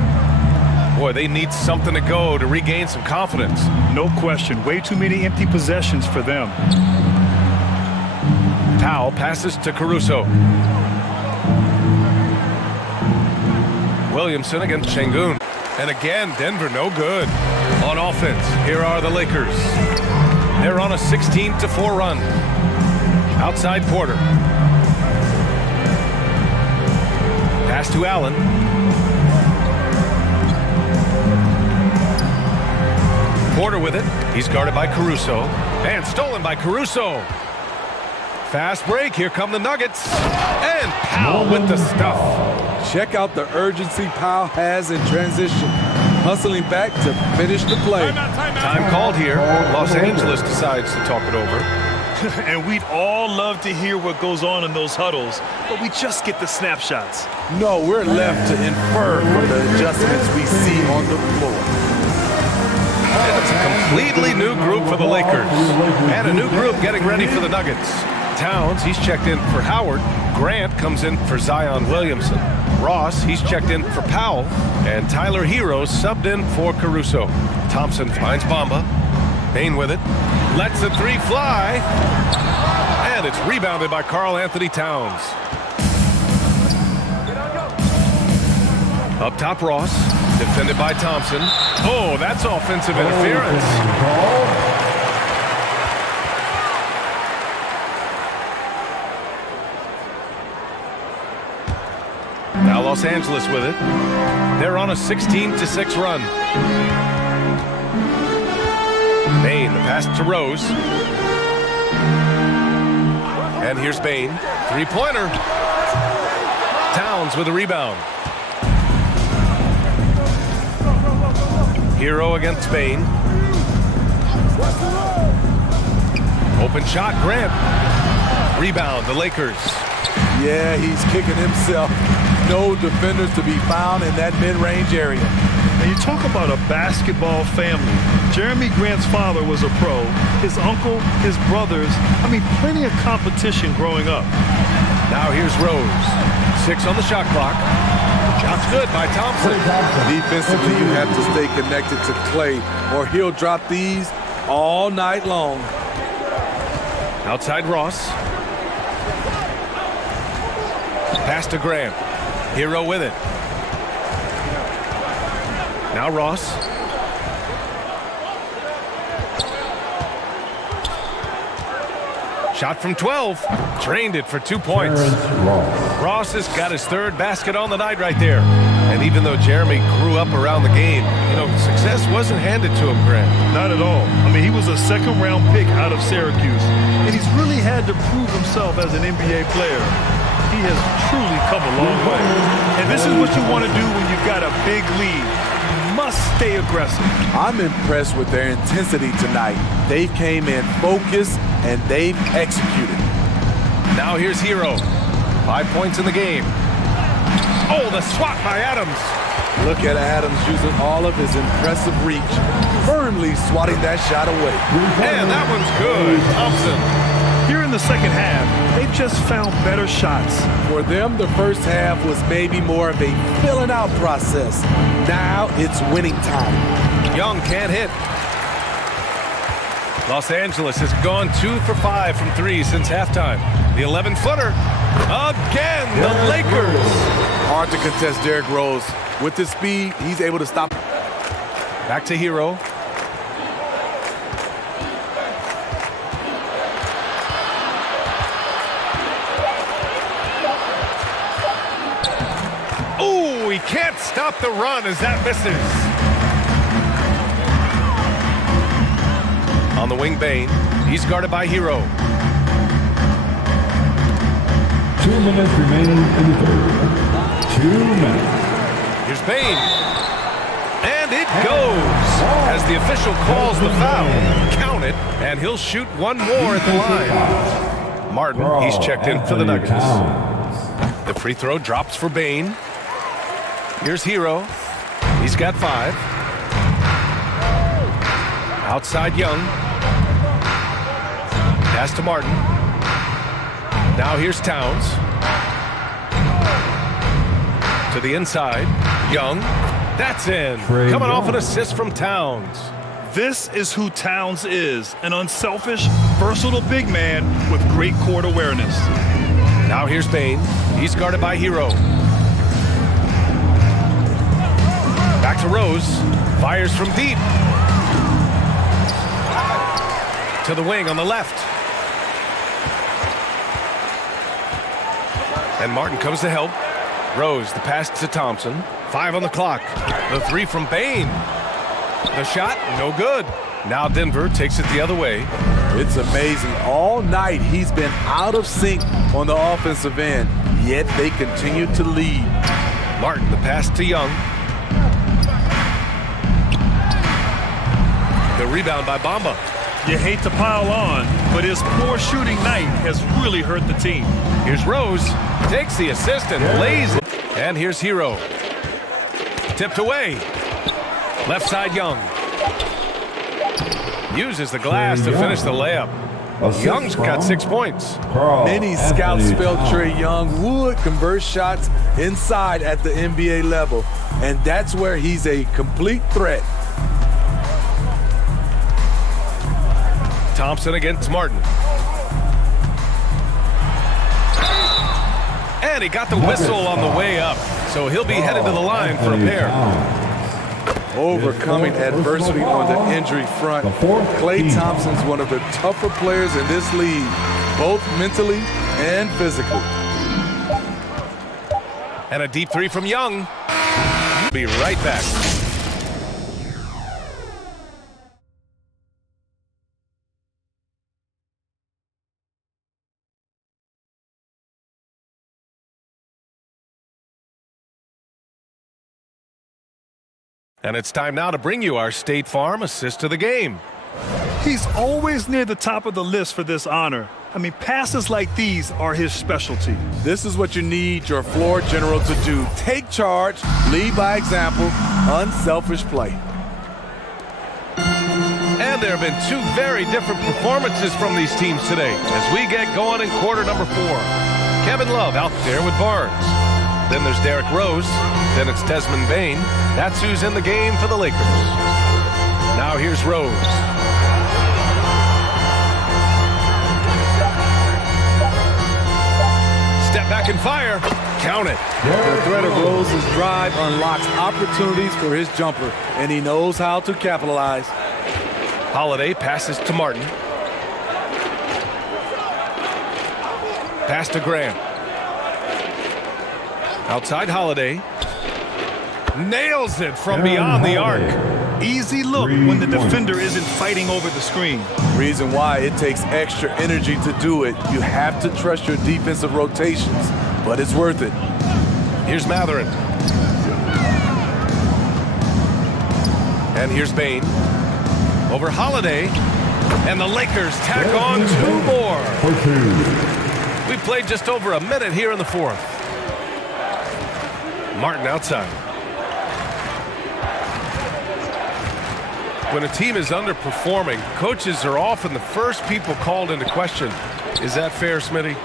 Boy, they need something to go to regain some confidence. No question. Way too many empty possessions for them. Powell passes to Caruso. Williamson against Şengün. And again, Denver no good. On offense, here are the Lakers. They're on a 16-4 run. Outside Porter. Pass to Allen. Porter with it. He's guarded by Caruso. And stolen by Caruso. Fast break. Here come the Nuggets. And Powell with the stuff. Check out the urgency Powell has in transition. Hustling back to finish the play. Time called here. Los Angeles decides to talk it over. And we'd all love to hear what goes on in those huddles, but we just get the snapshots. No, we're left to infer from the adjustments we see on the floor. And it's a completely new group for the Lakers. And a new group getting ready for the Nuggets. Towns, he's checked in for Howard. Grant comes in for Zion Williamson. Ross, he's checked in for Powell. And Tyler Hero subbed in for Caruso. Thompson finds Bamba. Bane with it. Lets the 3 fly. And it's rebounded by Karl Anthony Towns. Up top, Ross. Defended by Thompson. Oh, that's offensive interference. Now Los Angeles with it. They're on a 16-6 run. Bane, the pass to Rose. And here's Bane. 3-pointer. Towns with a rebound. Hero against Bane. Open shot, Grant. Rebound, the Lakers. Yeah, he's kicking himself. No defenders to be found in that mid-range area. And you talk about a basketball family. Jeremy Grant's father was a pro. His uncle, his brothers. I mean, plenty of competition growing up. Now here's Rose. 6 on the shot clock. Shot's good by Thompson. Defensively, you have to stay connected to Clay, or he'll drop these all night long. Outside Ross. Pass to Graham. Hero with it. Now Ross. Shot from 12. Drained it for 2 points. Ross has got his 3rd basket on the night right there. And even though Jeremy grew up around the game, you know, success wasn't handed to him, Grant. Not at all. I mean, he was a 2nd-round pick out of Syracuse. And he's really had to prove himself as an NBA player. He has truly come a long way. And this is what you want to do when you've got a big lead. You must stay aggressive. I'm impressed with their intensity tonight. They came in focused and they've executed. Now here's Hero. 5 points in the game. Oh, the swat by Adams. Look at Adams using all of his impressive reach, firmly swatting that shot away. And that one's good. Thompson. Here in the second half, they've just found better shots. For them, the first half was maybe more of a filling out process. Now it's winning time. Young can't hit. Los Angeles has gone 2 for 5 from 3 since halftime. The 11-footer. Again, the Lakers. Hard to contest Derrick Rose. With his speed, he's able to stop. Back to Hero. Can't stop the run as that misses. On the wing, Bain. He's guarded by Hero. 2 minutes remaining in the third. 2 minutes. Here's Bain. And it goes as the official calls the foul. Count it, and he'll shoot one more at the line. Martin, he's checked in for the Nuggets. The free throw drops for Bain. Here's Hero. He's got 5. Outside Young. Pass to Martin. Now here's Towns. To the inside. Young. That's in. Coming off an assist from Towns. This is who Towns is. An unselfish, versatile big man with great court awareness. Now here's Bain. He's guarded by Hero. Back to Rose. Fires from deep. To the wing on the left. And Martin comes to help. Rose, the pass to Thompson. 5 on the clock. The 3 from Bain. The shot, no good. Now Denver takes it the other way. It's amazing. All night he's been out of sync on the offensive end, yet they continue to lead. Martin, the pass to Young. The rebound by Bamba. You hate to pile on, but his poor shooting night has really hurt the team. Here's Rose. Takes the assist and lays it. And here's Hero. Tipped away. Left side Young. Uses the glass to finish the layup. Young's got 6 points. Many scouts felt Trae Young would convert shots inside at the NBA level, and that's where he's a complete threat. Thompson against Martin. And he got the whistle on the way up, so he'll be headed to the line for a pair. Overcoming adversity on the injury front. Klay Thompson's one of the tougher players in this league, both mentally and physically. And a deep 3 from Young. Be right back. And it's time now to bring you our State Farm assist of the game. He's always near the top of the list for this honor. I mean, passes like these are his specialty. This is what you need your floor general to do. Take charge, lead by example, unselfish play. And there have been 2 very different performances from these teams today as we get going in quarter number 4. Kevin Love out there with Barnes. Then there's Derrick Rose. Then it's Desmond Bain. That's who's in the game for the Lakers. Now here's Rose. Step back and fire. Count it. The threat of Rose's drive unlocks opportunities for his jumper, and he knows how to capitalize. Holiday passes to Martin. Pass to Graham. Outside Holiday. Nails it from beyond the arc. Easy look when the defender isn't fighting over the screen. Reason why it takes extra energy to do it. You have to trust your defensive rotations, but it's worth it. Here's Matherin. And here's Bain. Over Holiday. And the Lakers tack on 2 more. We've played just over a minute here in the 4th. Martin outside. When a team is underperforming, coaches are often the first people called into question. Is that fair, Smitty?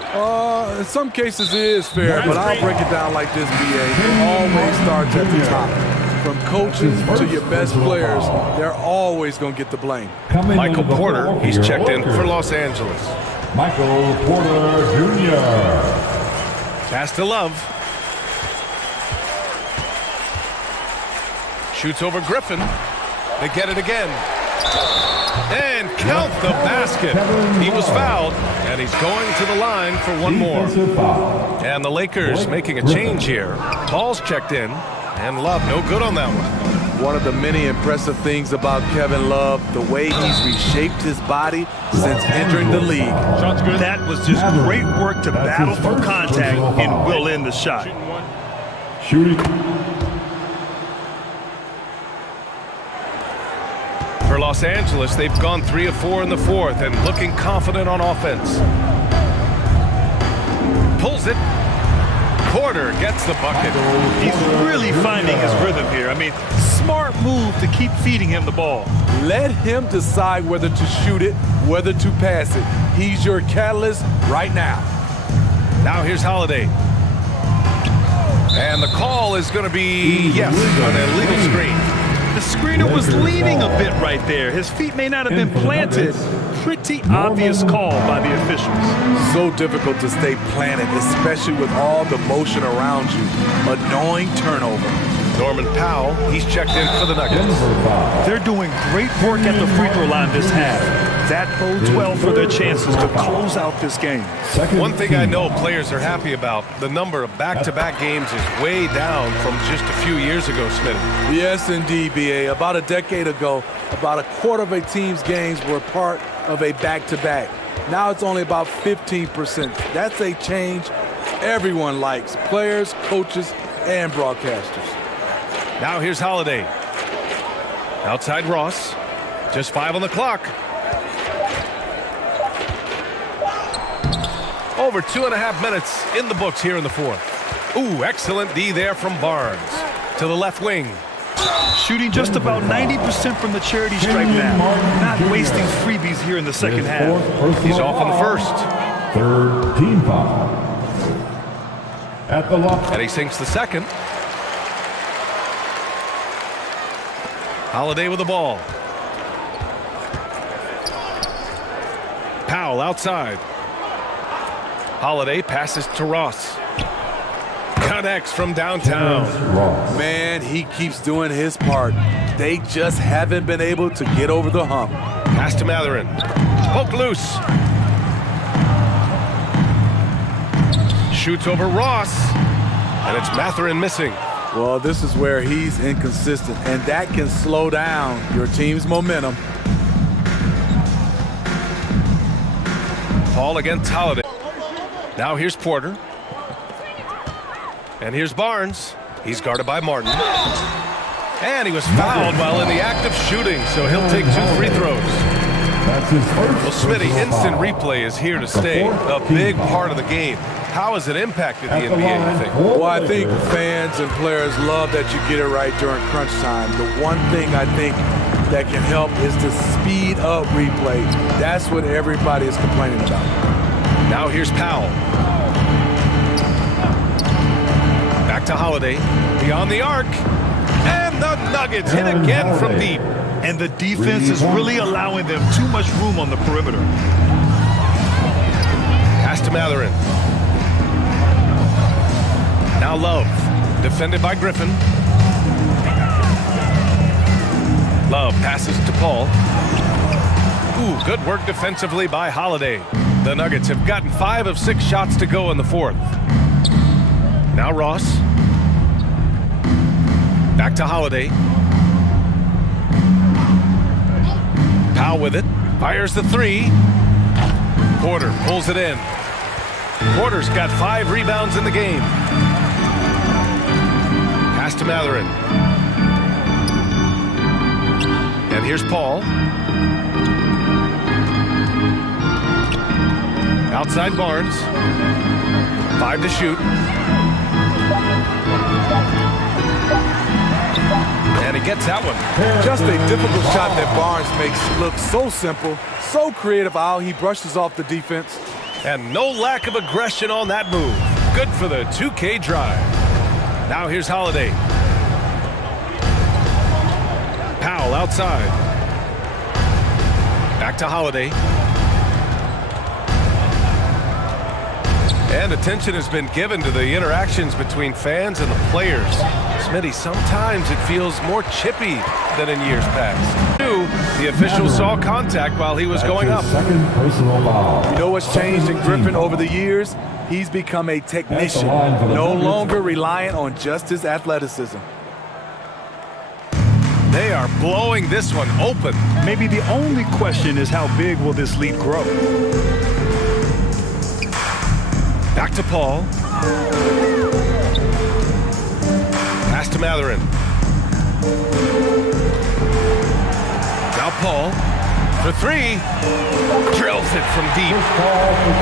In some cases it is fair, but I'll break it down like this, BA. It always starts at the top. From coaches to your best players, they're always going to get the blame. Michael Porter, he's checked in for Los Angeles. Michael Porter Jr. Pass to Love. Shoots over Griffin. They get it again. And count the basket. He was fouled, and he's going to the line for one more. And the Lakers making a change here. Paul's checked in. And Love, no good on that one. One of the many impressive things about Kevin Love, the way he's reshaped his body since entering the league. Shot's good. That was just great work to battle for contact and will end the shot. Shooting. For Los Angeles, they've gone 3 of 4 in the fourth and looking confident on offense. Pulls it. Porter gets the bucket. He's really finding his rhythm here. I mean, smart move to keep feeding him the ball. Let him decide whether to shoot it, whether to pass it. He's your catalyst right now. Now here's Holiday. And the call is going to be, yes, an illegal screen. The screener was leaning a bit right there. His feet may not have been planted. Pretty obvious call by the officials. So difficult to stay planted, especially with all the motion around you. Annoying turnover. Norman Powell, he's checked in for the Nuggets. They're doing great work at the free throw line this half. That bodes well for their chances to close out this game. One thing I know players are happy about, the number of back-to-back games is way down from just a few years ago, Smitty. Yes, indeed, B.A. About a decade ago, about a quarter of a team's games were part of a back-to-back. Now it's only about 15%. That's a change everyone likes, players, coaches, and broadcasters. Now here's Holiday. Outside Ross. Just 5 on the clock. Over 2.5 minutes in the books here in the fourth. Ooh, excellent D there from Barnes. To the left wing. Shooting just about 90% from the charity stripe now. Not wasting freebies here in the second half. He's off on the first. Third team foul. At the line. And he sinks the second. Holiday with the ball. Powell outside. Holiday passes to Ross. Connects from downtown. Man, he keeps doing his part. They just haven't been able to get over the hump. Pass to Matherin. Poke loose. Shoots over Ross. And it's Matherin missing. Well, this is where he's inconsistent, and that can slow down your team's momentum. Paul against Holiday. Now here's Porter. And here's Barnes. He's guarded by Martin. And he was fouled while in the act of shooting, so he'll take 2 free throws. That's his first. Well, Smitty, instant replay is here to stay. A big part of the game. How has it impacted the NBA, you think? Well, I think fans and players love that you get it right during crunch time. The one thing I think that can help is to speed up replay. That's what everybody is complaining about. Now here's Powell. Back to Holiday. Beyond the arc. And the Nuggets hit again from deep. And the defense is really allowing them too much room on the perimeter. Pass to Matherin. Now Love, defended by Griffin. Love passes to Paul. Ooh, good work defensively by Holiday. The Nuggets have gotten 5 of 6 shots to go in the fourth. Now Ross. Back to Holiday. Powell with it. Fires the 3. Porter pulls it in. Porter's got 5 rebounds in the game. Pass to Matherin. And here's Paul. Outside Barnes. 5 to shoot. And he gets that one. Just a difficult shot that Barnes makes look so simple, so creative how he brushes off the defense. And no lack of aggression on that move. Good for the 2K drive. Now here's Holiday. Powell outside. Back to Holiday. And attention has been given to the interactions between fans and the players. Smitty, sometimes it feels more chippy than in years past. The official saw contact while he was going up. Second personal foul. You know what's changed in Griffin over the years? He's become a technician, no longer reliant on just his athleticism. They are blowing this one open. Maybe the only question is how big will this lead grow? Back to Paul. Pass to Matherin. Now Paul for three. Drills it from deep.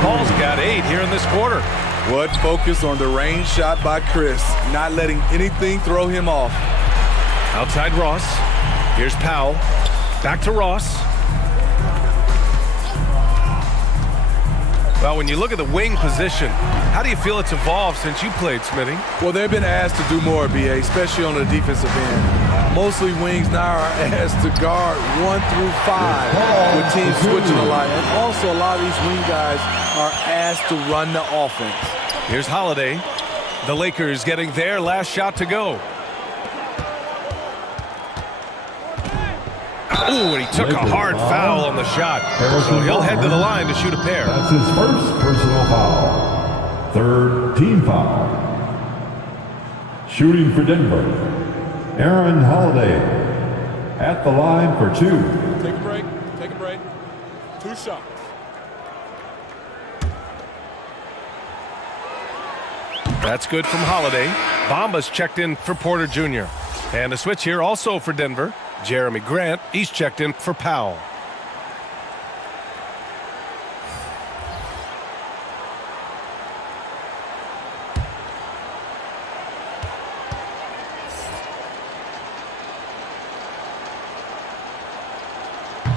Paul's got 8 here in this quarter. What focus on the range shot by Chris, not letting anything throw him off. Outside Ross. Here's Powell. Back to Ross. Well, when you look at the wing position, how do you feel it's evolved since you played, Smitty? Well, they've been asked to do more, BA, especially on the defensive end. Mostly wings now are asked to guard 1 through 5 with teams switching a lot. And also a lot of these wing guys are asked to run the offense. Here's Holiday. The Lakers getting their last shot to go. Ooh, and he took a hard foul on the shot. So he'll head to the line to shoot a pair. That's his first personal foul. 3rd team foul. Shooting for Denver, Aaron Holiday at the line for 2. Take a break. Take a break. 2 shots. That's good from Holiday. Bamba's checked in for Porter Jr. And a switch here also for Denver. Jeremy Grant, he's checked in for Powell.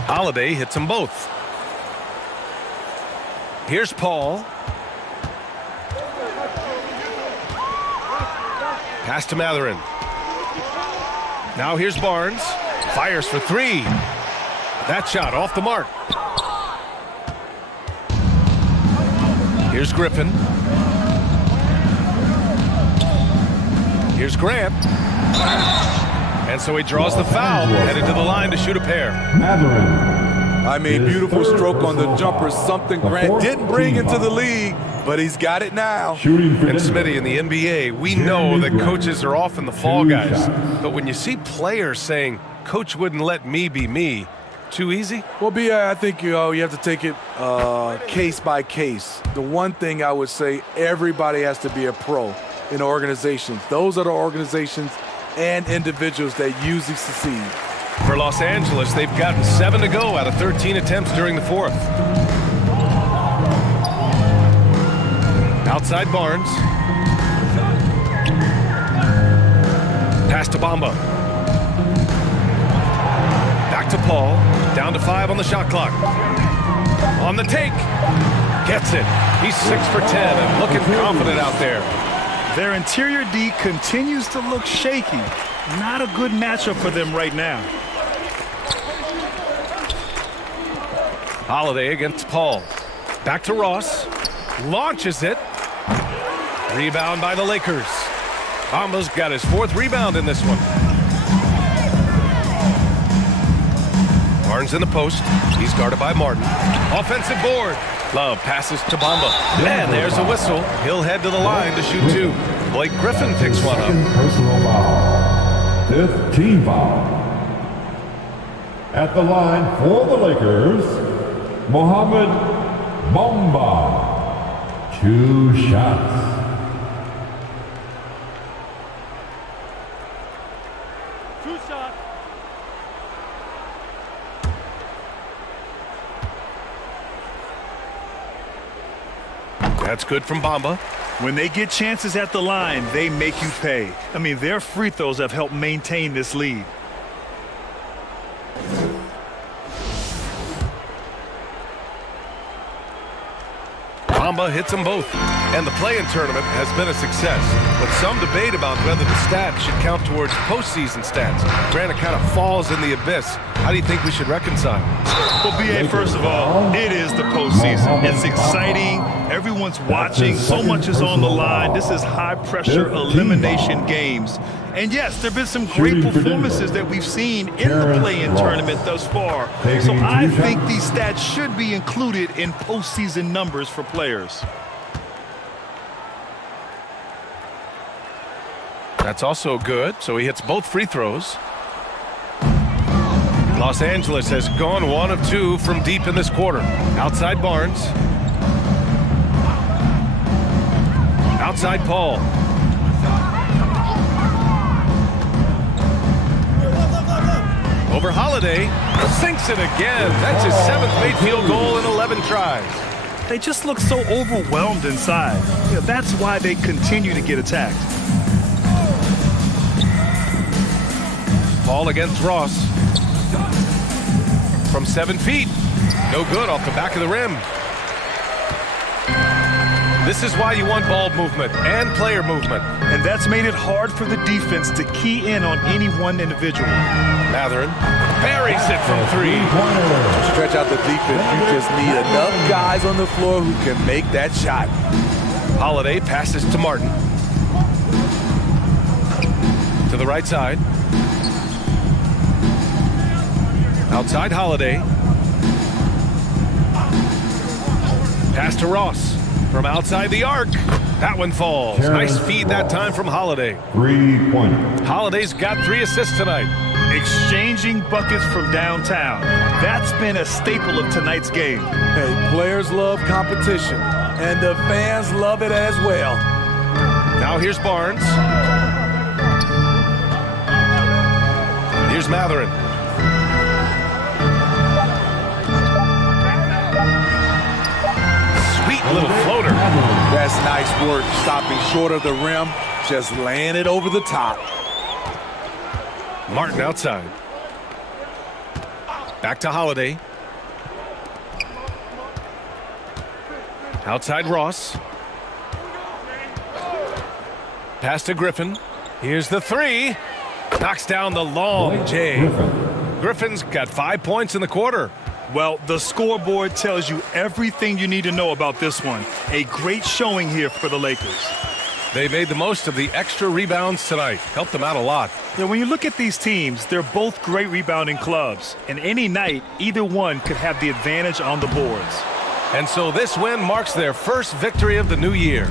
Holiday hits them both. Here's Paul. Pass to Matherin. Now here's Barnes. Fires for 3. That shot off the mark. Here's Griffin. Here's Grant. And so he draws the foul, headed to the line to shoot a pair. I mean, beautiful stroke on the jumper, something Grant didn't bring into the league, but he's got it now. And Smitty, in the NBA, we know that coaches are often the fall guys. But when you see players saying, Coach wouldn't let me be me, too easy? Well, B.I., I think you have to take it case by case. The one thing I would say, everybody has to be a pro in organizations. Those are the organizations and individuals that usually succeed. For Los Angeles, they've gotten 7 to go out of 13 attempts during the 4th. Outside Barnes. Pass to Bamba. Back to Paul. Down to 5 on the shot clock. On the take. Gets it. He's 6 for 10 and looking confident out there. Their interior D continues to look shaky. Not a good matchup for them right now. Holiday against Paul. Back to Ross. Launches it. Rebound by the Lakers. Bamba's got his 4th rebound in this one. Barnes in the post. He's guarded by Martin. Offensive board. Love passes to Bamba. And there's a whistle. He'll head to the line to shoot 2. Blake Griffin picks one up. Personal foul. 5th team foul. At the line for the Lakers, Mohamed Bamba. 2 shots. That's good from Bamba. When they get chances at the line, they make you pay. I mean, their free throws have helped maintain this lead. Bamba hits them both. And the play-in tournament has been a success, but some debate about whether the stats should count towards postseason stats. Granted, kind of falls in the abyss. How do you think we should reconcile? Well, B.A., first of all, it is the postseason. It's exciting. Everyone's watching. So much is on the line. This is high-pressure elimination games. And yes, there have been some great performances that we've seen in the play-in tournament thus far. So I think these stats should be included in postseason numbers for players. That's also good. So he hits both free throws. Los Angeles has gone 1 of 2 from deep in this quarter. Outside Barnes. Outside Paul. Over Holiday. Sinks it again. That's his 7th made field goal in 11 tries. They just look so overwhelmed inside. That's why they continue to get attacked. Paul against Ross. From 7 feet. No good off the back of the rim. This is why you want ball movement and player movement. And that's made it hard for the defense to key in on any one individual. Matherin buries it from 3. To stretch out the defense, you just need enough guys on the floor who can make that shot. Holiday passes to Martin. To the right side. Outside Holiday. Pass to Ross. From outside the arc. That one falls. Nice feed that time from Holiday. 3-pointer. Holiday's got 3 assists tonight. Exchanging buckets from downtown. That's been a staple of tonight's game. Hey, players love competition, and the fans love it as well. Now here's Barnes. Here's Matherin. Sweet little floater. That's nice work, stopping short of the rim, just laying it over the top. Martin outside. Back to Holiday. Outside Ross. Pass to Griffin. Here's the 3. Knocks down the long J. Griffin's got 5 points in the quarter. Well, the scoreboard tells you everything you need to know about this one. A great showing here for the Lakers. They made the most of the extra rebounds tonight. Helped them out a lot. Yeah, when you look at these teams, they're both great rebounding clubs. And any night, either one could have the advantage on the boards. And so this win marks their first victory of the new year.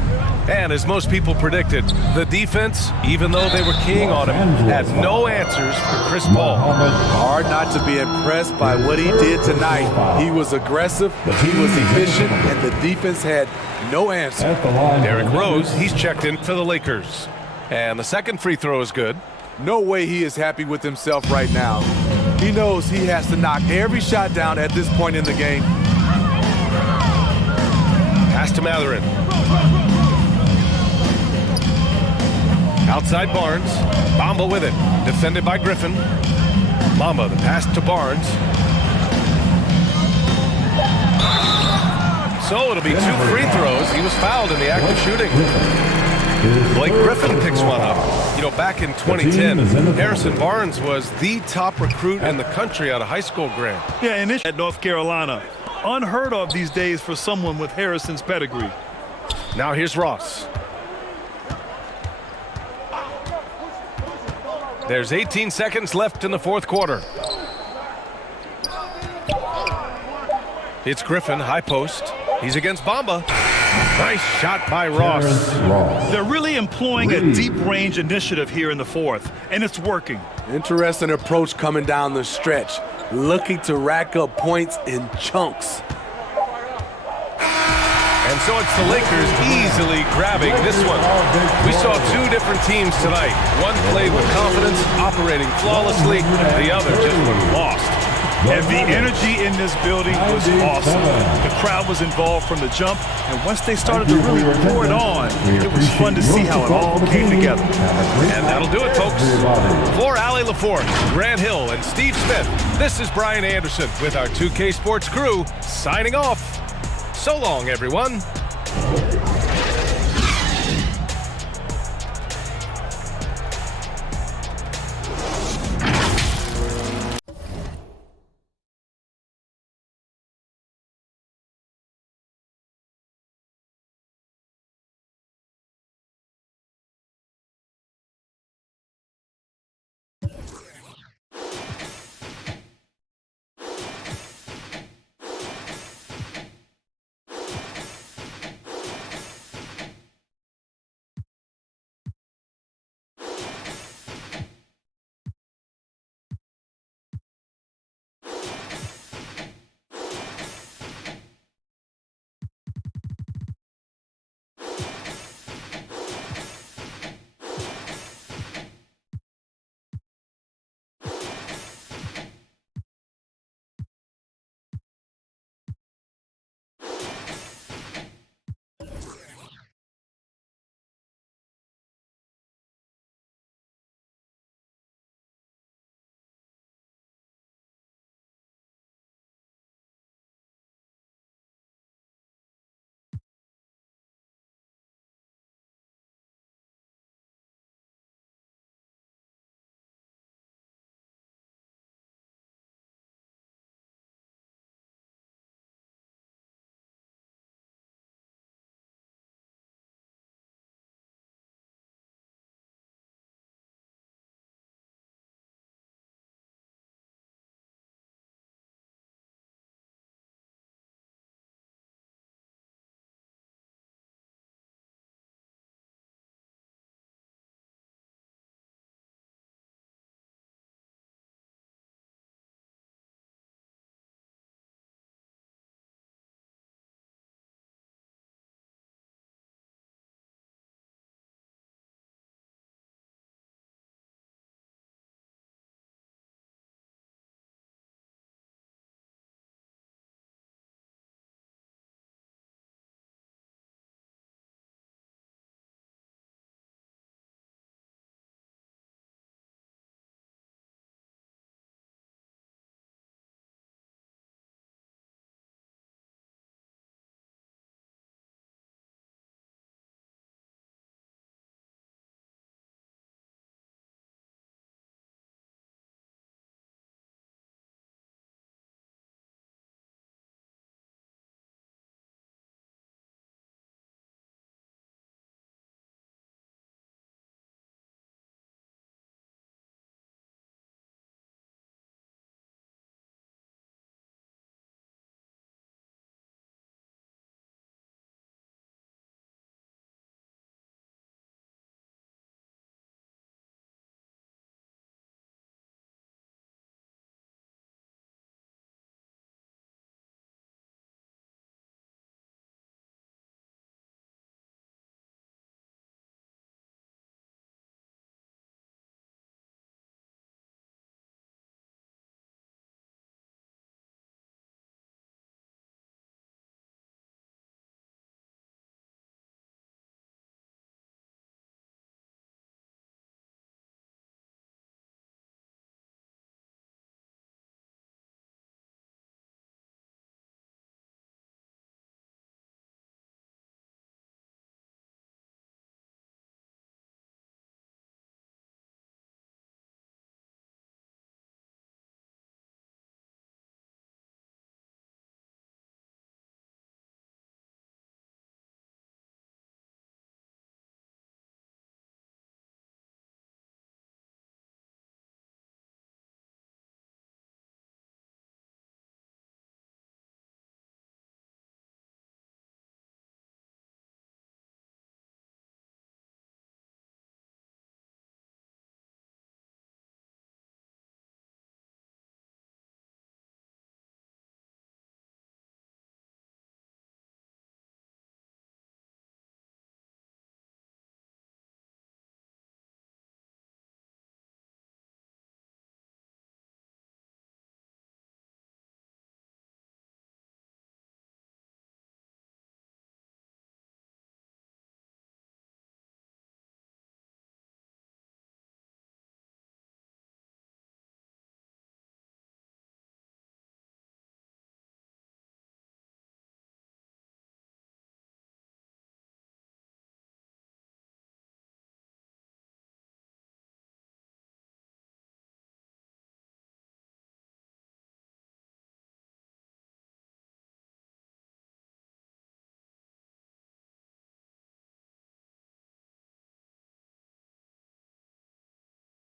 And as most people predicted, the defense, even though they were keying on him, had no answers for Chris Paul. Hard not to be impressed by what he did tonight. He was aggressive, he was efficient, and the defense had no answer. Derrick Rose, he's checked in for the Lakers. And the second free throw is good. No way he is happy with himself right now. He knows he has to knock every shot down at this point in the game. Pass to Matherin. Outside Barnes. Bamba with it. Defended by Griffin. Bamba, the pass to Barnes. So it'll be 2 free throws. He was fouled in the act of shooting. Blake Griffin picks one up. You know, back in 2010, Harrison Barnes was the top recruit in the country out of high school grad. Yeah, and it's at North Carolina. Unheard of these days for someone with Harrison's pedigree. Now here's Ross. There's 18 seconds left in the fourth quarter. It's Griffin, high post. He's against Bamba. Nice shot by Ross. They're really employing a deep range initiative here in the fourth, and it's working. Interesting approach coming down the stretch, looking to rack up points in chunks. And so it's the Lakers easily grabbing this one. We saw 2 different teams tonight. One played with confidence, operating flawlessly. The other just looked lost. And the energy in this building was awesome. The crowd was involved from the jump, and once they started to really pour it on, it was fun to see how it all came together. And that'll do it, folks. For Allie LaForce, Grant Hill, and Steve Smith, this is Brian Anderson with our 2K Sports crew signing off. So long, everyone.